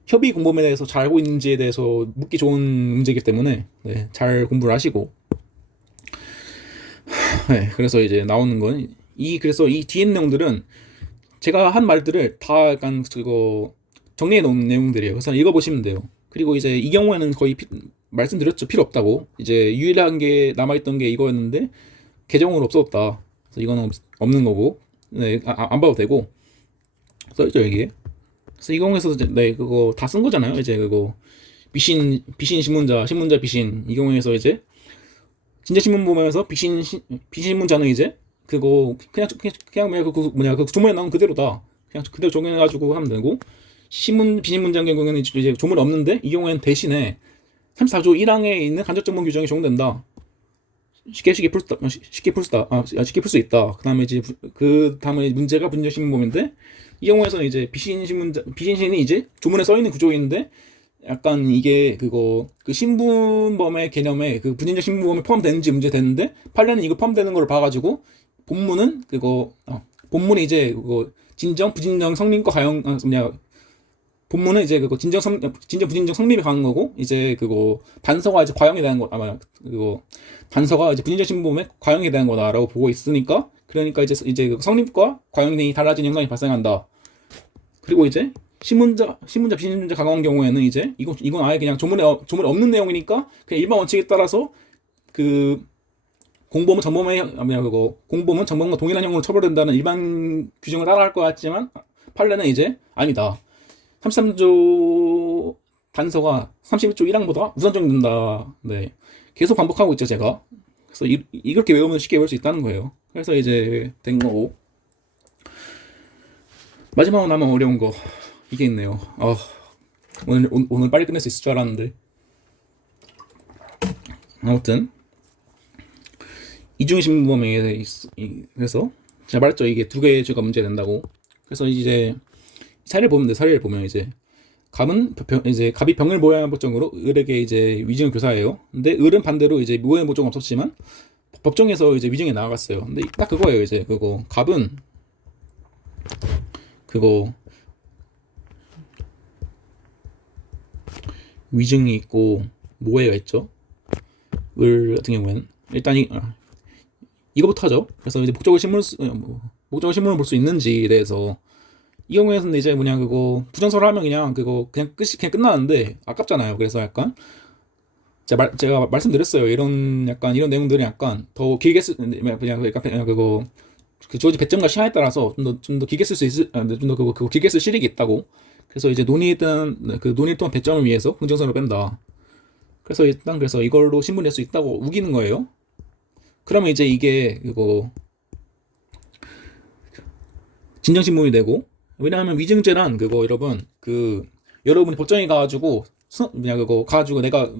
협의 공범에 대해서 잘 알고 있는지에 대해서 묻기 좋은 문제이기 때문에 잘 공부를 하시고 그래서 이제 나오는 건 그래서 이 뒤에 내용들은 제가 한 말들을 다 약간 그거 정리해 놓은 내용들이에요. 그래서 읽어보시면 돼요. 그리고 이제 이 경우에는 거의 말씀드렸죠. 필요 없다고. 이제 유일한 게 남아있던 게 이거였는데 개정으로 없어졌다. 그래서 이거는 없는 거고, 안 봐도 되고 써있죠 여기에. 그래서 이 경우에서 그거 다 쓴 거잖아요. 이제 그거 비신 신문자 비신 이 경우에서 이제 진짜 신문 보면서 비신 신문자는 이제 그거 그냥 그 조문에 나온 그대로다. 그냥 그대로 적용해가지고 하면 되고 비신문자 경우에는 이제 조문이 없는데 이 경우에는 대신에 34조 1항에 있는 간접정문 규정이 적용된다. 쉽게 풀 수 있다. 그 다음에 문제가 분쟁신문범인데 이 경우에서는 이제 비신신이 이제 조문에 써 있는 구조인데 약간 이게 그거 그 신분범의 개념에 그 분진적 신분범에 포함되는지 문제되는데 판례는 이거 포함되는 걸 봐가지고 본문은 그거 본문이 이제 그거 진정 부진정 성립과 가용 뭐냐 본문은 이제 그거 진정 부진정 성립에 가는 거고 이제 그거 단서가 이제 과형에 대한 거 아마 그거 단서가 이제 부진적 신분범에 과형에 대한 거다라고 보고 있으니까 그러니까 이제 그 성립과 과형이 달라진 현상이 발생한다. 그리고 이제 신문자 비신문자 강화한 경우에는 이제 이건 아예 그냥 조문에 없는 내용이니까 그냥 일반 원칙에 따라서 그 공범은 전범의 뭐냐 그거 공범은 전범과 동일한 형으로 처벌된다는 일반 규정을 따라할 것 같지만 판례는 이제 아니다. 33조 단서가 31조 1항보다 우선적된다. 네. 계속 반복하고 있죠, 제가. 그래서 이렇게 외우면 쉽게 외울 수 있다는 거예요. 그래서 이제 된 거고. 마지막으로 남은 어려운 거 이게 있네요. 오늘 빨리 끝낼 수 있을 줄 알았는데. 아무튼 이중신분범에 그래서 제가 말했죠. 이게 두 개의 죄가 문제가 된다고. 그래서 이제 사례를 보면 이제 갑이 병을 모양한 법정으로 을에게 이제 위증을 교사해요. 근데 을은 반대로 이제 모해 모종 없었지만 법정에서 이제 위증에 나아갔어요. 근데 딱 그거예요. 이제 그거 갑은 그거 위증이 있고 모해가 있죠. 을 같은 경우에는 일단 이거부터 하죠. 그래서 이제 목적을 신문을 볼 수 있는지에 대해서 이 경우에서는 이제 뭐냐 그거 부정서를 하면 그냥 그냥 끝나는데 아깝잖아요. 그래서 약간 제가 말씀드렸어요. 이런 내용들은 약간 더 길게 그냥 그거 그 주어진 배점과 시간에 따라서 좀 더 길게 쓸 수 있을 좀 더 그거 길게 쓸 실익이 있다고. 그래서 이제 논의를 통한 배점을 위해서 긍정선을 뺀다. 그래서 일단 이걸로 신문낼 수 있다고 우기는 거예요. 그러면 이제 이게 그거 진정신문이 되고, 왜냐하면 위증죄란 그거 여러분이 법정에 가가지고 그냥 그거 가가지고 내가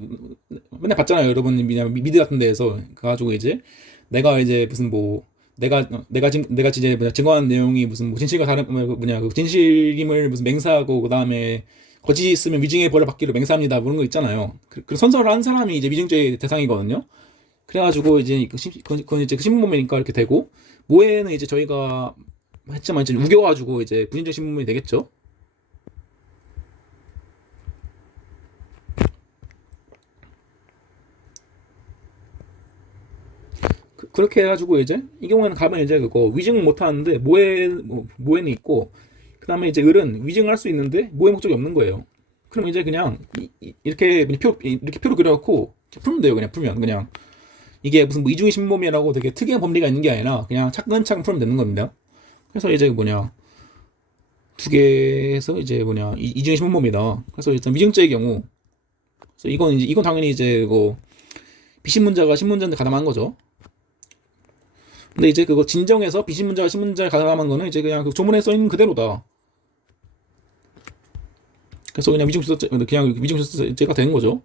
맨날 봤잖아요. 여러분 그냥 미드 같은 데에서 가가지고 이제 내가 이제 무슨 뭐 내가 이제 증거한 내용이 무슨 뭐 진실과 다른 그 진실임을 무슨 맹세하고 그 다음에 거짓이 있으면 위증의 벌을 받기로 맹세합니다. 그런 거 있잖아요. 그 선서를 한 사람이 이제 위증죄의 대상이거든요. 그래가지고 이제 그건 이제 그 신문범이니까 이렇게 되고, 모해는 이제 저희가 했지만 이제 우겨가지고 이제 부인적 신문범이 되겠죠. 그렇게 해가지고 이제 이 경우에는 가면 이제 그거 위증을 못 하는데 모해는 있고, 그 다음에 이제 을은 위증을 할 수 있는데 모해 목적이 없는 거예요. 그럼 이제 그냥 이렇게 표로 그려놓고 풀면 돼요. 그냥 이게 무슨 뭐 이중의 신범이라고 되게 특이한 법리가 있는 게 아니라 그냥 차근차근 풀면 되는 겁니다. 그래서 이제 두 개에서 이제 이중의 신범이다. 그래서 일단 위증죄의 경우, 그래서 이건 당연히 이제 비신문자가 신문자한테 가담한 거죠. 근데 이제 그거 진정해서 비신문자가 신문자에 가담한 거는 이제 그냥 그 조문에 써 있는 그대로다. 그래서 그냥 위증죄가 된 거죠.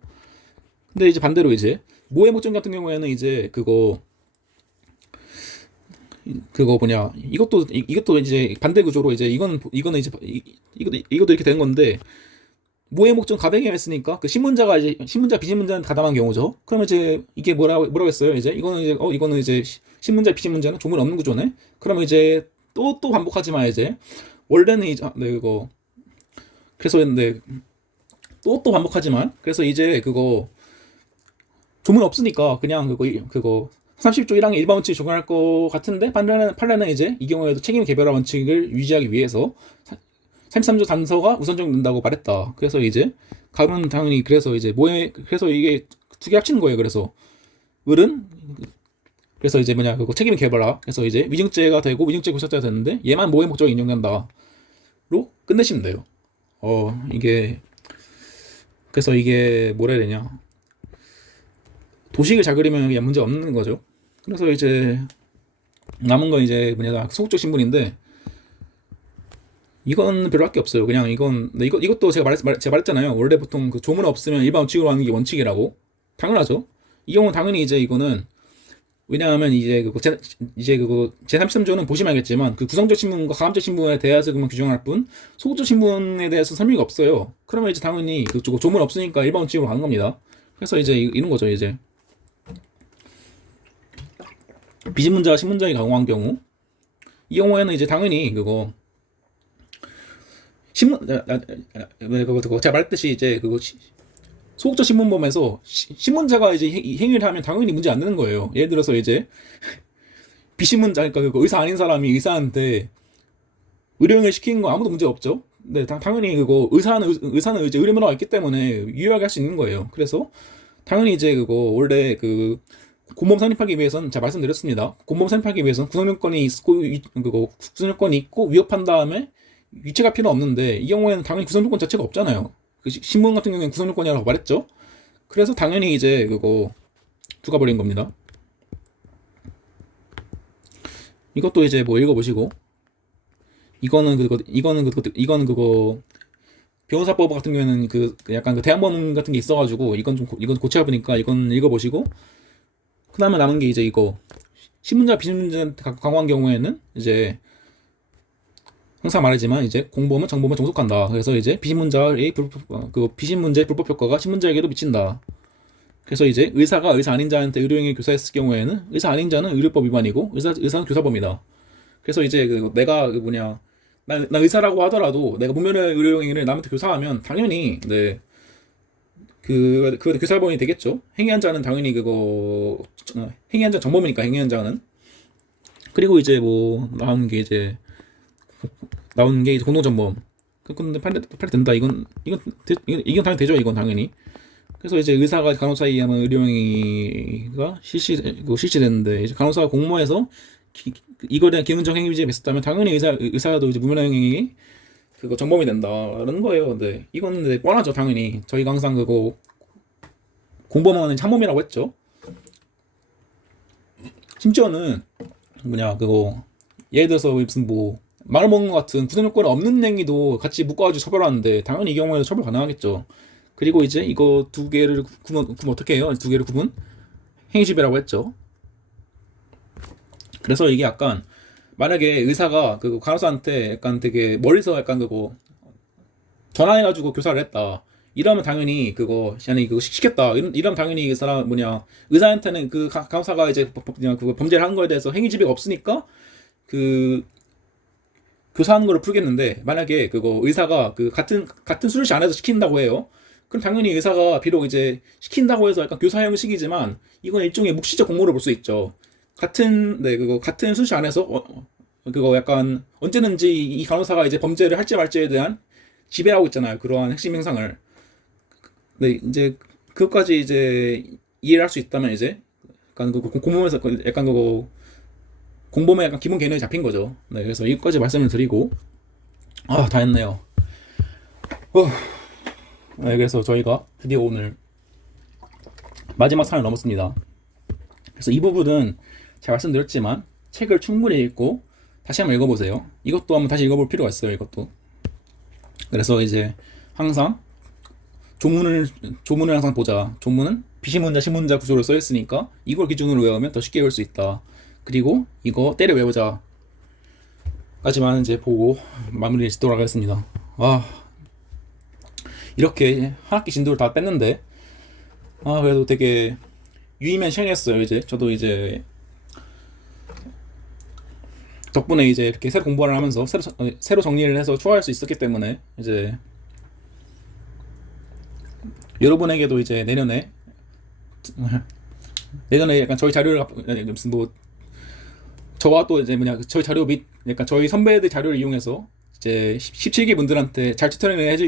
근데 이제 반대로 이제 모해 목적 같은 경우에는 이제 이것도 이제 반대 구조로 이제 이거는 이제 이것도 이렇게 된 건데, 모해 목적 가백에 했으니까 그 신문자가 이제 신문자 비신문자한테 가담한 경우죠. 그러면 이제 이게 뭐라고 했어요? 이제 이거는 이제 신문자 비신문자는 조문 없는 구조네. 그러면 이제 또 반복하지만 이제 원래는 이제 그래서 근데 또 반복하지만 그래서 이제 조문 없으니까 그냥 30조 1항의 일반 원칙을 적용할 것 같은데, 판례는 이제 이 경우에도 책임 개별화 원칙을 유지하기 위해서 33조 단서가 우선적 된다고 말했다. 그래서 이제 갑은 당연히 그래서 이게 두 개 합치는 거예요. 그래서 을은 그래서 이제 책임 개별화, 그래서 이제 위증죄가 되고 위증죄 구속죄가 되는데 얘만 모해 목적이 인정된다로 끝내시면 돼요. 그래서 이게 뭐라 해야 되냐, 도식을 잘 그리면 그냥 문제 없는 거죠. 그래서 이제 남은 건 이제 소극적 신분인데, 이건 별로 할 게 없어요. 그냥 이것도 제가 말했잖아요. 원래 보통 그 조문 없으면 일반 원칙으로 하는 게 원칙이라고. 당연하죠. 이 경우는 당연히 이제 이거는 왜냐하면 이제 그거 제3지조는 보시면 알겠지만 그 구성적 신분과 가감적 신분에 대해서 그만 규정할 뿐 소극적 신분에 대해서 설명이 없어요. 그러면 이제 당연히 그쪽 조문 없으니까 일반 원칙으로 가는 겁니다. 그래서 이제 이런 거죠. 이제 비신문자와 신문자가 강화한 경우 이 경우에는 이제 당연히 그거 그거 제가 말했듯이 이제 그거 소극적 신문범에서 신문자가 이제 행위를 하면 당연히 문제 안 되는 거예요. 예를 들어서 이제 비신문자, 그러니까 그거 의사 아닌 사람이 의사한테 의료행위를 시키는 거 아무도 문제 없죠. 네, 당연히 그거 의사는 이제 의료면허가 있기 때문에 유효하게 할 수 있는 거예요. 그래서 당연히 이제 그거 원래 그 공범 성립하기 위해서는 제가 말씀드렸습니다. 공범 성립하기 위해서는 구성 요건이 있고 위협한 다음에 유체가 필요 없는데 이 경우에는 당연히 구성 요건 자체가 없잖아요. 그 신문 같은 경우에는 구성 요건이라고 말했죠. 그래서 당연히 이제 그거 죽어버린 겁니다. 이것도 이제 뭐 읽어보시고 이거는 그거 변호사법 같은 경우에는 그 약간 그 대항법 같은 게 있어가지고 이건 고쳐야 보니까 이건 읽어보시고 그 다음에 남은 게 이제 이거 신문자 비신문자 강화한 경우에는 이제 항상 말하지만 이제 공범은 정범을 종속한다. 그래서 이제 비신문자의 비신문자의 불법 효과가 신문자에게도 미친다. 그래서 이제 의사가 의사 아닌 자한테 의료행위 교사했을 경우에는 의사 아닌 자는 의료법 위반이고 의사는 교사범이다. 그래서 이제 내가 나 의사라고 하더라도 내가 무면허 의료행위를 남한테 교사하면 당연히 그 교사범이 되겠죠. 행위한 자는 당연히 행위한 자 정범이니까 행위한 자는. 그리고 이제 뭐 나오는 게 이제 공동정범. 근데 판례 된다. 이건 당연히 되죠. 이건 당연히. 그래서 이제 의사가 간호사에 의하면 의료행위가 실시되는데 이제 간호사가 공모해서 이거에 대한 기능적 행위지에 있었다면 당연히 의사도 이제 무면허 행위 그거 정범이 된다라는 거예요. 근데 이건 근데 뻔하죠. 당연히 저희가 항상 그거 공범은 참범이라고 했죠. 심지어는 그거 예를 들어서 무슨 뭐 마늘 먹는 것 같은 구성 요건이 없는 행위도 같이 묶어가지고 처벌하는데 당연히 이 경우에는 처벌 가능하겠죠. 그리고 이제 이거 두 개를 구분 어떻게 해요? 두 개를 구분 행위지배라고 했죠. 그래서 이게 약간 만약에 의사가 그 간호사한테 약간 되게 멀리서 약간 그거 전화해가지고 교사를 했다. 이러면 당연히 그거 시켰다. 이러면 당연히 그 사람 의사한테는 그 간호사가 이제 그거 범죄를 한 거에 대해서 행위지배가 없으니까 그 교사하는 거를 풀겠는데 만약에 그거 의사가 그 같은 수술실 안에서 시킨다고 해요. 그럼 당연히 의사가 비록 이제 시킨다고 해서 약간 교사 형식이지만 이건 일종의 묵시적 공모를 볼 수 있죠. 같은 수술실 안에서 그거 약간 언제든지 이 간호사가 이제 범죄를 할지 말지에 대한 지배하고 있잖아요. 그러한 핵심 행상을. 네, 이제 그것까지 이제 이해를 할 수 있다면 이제 약간 공범에서 약간 공범의 약간 기본 개념이 잡힌 거죠. 네, 그래서 이것까지 말씀을 드리고 다 했네요. 네, 그래서 저희가 드디어 오늘 마지막 산을 넘었습니다. 그래서 이 부분은 제가 말씀드렸지만 책을 충분히 읽고 다시 한번 읽어보세요. 이것도 한번 다시 읽어볼 필요가 있어요. 이것도. 그래서 이제 항상 조문을 항상 보자. 조문은 비신문자 신문자 구조로 써 있으니까 이걸 기준으로 외우면 더 쉽게 외울 수 있다. 그리고 이거 때려 외우자 까지만 이제 보고 마무리를 짓도록 하겠습니다. 이렇게 한 학기 진도를 다 뺐는데 그래도 되게 유의면 시행했어요. 이제 저도 이제 덕분에 이제 이렇게 새로 공부를 하면서 새로 정리를 해서 추가할 수 있었기 때문에 이제 여러분에게도 이제 내년에 약간 저희 자료를 무슨 뭐 저와 또 이제 저희 자료 및 약간 저희 선배들 자료를 이용해서 이제 17기 분들한테 잘 튜토링을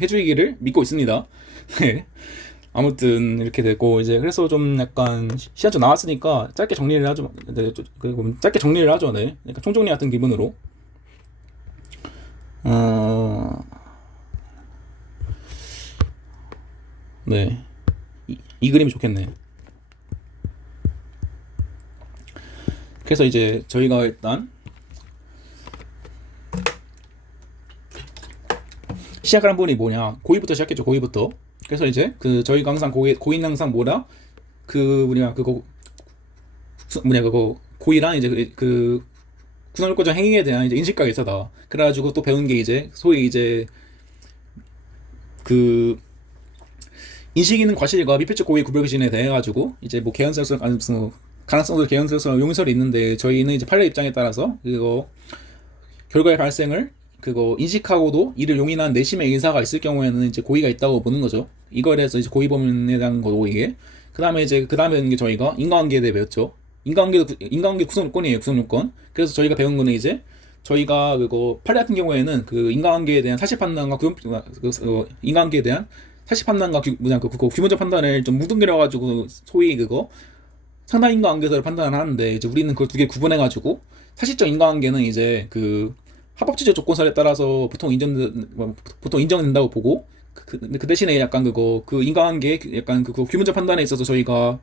해주기를 믿고 있습니다. 네. 아무튼 이렇게 됐고 이제 그래서 좀 약간 시간 좀 남았으니까 짧게 정리를 하죠. 네, 짧게 정리를 하죠. 네. 그러니까 총정리 같은 기분으로. 네. 이 그림이 좋겠네. 그래서 이제 저희가 일단 시작을 한 분이 뭐냐, 고의부터 시작했죠. 고의부터. 그래서 이제 저희가 항상 고인 항상 그거 뭐냐 그거 고의랑 이제 그 구성요건적 행위에 대한 이제 인식과 일사다. 그래가지고 또 배운 게 이제 소위 이제 그 인식 있는 과실과 미필적 고의 구별 기준에 대해 가지고 이제 뭐 개연성성 아니 무슨 뭐 가능성도 개연성성 용설이 있는데 저희는 이제 판례 입장에 따라서 그거 결과의 발생을 그거 인식하고도 이를 용인한 내심의 인사가 있을 경우에는 이제 고의가 있다고 보는 거죠. 이거에 대해서 이제 고의 범인에 대한 거고 이게 그다음에 이제 그다음에 게 저희가 인과관계에 대해 배웠죠. 인과관계 구성 요건이에요. 구성 요건. 그래서 저희가 배운 거는 이제 저희가 그거 판례 같은 경우에는 그 인과관계에 대한 사실 판단과 인과관계에 대한 사실 판단과 뭐냐 그거 규모적 판단을 좀 뭉뚱그려 가지고 소위 그거 상당 인과관계를 판단을 하는데 이제 우리는 그걸 두 개 구분해 가지고 사실적 인과관계는 이제 그 합법지적 조건설에 따라서 보통 인정된다고 보고 그 대신에 약간 그거 그 인과관계 약간 그거 규모적 판단에 있어서 저희가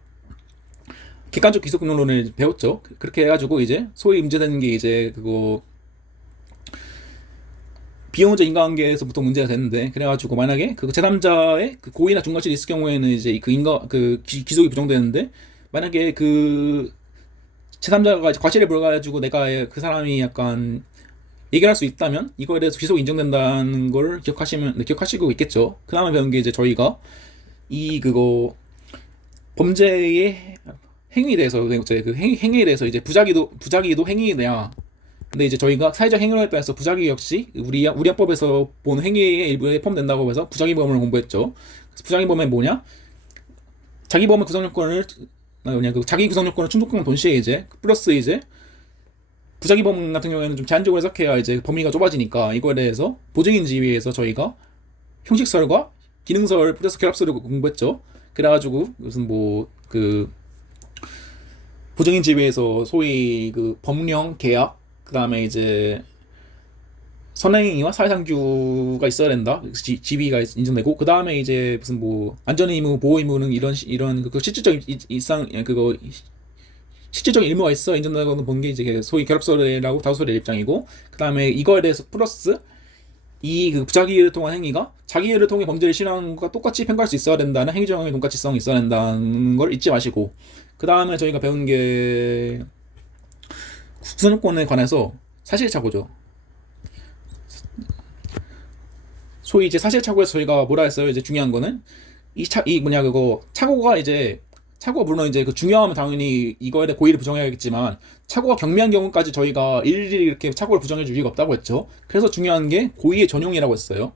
객관적 기속론을 배웠죠. 그렇게 해가지고 이제 소위 문제되는 게 이제 그거 비용적 인과관계에서 보통 문제가 되는데 그래가지고 만약에 그 제3자의 그 고의나 중과실이 있을 경우에는 이제 그 기속이 부정되는데 만약에 그 제3자가 과실에 불과해가지고 내가 그 사람이 약간 얘기할 수 있다면 이거에 대해서 기속 인정된다는 걸 기억하시고 있겠죠. 그 다음에 배운 게 이제 저희가 이 그거 범죄의 행위에 대해서 이제 그 행위에 대해서 이제 부작위도 행위냐. 근데 이제 저희가 사회적 행위에 따라서 부작위 역시 우리 합법에서 본 행위의 일부에 포함된다고 해서 부작위범을 공부했죠. 그래서 부작위범은 뭐냐? 자기 범의 구성 요건을 그냥 그 자기 구성 요건을 충족한 동시에 이제 플러스 이제 부작위범 같은 경우에는 좀 제한적으로 해석해야 이제 범위가 좁아지니까 이거에 대해서 보증인 지위에서 저희가 형식설과 기능설 플러스 결합설을 공부했죠. 그래가지고 무슨 뭐 그 보증인 지위에서 소위 그 법령 계약 그 다음에 이제 선행행위와 사회상규가 있어야 된다. 지위가 인정되고 그 다음에 이제 무슨 뭐 안전의무, 보호의무는 이런 그 실질적 이상 그거 실질적인 의무가 있어 인정된다고 본 게 이제 소위 결합설이라고 다수설의 입장이고 그 다음에 이거에 대해서 플러스 이 그 부작위를 통한 행위가 자기를 통해 범죄를 실행하는 것과 똑같이 평가할 수 있어야 된다는 행위적인 동가치성이 있어야 된다는 걸 잊지 마시고 그 다음에 저희가 배운 게 구성요건에 관해서 사실착오죠. 소위 이제 사실착오에서 저희가 뭐라 했어요? 이제 중요한 거는 이 뭐냐 그거 착오가 물론 이제 그 중요하면 당연히 이거에 대해 고의를 부정해야겠지만 착오가 경미한 경우까지 저희가 일일이 이렇게 착오를 부정해 줄 이유가 없다고 했죠. 그래서 중요한 게 고의의 전용이라고 했어요.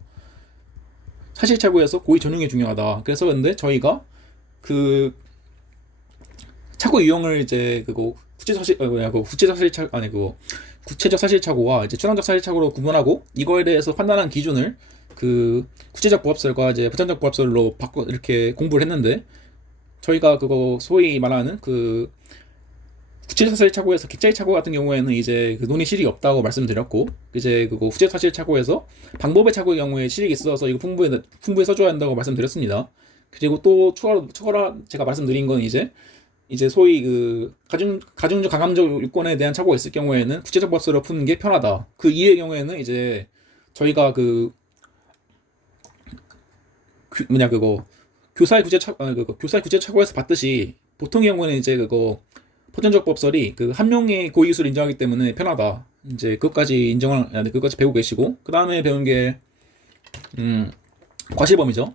사실 착오에서 고의 전용이 중요하다. 그래서 근데 저희가 그 착오 유형을 이제 그거 구체적 사실 착오와 이제 추상적 사실 착오로 구분하고 이거에 대해서 판단한 기준을 그 구체적 부합설과 이제 부천적 부합설로 바꿔 이렇게 공부를 했는데 저희가 그거 소위 말하는 그 구체적 사실 착오에서 객체의 착오 같은 경우에는 이제 그 논의 실익이 없다고 말씀드렸고 이제 그거 후체적 사실 착오에서 방법의 착오의 경우에 실익이 있어서 이거 풍부에 써줘야 한다고 말씀드렸습니다. 그리고 또 추가로 제가 말씀드린 건 이제 소위 그 가중적 강함적 요건에 대한 착오가 있을 경우에는 구체적 법설로 푸는 게 편하다. 그 이의 경우에는 이제 저희가 그 뭐냐 그거 교사의 구제 착오에서 봤듯이 보통 경우는 이제 그거 포전적 법설이 그 한 명의 고의 기술을 인정하기 때문에 편하다. 이제 그것까지 배우고 계시고 그 다음에 배운 게 과실범이죠.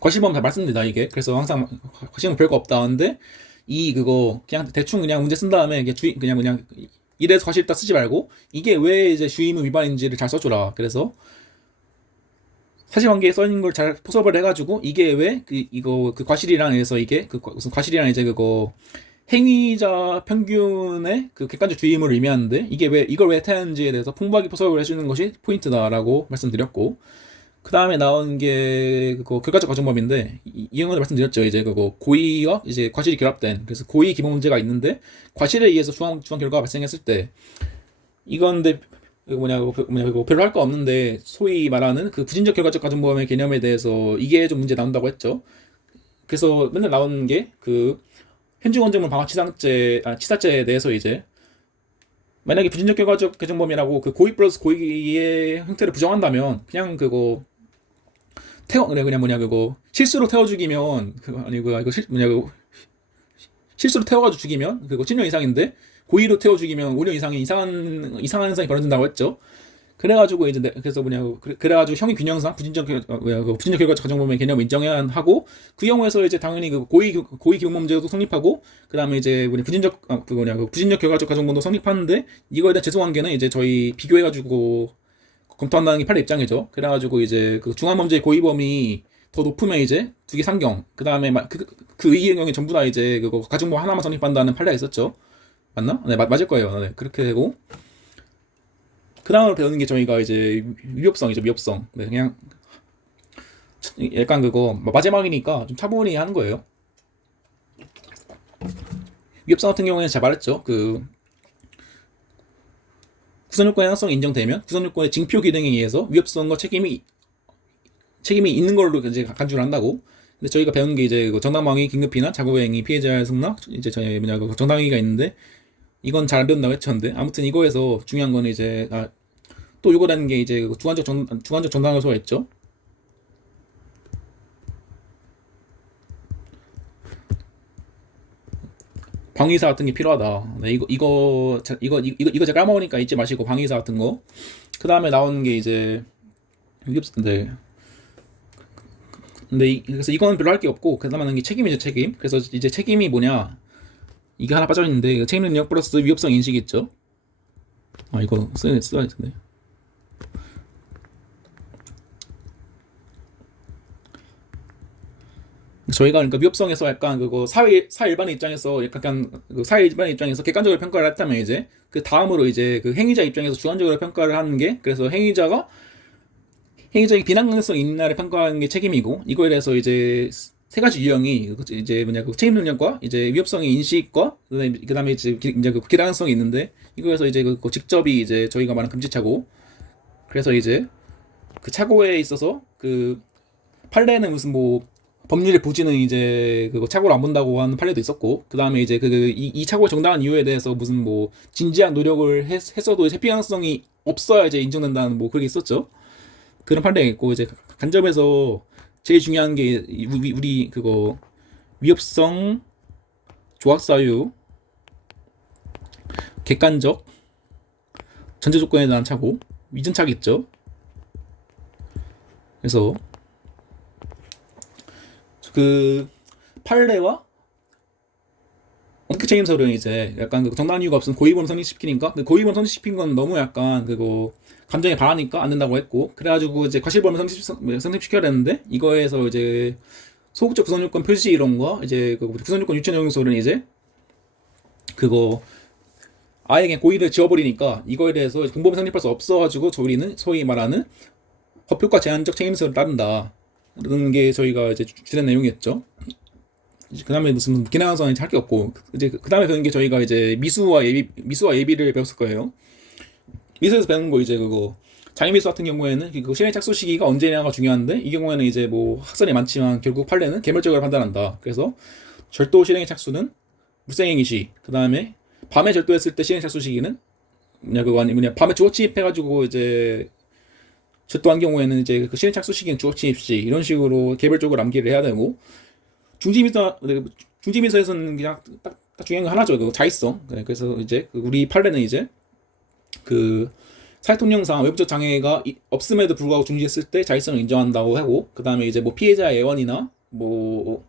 과실범 다 말씀드립니다 이게. 그래서 항상 과실범 별거 없다. 근데 그거 그냥 대충 그냥 문제 쓴 다음에 그냥 이래서 과실 있다 쓰지 말고 이게 왜 이제 주의무 위반인지를 잘 써줘라. 그래서 사실관계에 써있는 걸 잘 포섭을 해가지고 이게 왜 그 과실이랑 해서 이게 무슨 과실이랑 이제 그거 행위자 평균의 그 객관적 주의의무를 의미하는데 이걸 왜 태하는지에 대해서 풍부하게 포섭을 해주는 것이 포인트다라고 말씀드렸고 그 다음에 나온 게 그거 결과적 과정법인데 이 경우도 말씀드렸죠. 이제 그거 고의와 이제 과실이 결합된 그래서 고의 기본 문제가 있는데 과실에 의해서 중한 결과가 발생했을 때 이건데 별로 할 거 없는데 소위 말하는 그 부진적 결과적 가정보험의 개념에 대해서 이게 좀 문제 나온다고 했죠. 그래서 맨날 나오는 게 그 현지원정물 방화 치사죄에 대해서 이제 만약에 부진적 결과적 가정보험이라고 그 고의 플러스 고의의 형태를 부정한다면 그냥 그거 그냥 그거 실수로 태워 죽이면 실수로 태워가지고 죽이면 그거 7년 이상인데 고의로 태워 죽이면 5년 이상의 이상한 현상이 벌어진다고 했죠. 그래가지고 이제 그래서 뭐냐 그래가지고 형의 균형상 부진적 결과적 가정범의 개념을 인정해야 하고 그 경우에서 이제 당연히 그 고의 기용범죄도 성립하고 그 다음에 이제 뭐냐 그 부진적 결과적 가정범도 성립하는데 이거에 대한 죄송 관계는 이제 저희 비교해가지고 검토한다는 게 판례 입장이죠. 그래가지고 이제 그 중환범죄의 고의범이 더 높으면 이제 두 개 상경 그 다음에 그 이경이 전부 다 이제 그거 가정범 하나만 성립한다는 판례가 있었죠. 맞나? 네 맞을 거예요. 네 그렇게 되고 그 다음으로 배우는 게 저희가 이제 위협성이죠. 위협성. 네, 그냥 약간 그거 마지막이니까 좀 차분히 하는 거예요. 위협성 같은 경우에는 잘 말했죠. 그 구성요건의 해당성이 인정되면 구성요건의 징표 기능에 의해서 위협성과 책임이 있는 걸로 이제 간주를 한다고. 근데 저희가 배우는 게 이제 정당방위, 긴급피난, 자고행위, 피해자의 승낙, 이제 저희 뭐냐 정당행위가 있는데 이건 잘 안 배운다고 했었는데 아무튼 이거에서 중요한 거는 이제 또 요거라는 게 이제 주관적 정당 요소가 있죠. 방위사 같은 게 필요하다. 네, 이거 제가 까먹으니까 잊지 마시고 방위사 같은 거. 그 다음에 나오는 게 이제 네. 그래서 이거는 별로 할 게 없고 그 다음에 게 책임이죠. 책임. 그래서 이제 책임이 뭐냐 이게 하나 빠져있는데 책임 능력 플러스 위협성 인식 있죠. 이거 써야 텐데. 저희가 그러니까 위협성에서 약간 그거 사회 일반의 입장에서 약간 그 사회 일반의 입장에서 객관적으로 평가를 했다면 이제 그 다음으로 이제 그 행위자 입장에서 주관적으로 평가를 하는 게 그래서 행위자의 비난 가능성 있는 날에 평가하는 게 책임이고 이거에 대해서 이제 세 가지 유형이 이제 뭐냐 그 책임 능력과 이제 위협성의 인식과 그다음에 이제 그 기량성이 있는데 이거에서 이제 그 직접이 이제 저희가 말하는 금지차고 그래서 이제 그 차고에 있어서 그 판례는 무슨 뭐 법률의 부지는 이제 그거 착오를 안 본다고 하는 판례도 있었고 그 다음에 이제 이 착오의 정당한 이유에 대해서 무슨 뭐 진지한 노력을 했어도 회피 가능성이 없어야 이제 인정된다는 뭐 그런 게 있었죠. 그런 판례가 있고 이제 간접에서 제일 중요한 게 우리 그거 위협성, 조학사유, 객관적, 전제 조건에 대한 착오, 위전착 있죠. 그래서 그 판례와 원칙 책임서는 이제 약간 그 정당한 이유가 없으면 고의범 성립시키니까 근데 고의범 성립시킨 건 너무 약간 그거 감정에 반하니까 안 된다고 했고 그래가지고 이제 과실범을 성립시켜야 되는데 이거에서 이제 소극적 구성요건 표시 이론과 이제 그 구성요건 유체 정서는 이제 그거 아예 그냥 고의를 지워버리니까 이거에 대해서 공범이 성립할 수 없어가지고 저희는 소위 말하는 법효과 제한적 책임서를 따른다. 그런 게 저희가 이제 주된 내용이었죠. 그 다음에 무슨 기능성이 할 게 없고 이제 그 다음에 배운 게 저희가 이제 미수와 예비를 배웠을 거예요. 미수에서 배운 거 이제 그거 장애미수 같은 경우에는 그 실행 착수 시기가 언제냐가 중요한데 이 경우에는 이제 뭐 학설이 많지만 결국 판례는 개별적으로 판단한다. 그래서 절도 실행의 착수는 물생행위 시, 그 다음에 밤에 절도했을 때 실행 착수 시기는 밤에 주거 침입해가지고 이제 절도한 경우에는 이제 그 실행 착수 시기는 주거 침입 시 이런 식으로 개별적으로 암기를 해야 되고 중지미서에서는 그냥 딱 중요한 거 하나죠. 그 자의성. 그래서 이제 우리 판례는 이제 그 사회통령상 외부적 장애가 없음에도 불구하고 중지했을 때 자의성을 인정한다고 하고 그 다음에 이제 뭐 피해자의 애원이나 뭐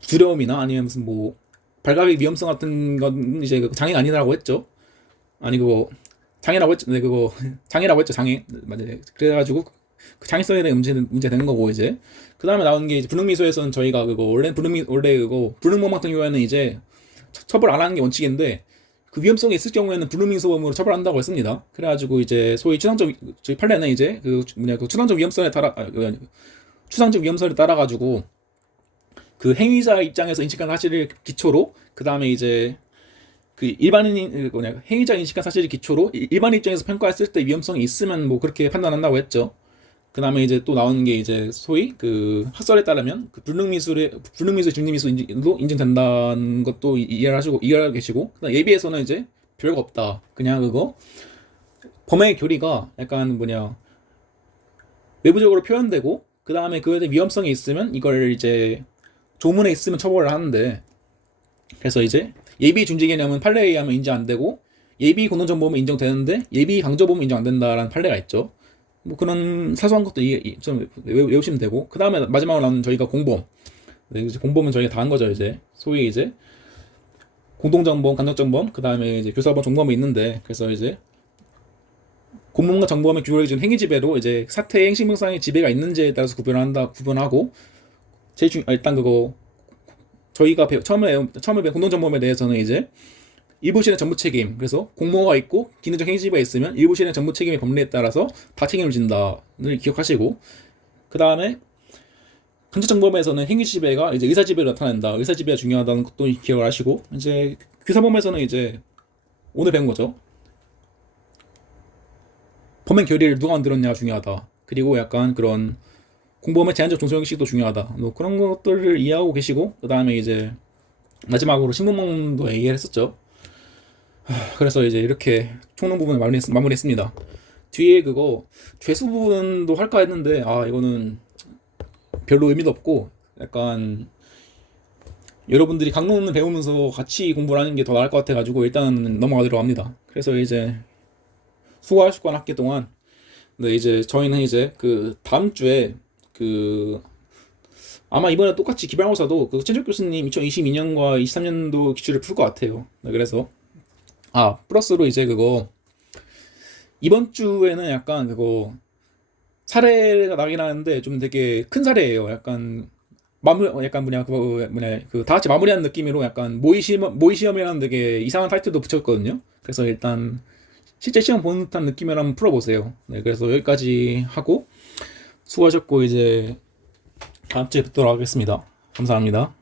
두려움이나 아니면 무슨 뭐 발각의 위험성 같은 건 이제 그 장애가 아니라고 했죠. 아니 그거 장애라고 했죠. 네 그거 장애라고 했죠. 장애 맞아요. 그래가지고 그 장애성에 대한 문제 되는 거고 이제 그 다음에 나오는 게 이제 불능미소에서는 저희가 그거 원래 그거 불능범 같은 경우에는 이제 처벌 안 하는 게 원칙인데 그 위험성이 있을 경우에는 불능미소범으로 처벌한다고 했습니다. 그래가지고 이제 소위 저희 판례는 이제 그 추상적 위험성에 따라가지고 그 행위자 입장에서 인식한 사실을 기초로 그 다음에 이제 그 일반인 행위자 인식한 사실을 기초로 일반인 입장에서 평가했을 때 위험성이 있으면 뭐 그렇게 판단한다고 했죠. 그 다음에 이제 또 나오는 게 이제 소위 그 학설에 따르면 그 불능미수의 중립미수도 인정된다는 것도 이해하고 계시고 그다음 예비에서는 이제 별거 없다. 그냥 그거 범행의 교리가 약간 외부적으로 표현되고 그 다음에 그에 대한 위험성이 있으면 이걸 이제 조문에 있으면 처벌을 하는데 그래서 이제 예비 준지 개념은 판례에 의하면 인정 안 되고 예비 공동정보면 인정되는데 예비 강조보면 인정 안 된다라는 판례가 있죠. 뭐 그런 사소한 것도 좀 외우시면 되고 그 다음에 마지막으로 나오는 저희가 공범. 네, 이제 공범은 저희가 다 한 거죠. 이제 소위 이제 공동정범, 간접정범, 그 다음에 이제 교사범, 정범이 있는데 그래서 이제 공범과 정범의 규율을 준 행위지배로 이제 사태의 행식명상의 지배가 있는지에 따라서 구분하고 일단 그거 저희가 처음에 배운 공동정범에 대해서는 이제 일부 실행 전부 책임. 그래서 공모가 있고 기능적 행위지배가 있으면 일부 실행 전부 책임의 법리에 따라서 다 책임을 진다를 기억하시고 그 다음에 간접정범에서는 행위지배가 이제 의사지배로 나타난다. 의사지배가 중요하다는 것도 기억을 하시고 이제 교사범에서는 이제 오늘 배운 거죠. 범행 결의를 누가 만들었냐가 중요하다. 그리고 약간 그런 공범의 제한적 존속형식도 중요하다. 뭐 그런 것들을 이해하고 계시고 그 다음에 이제 마지막으로 신문망도 얘기를 했었죠. 그래서 이제 이렇게 총론 부분을 마무리했습니다. 뒤에 그거 죄수 부분도 할까 했는데 이거는 별로 의미도 없고 약간 여러분들이 강론을 배우면서 같이 공부를 하는 게 더 나을 것 같아가지고 일단은 넘어가도록 합니다. 그래서 이제 수고하실 건 학기 동안 근데 이제 저희는 이제 그 다음 주에 그 아마 이번에 똑같이 기말고사도 그 최적 교수님 2022년과 23년도 기출을 풀 것 같아요. 네, 그래서 플러스로 이제 그거 이번 주에는 약간 그거 사례가 나긴 하는데 좀 되게 큰 사례예요. 약간 그 다 같이 마무리하는 느낌으로 약간 모의 시험이라는 되게 이상한 타이틀도 붙였거든요. 그래서 일단 실제 시험 보는 듯한 느낌으로 한번 풀어보세요. 네, 그래서 여기까지 하고 수고하셨고 이제 다음 주에 뵙도록 하겠습니다. 감사합니다.